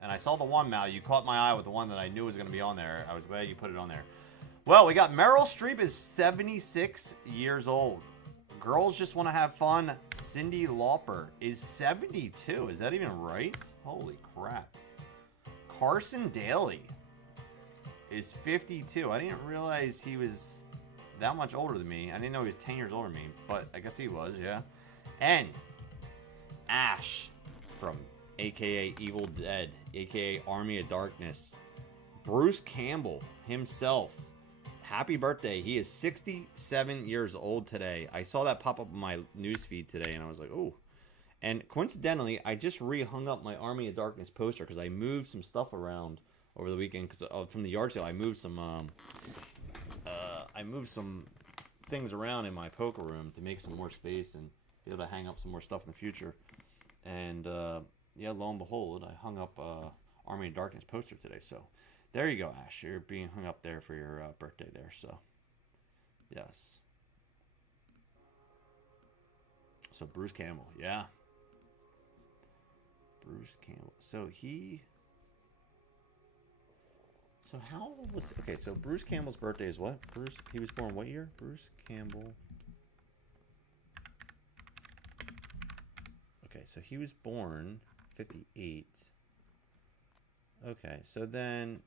And I saw the one, Mal. You caught my eye with the one that I knew was going to be on there. I was glad you put it on there. Well, we got Meryl Streep is 76 years old. Girls Just Want to Have Fun. Cyndi Lauper is 72. Is that even right? Holy crap. Carson Daly is 52. I didn't realize he was that much older than me. I didn't know he was 10 years older than me, but I guess he was, yeah. And Ash from AKA Evil Dead, AKA Army of Darkness. Bruce Campbell himself. Happy birthday. He is 67 years old today. I saw that pop up in my newsfeed today, and I was like, oh. And coincidentally, I just re-hung up my Army of Darkness poster because I moved some stuff around over the weekend. Because from the yard sale, I moved some things around in my poker room to make some more space and be able to hang up some more stuff in the future. And yeah, lo and behold, I hung up Army of Darkness poster today. So there you go, Ash. You're being hung up there for your birthday there. So yes. So Bruce Campbell, yeah. Bruce Campbell. So how old was... Okay, so Bruce Campbell's birthday is what? He was born what year? Bruce Campbell. Okay, so he was born 58. Okay, so then...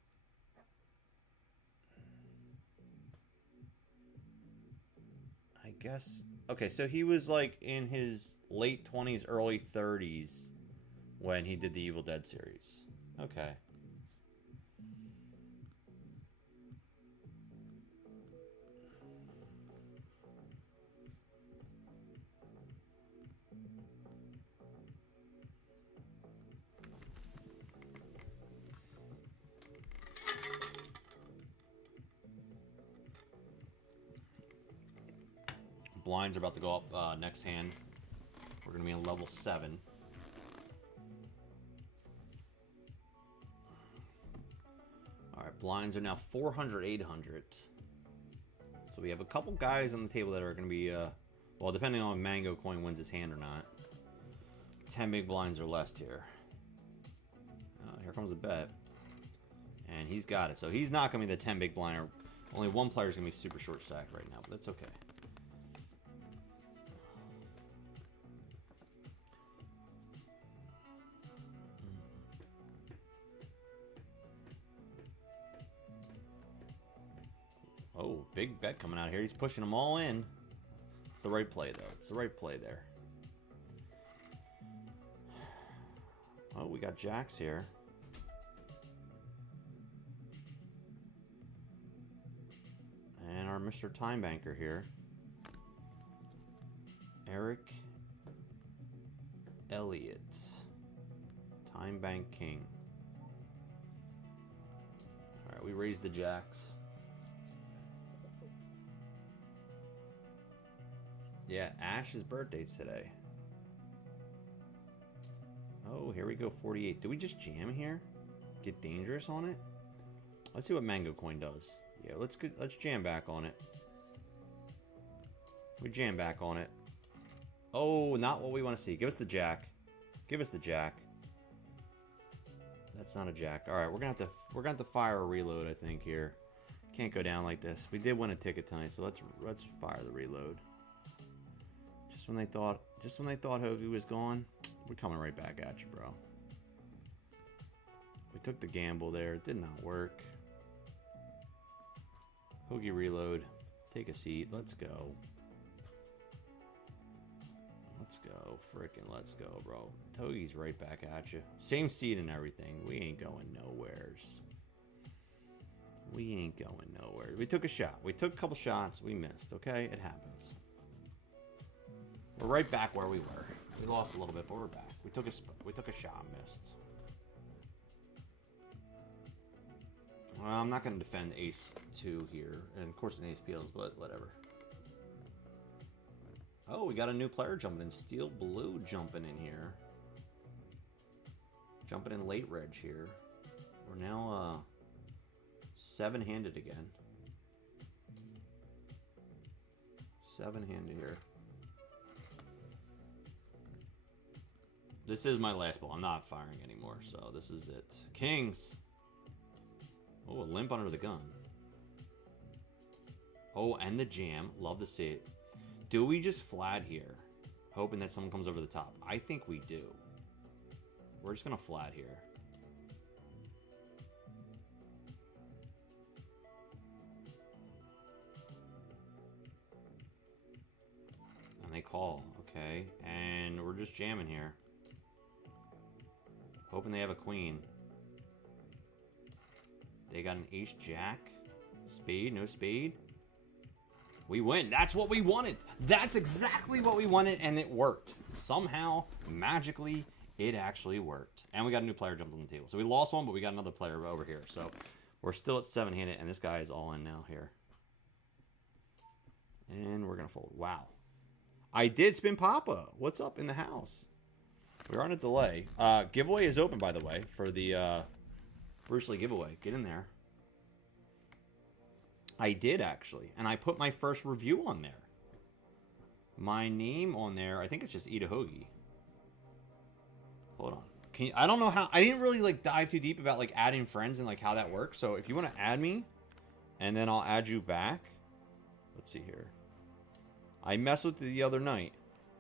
I guess... Okay, so he was like in his late 20s, early 30s when he did the Evil Dead series. Okay. Blinds are about to go up next hand. We're going to be in level 7. Alright, blinds are now 400, 800. So we have a couple guys on the table that are going to be, well, depending on if Mango Coin wins his hand or not. 10 big blinds or less here. Here comes a bet. And he's got it. So he's not going to be the 10 big blind. Only one player is going to be super short stacked right now, but that's okay. Oh, big bet coming out here. He's pushing them all in. It's the right play, though. It's the right play there. Oh, we got jacks here. And our Mr. Time Banker here. Eric Elliott. Time Bank King. Alright, we raised the jacks. Yeah, Ash's birthday's today. Oh, here we go, 48. Do we just jam here? Get dangerous on it? Let's see what Mango Coin does. Yeah, let's jam back on it. We jam back on it. Oh, not what we want to see. Give us the jack. Give us the jack. That's not a jack. All right, we're gonna have to fire a reload, I think here. Can't go down like this. We did win a ticket tonight, so let's fire the reload. Just when they thought Hoagie was gone, we're coming right back at you, bro. We took the gamble there. It did not work. Hoagie reload. Take a seat. Let's go. Let's go. Frickin' let's go, bro. Hoagie's right back at you. Same seat and everything. We ain't going nowheres. We ain't going nowhere. We took a shot. We took a couple shots. We missed. Okay? It happens. We're right back where we were. We lost a little bit, but we're back. We took a shot, missed. Well, I'm not going to defend ace 2 here. And of course an ace peels, but whatever. Oh, we got a new player jumping in. Steel Blue jumping in here. Jumping in late reg here. We're now 7-handed again. 7-handed here. This is my last ball. I'm not firing anymore, so this is it. Kings. Oh, a limp under the gun. Oh, and the jam. Love to see it. Do we just flat here? Hoping that someone comes over the top. I think we do. We're just going to flat here. And they call. Okay. And we're just jamming here. Hoping they have a queen. They got an ace jack. Spade, no spade. We win. That's what we wanted. That's exactly what we wanted, and it worked. Somehow, magically, it actually worked. And we got a new player jumped on the table. So we lost one, but we got another player over here. So we're still at 7-handed, and this guy is all in now here. And we're going to fold. Wow. I did spin Papa. What's up in the house? We're on a delay. Giveaway is open, by the way, for the Bruce Lee giveaway. Get in there. I did, actually. And I put my first review on there. My name on there, I think it's just Eat a Hoagie. Hold on. I don't know how... I didn't really, like, dive too deep about, like, adding friends and, like, how that works. So if you want to add me, and then I'll add you back. Let's see here. I messed with it the other night.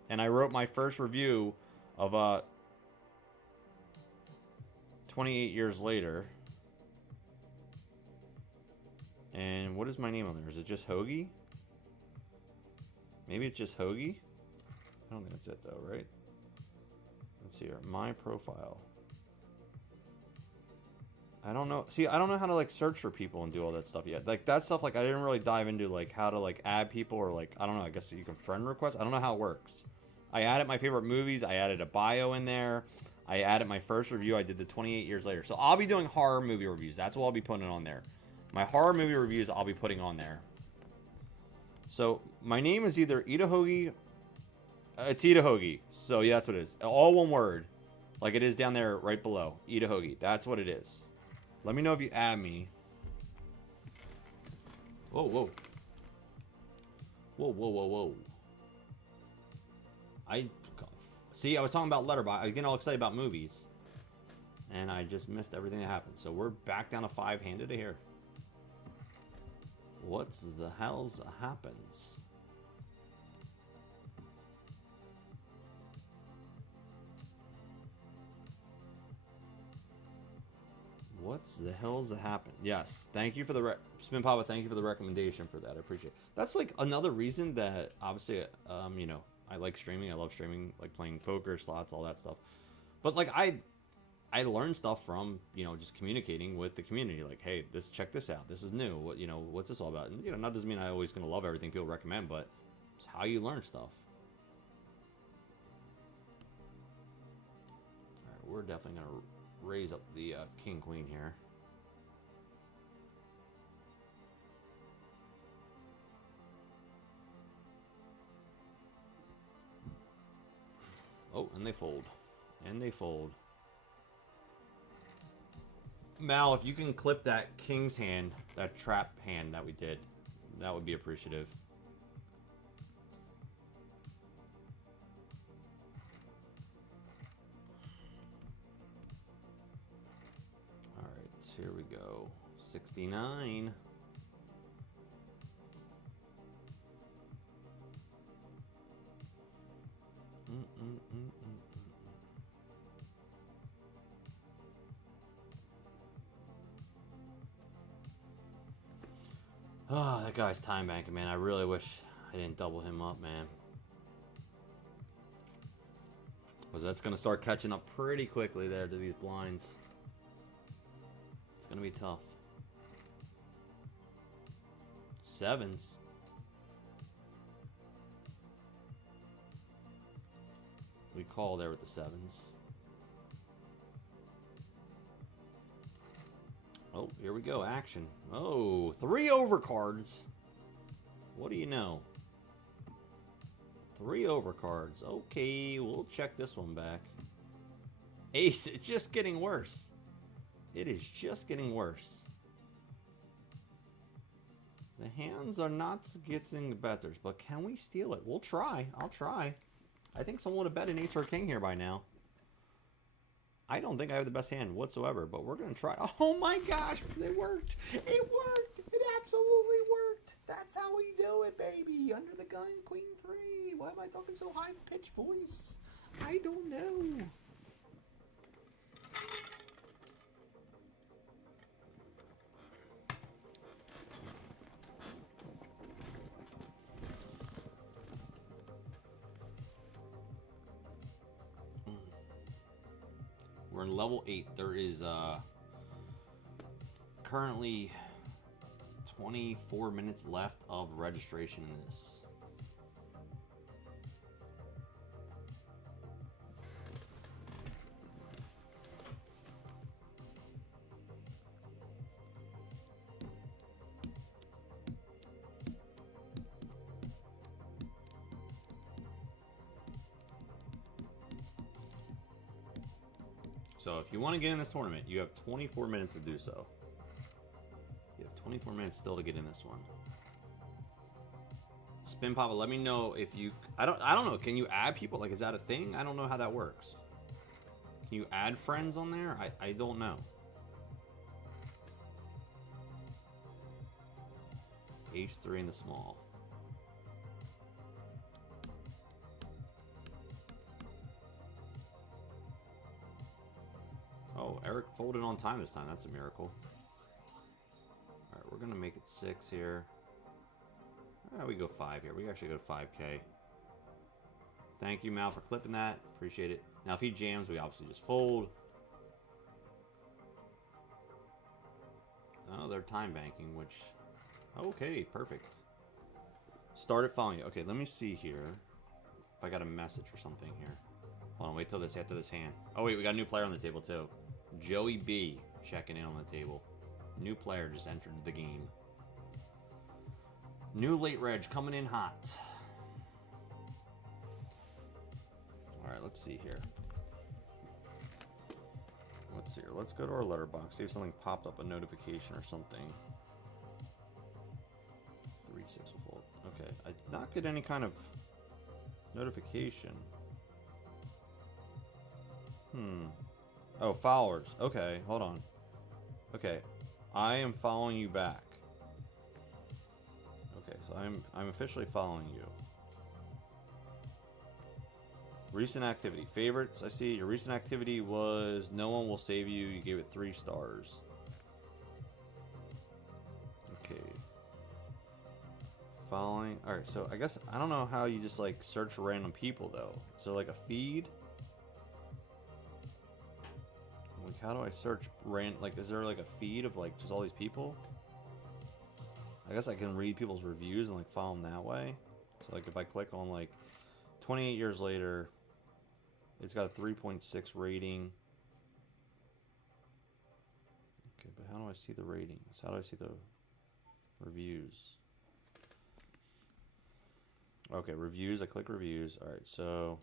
And I wrote my first review of 28 years later. And what is my name on there? Is it just Hoagie? Maybe it's just Hoagie? I don't think that's it though, right? Let's see here. My profile. I don't know. See, I don't know how to like search for people and do all that stuff yet. Like that stuff, like I didn't really dive into like how to like add people or like, I don't know, I guess you can friend request. I don't know how it works. I added my favorite movies. I added a bio in there. I added my first review. I did the 28 years later. So I'll be doing horror movie reviews. That's what I'll be putting on there. My horror movie reviews I'll be putting on there. So my name is either Eat a Hoagie. It's Eat a Hoagie. So yeah, that's what it is. All one word. Like it is down there right below. Eat a Hoagie. That's what it is. Let me know if you add me. Whoa, whoa. Whoa, whoa, whoa, whoa. See, I was talking about Letterboxd. I was getting all excited about movies. And I just missed everything that happened. So we're back down to 5-handed here. What's the hell's happens? What's the hell's happened? Yes, thank you for the Spin Papa. Thank you for the recommendation for that. I appreciate it. That's like another reason that obviously, you know, I like streaming. I love streaming, like playing poker, slots, all that stuff. But like I learned stuff from, you know, just communicating with the community. Like, hey, check this out. This is new. What, you know, what's this all about? And, you know, not doesn't mean I always going to love everything people recommend, but it's how you learn stuff. All right, we're definitely going to raise up the king queen here. Oh, and they fold. And they fold. Mal, if you can clip that king's hand, that trap hand that we did, that would be appreciative. Alright, here we go. 69. Oh, that guy's time banking, man. I really wish I didn't double him up, man. Because that's going to start catching up pretty quickly there to these blinds. It's going to be tough. Sevens. We call there with the sevens. Oh, here we go. Action. Oh, 3 overcards. What do you know? 3 overcards. Okay, we'll check this one back. Ace, it's just getting worse. It is just getting worse. The hands are not getting better, but can we steal it? We'll try. I'll try. I think someone would have bet an ace or a king here by now. I don't think I have the best hand whatsoever, but we're going to try. Oh my gosh, it worked. It worked. It absolutely worked. That's how we do it, baby. Under the gun, queen 3. Why am I talking so high-pitched voice? I don't know. We're in level 8. There is currently 24 minutes left of registration in this. So if you want to get in this tournament, you have 24 minutes to do so. You have 24 minutes still to get in this one. Spin Papa, let me know if you... I don't know. Can you add people? Like, is that a thing? I don't know how that works. Can you add friends on there? I don't know. Ace 3 in the small. Oh, Eric folded on time this time. That's a miracle. Alright, we're going to make it 6 here. We go 5 here. We actually go 5K. Thank you, Mal, for clipping that. Appreciate it. Now, if he jams, we obviously just fold. Oh, they're time banking, which... Okay, perfect. Started following you. Okay, let me see here. If I got a message or something here. Hold on, wait till this, after this hand. Oh, wait, we got a new player on the table, too. Joey B checking in on the table. New player just entered the game. New late reg coming in hot. Alright, let's see here. Let's see here. Let's go to our letterbox. See if something popped up, a notification or something. 3-6 will fold. Okay, I did not get any kind of notification. Oh, followers. Okay, hold on. Okay, I am following you back. Okay, so I'm officially following you. Recent activity. Favorites, I see your recent activity was No One Will Save You. You gave it 3 stars. Okay. Following. Alright, so I guess, I don't know how you just like search random people though. Is there like a feed? Like, how do I search like, is there like a feed of like just all these people? I guess I can read people's reviews and like follow them that way. So like if I click on like 28 years later, it's got a 3.6 rating. Okay, but how do I see the ratings? How do I see the reviews? Okay, reviews. I click reviews. All right, so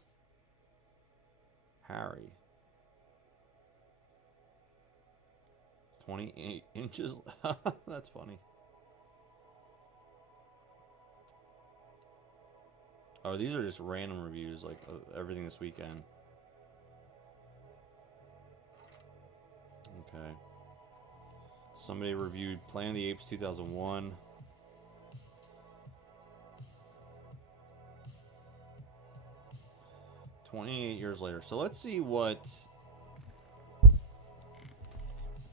Harry. 28 inches. That's funny. Oh, these are just random reviews, like everything this weekend. Okay. Somebody reviewed Planet of the Apes 2001. $28 years later. So let's see what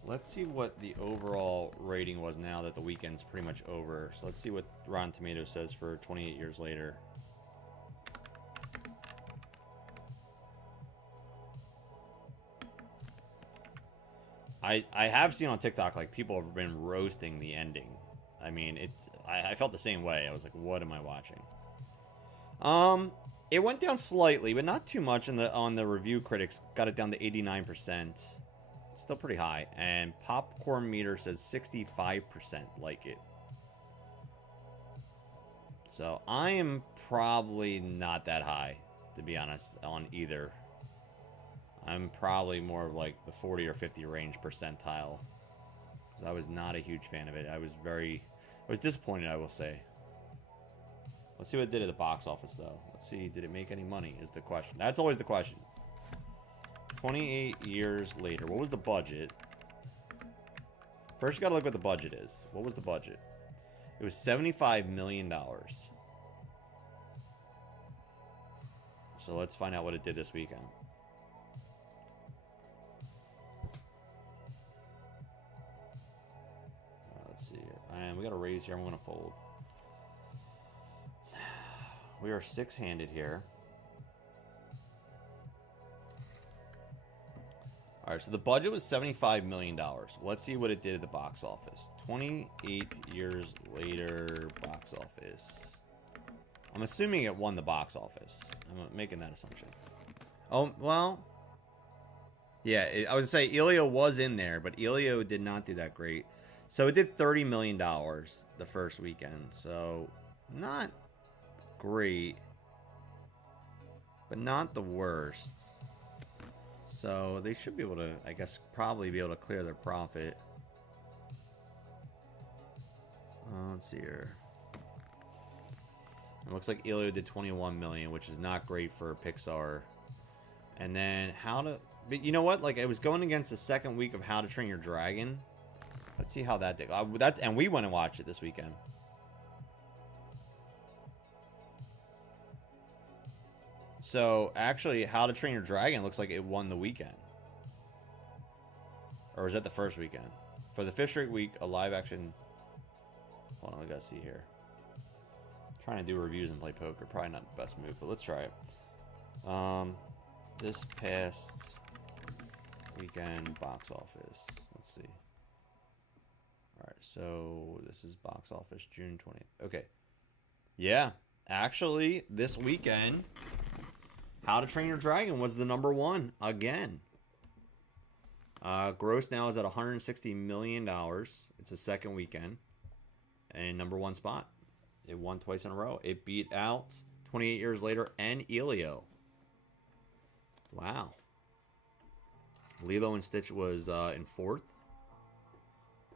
Let's see what the overall rating was now that the weekend's pretty much over. So let's see what Rotten Tomatoes says for 28 years later. I have seen on TikTok, like, people have been roasting the ending. I mean, I felt the same way. I was like, what am I watching? It went down slightly, but not too much on the review critics. Got it down to 89%. Still pretty high. And Popcorn Meter says 65% like it. So I am probably not that high, to be honest, on either. I'm probably more of like the 40 or 50 range percentile. Because I was not a huge fan of it. I was disappointed, I will say. Let's see what it did at the box office, though. Let's see, did it make any money, is the question. That's always the question. 28 years later. What was the budget? First, you gotta look what the budget is. What was the budget? It was $75 million. So let's find out what it did this weekend. Let's see here. And we got a raise here. I'm going to fold. We are six-handed here. All right, so the budget was $75 million. Let's see what it did at the box office. 28 years later, box office. I'm assuming it won the box office. I'm making that assumption. Oh, well. Yeah, I would say Elio was in there, but Elio did not do that great. So it did $30 million the first weekend. So not great, but not the worst. So they should be able to, I guess, probably be able to clear their profit. Let's see here. It looks like Elio did 21 million, which is not great for Pixar. And then but you know what? Like, it was going against the second week of How to Train Your Dragon. Let's see how that did. And we went and watched it this weekend. So, actually, How to Train Your Dragon looks like it won the weekend. Or was that the first weekend? For the fifth straight week, a live action... Hold on, I gotta see here. Trying to do reviews and play poker. Probably not the best move, but let's try it. This past weekend box office. Let's see. Alright, so this is box office June 20th. Okay. Yeah, actually, this weekend... How to Train Your Dragon was the #1 again. Gross now is at $160 million. It's the second weekend. And #1 spot. It won twice in a row. It beat out 28 years later and Elio. Wow. Lilo and Stitch was in fourth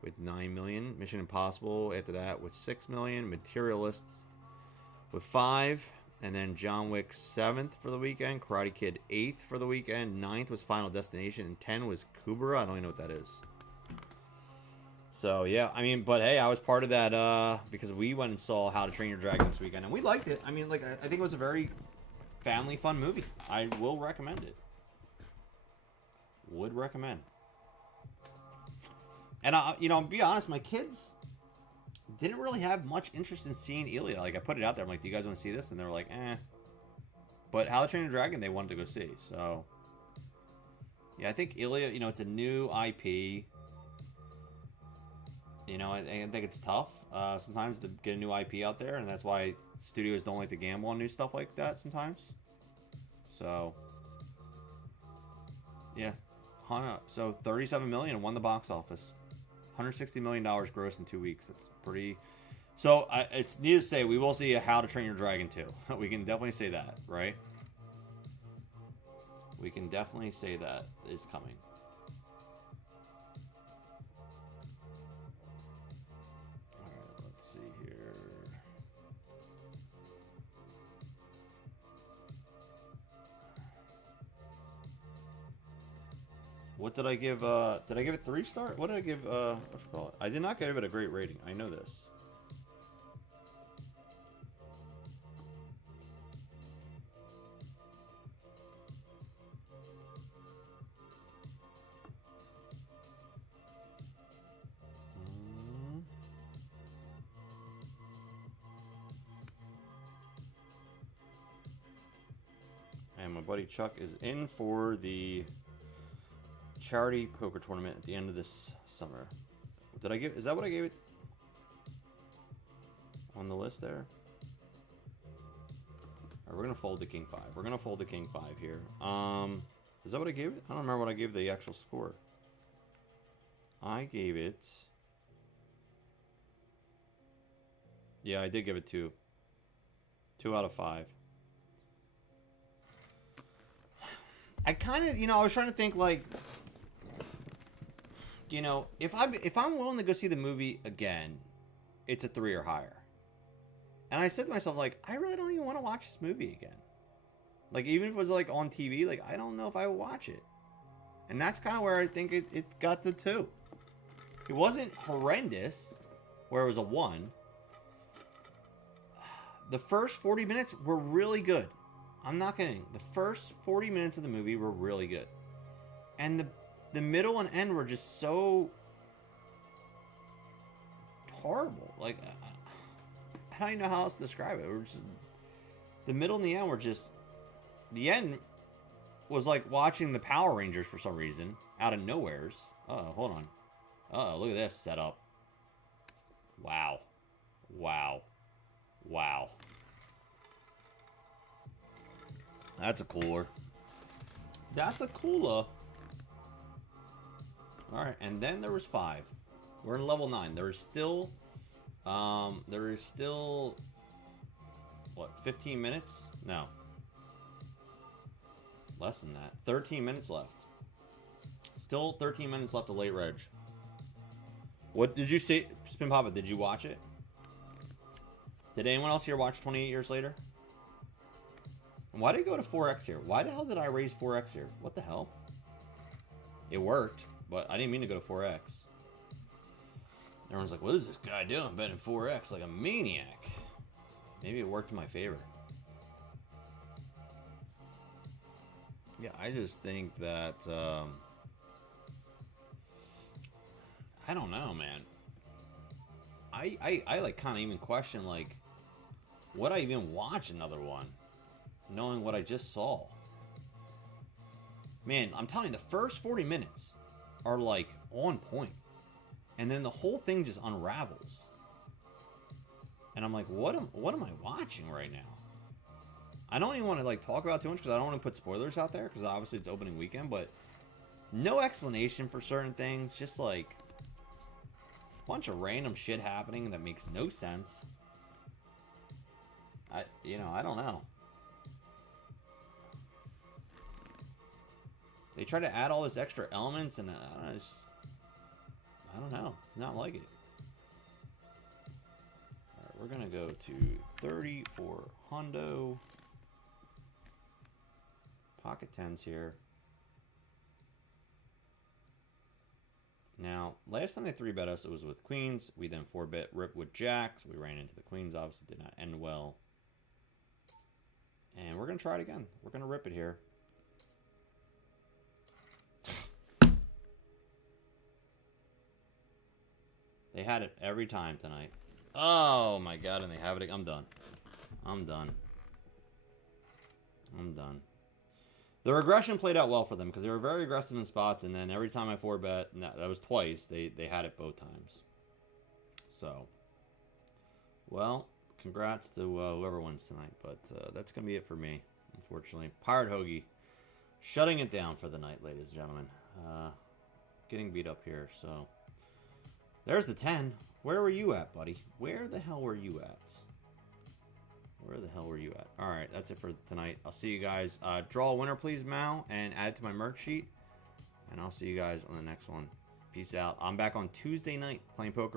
with 9 million. Mission Impossible after that with 6 million. Materialists with 5. And then John Wick 7th for the weekend. Karate Kid 8th for the weekend. 9th was Final Destination. And 10 was Kubera. I don't even know what that is. So, yeah. I mean, but hey, I was part of that because we went and saw How to Train Your Dragon this weekend. And we liked it. I mean, like, I think it was a very family fun movie. I will recommend it. Would recommend. And, you know, to be honest, my kids... didn't really have much interest in seeing Elio. Like, I put it out there. I'm like, do you guys want to see this? And they were like, eh. But How to Train Your Dragon, they wanted to go see. So, yeah, I think Elio, you know, it's a new IP. You know, I think it's tough sometimes to get a new IP out there. And that's why studios don't like to gamble on new stuff like that sometimes. So, yeah. So, $37 million won the box office. $160 million gross in 2 weeks. That's pretty... So, it's needless to say, we will see a How to Train Your Dragon 2. We can definitely say that, right? We can definitely say that is coming. Alright, let's see here. What did I give, did I give it 3 star? What did I give, what you call it? I did not give it a great rating. I know this. my buddy Chuck is in for the charity poker tournament at the end of this summer. Did I give? Is that what I gave it on the list there? All right, we're gonna fold the king 5. We're gonna fold the king 5 here. Is that what I gave it? I don't remember what I gave the actual score. I gave it. Yeah, I did give it 2. 2 out of 5. I kind of, I was trying to think like, if I'm willing to go see the movie again, it's a 3 or higher. And I said to myself, like, I really don't even want to watch this movie again. Like, even if it was like on TV, like, I don't know if I would watch it. And that's kind of where I think it got the 2. It wasn't horrendous, where it was a 1. The first 40 minutes were really good. I'm not kidding. The first 40 minutes of the movie were really good. And the middle and end were just so horrible. Like, I don't even know how else to describe it. The middle and the end were just... The end was like watching the Power Rangers for some reason. Out of nowheres. Uh-oh, hold on. Uh-oh, look at this setup. Wow. Wow. Wow. That's a cooler. That's a cooler. Alright, and then there was 5. We're in level 9. There is still... what, 15 minutes? No. Less than that. 13 minutes left. Still 13 minutes left of late reg. What did you see? Spin Papa, did you watch it? Did anyone else here watch 28 Years Later? And why did it go to 4x here? Why the hell did I raise 4x here? What the hell? It worked, but I didn't mean to go to 4x. Everyone's like, what is this guy doing? Betting 4x like a maniac. Maybe it worked in my favor. Yeah, I just think that, I don't know, man. I like kind of even question, like, would I even watch another one, knowing what I just saw? Man, I'm telling you, the first 40 minutes are, like, on point. And then the whole thing just unravels. And I'm like, what am I watching right now? I don't even want to, like, talk about too much because I don't want to put spoilers out there because obviously it's opening weekend, but no explanation for certain things. Just, like, a bunch of random shit happening that makes no sense. I don't know. They try to add all this extra elements and I don't know. Not like it. Alright, we're going to go to 30 for Hondo. Pocket 10s here. Now, last time they 3-bet us, it was with queens. We then 4-bet rip with jacks. We ran into the queens, obviously did not end well. And we're going to try it again. We're going to rip it here. They had it every time tonight. Oh my god, and they have it. I'm done. I'm done. I'm done. The regression played out well for them because they were very aggressive in spots, and then every time I 4-bet, that was twice, they had it both times. So, well, congrats to whoever wins tonight, but that's going to be it for me, unfortunately. Pirate Hoagie shutting it down for the night, ladies and gentlemen. Getting beat up here, so... There's the 10. Where were you at, buddy? Where the hell were you at? Where the hell were you at? Alright, that's it for tonight. I'll see you guys. Draw a winner, please, Mal, and add to my merch sheet. And I'll see you guys on the next one. Peace out. I'm back on Tuesday night playing poker.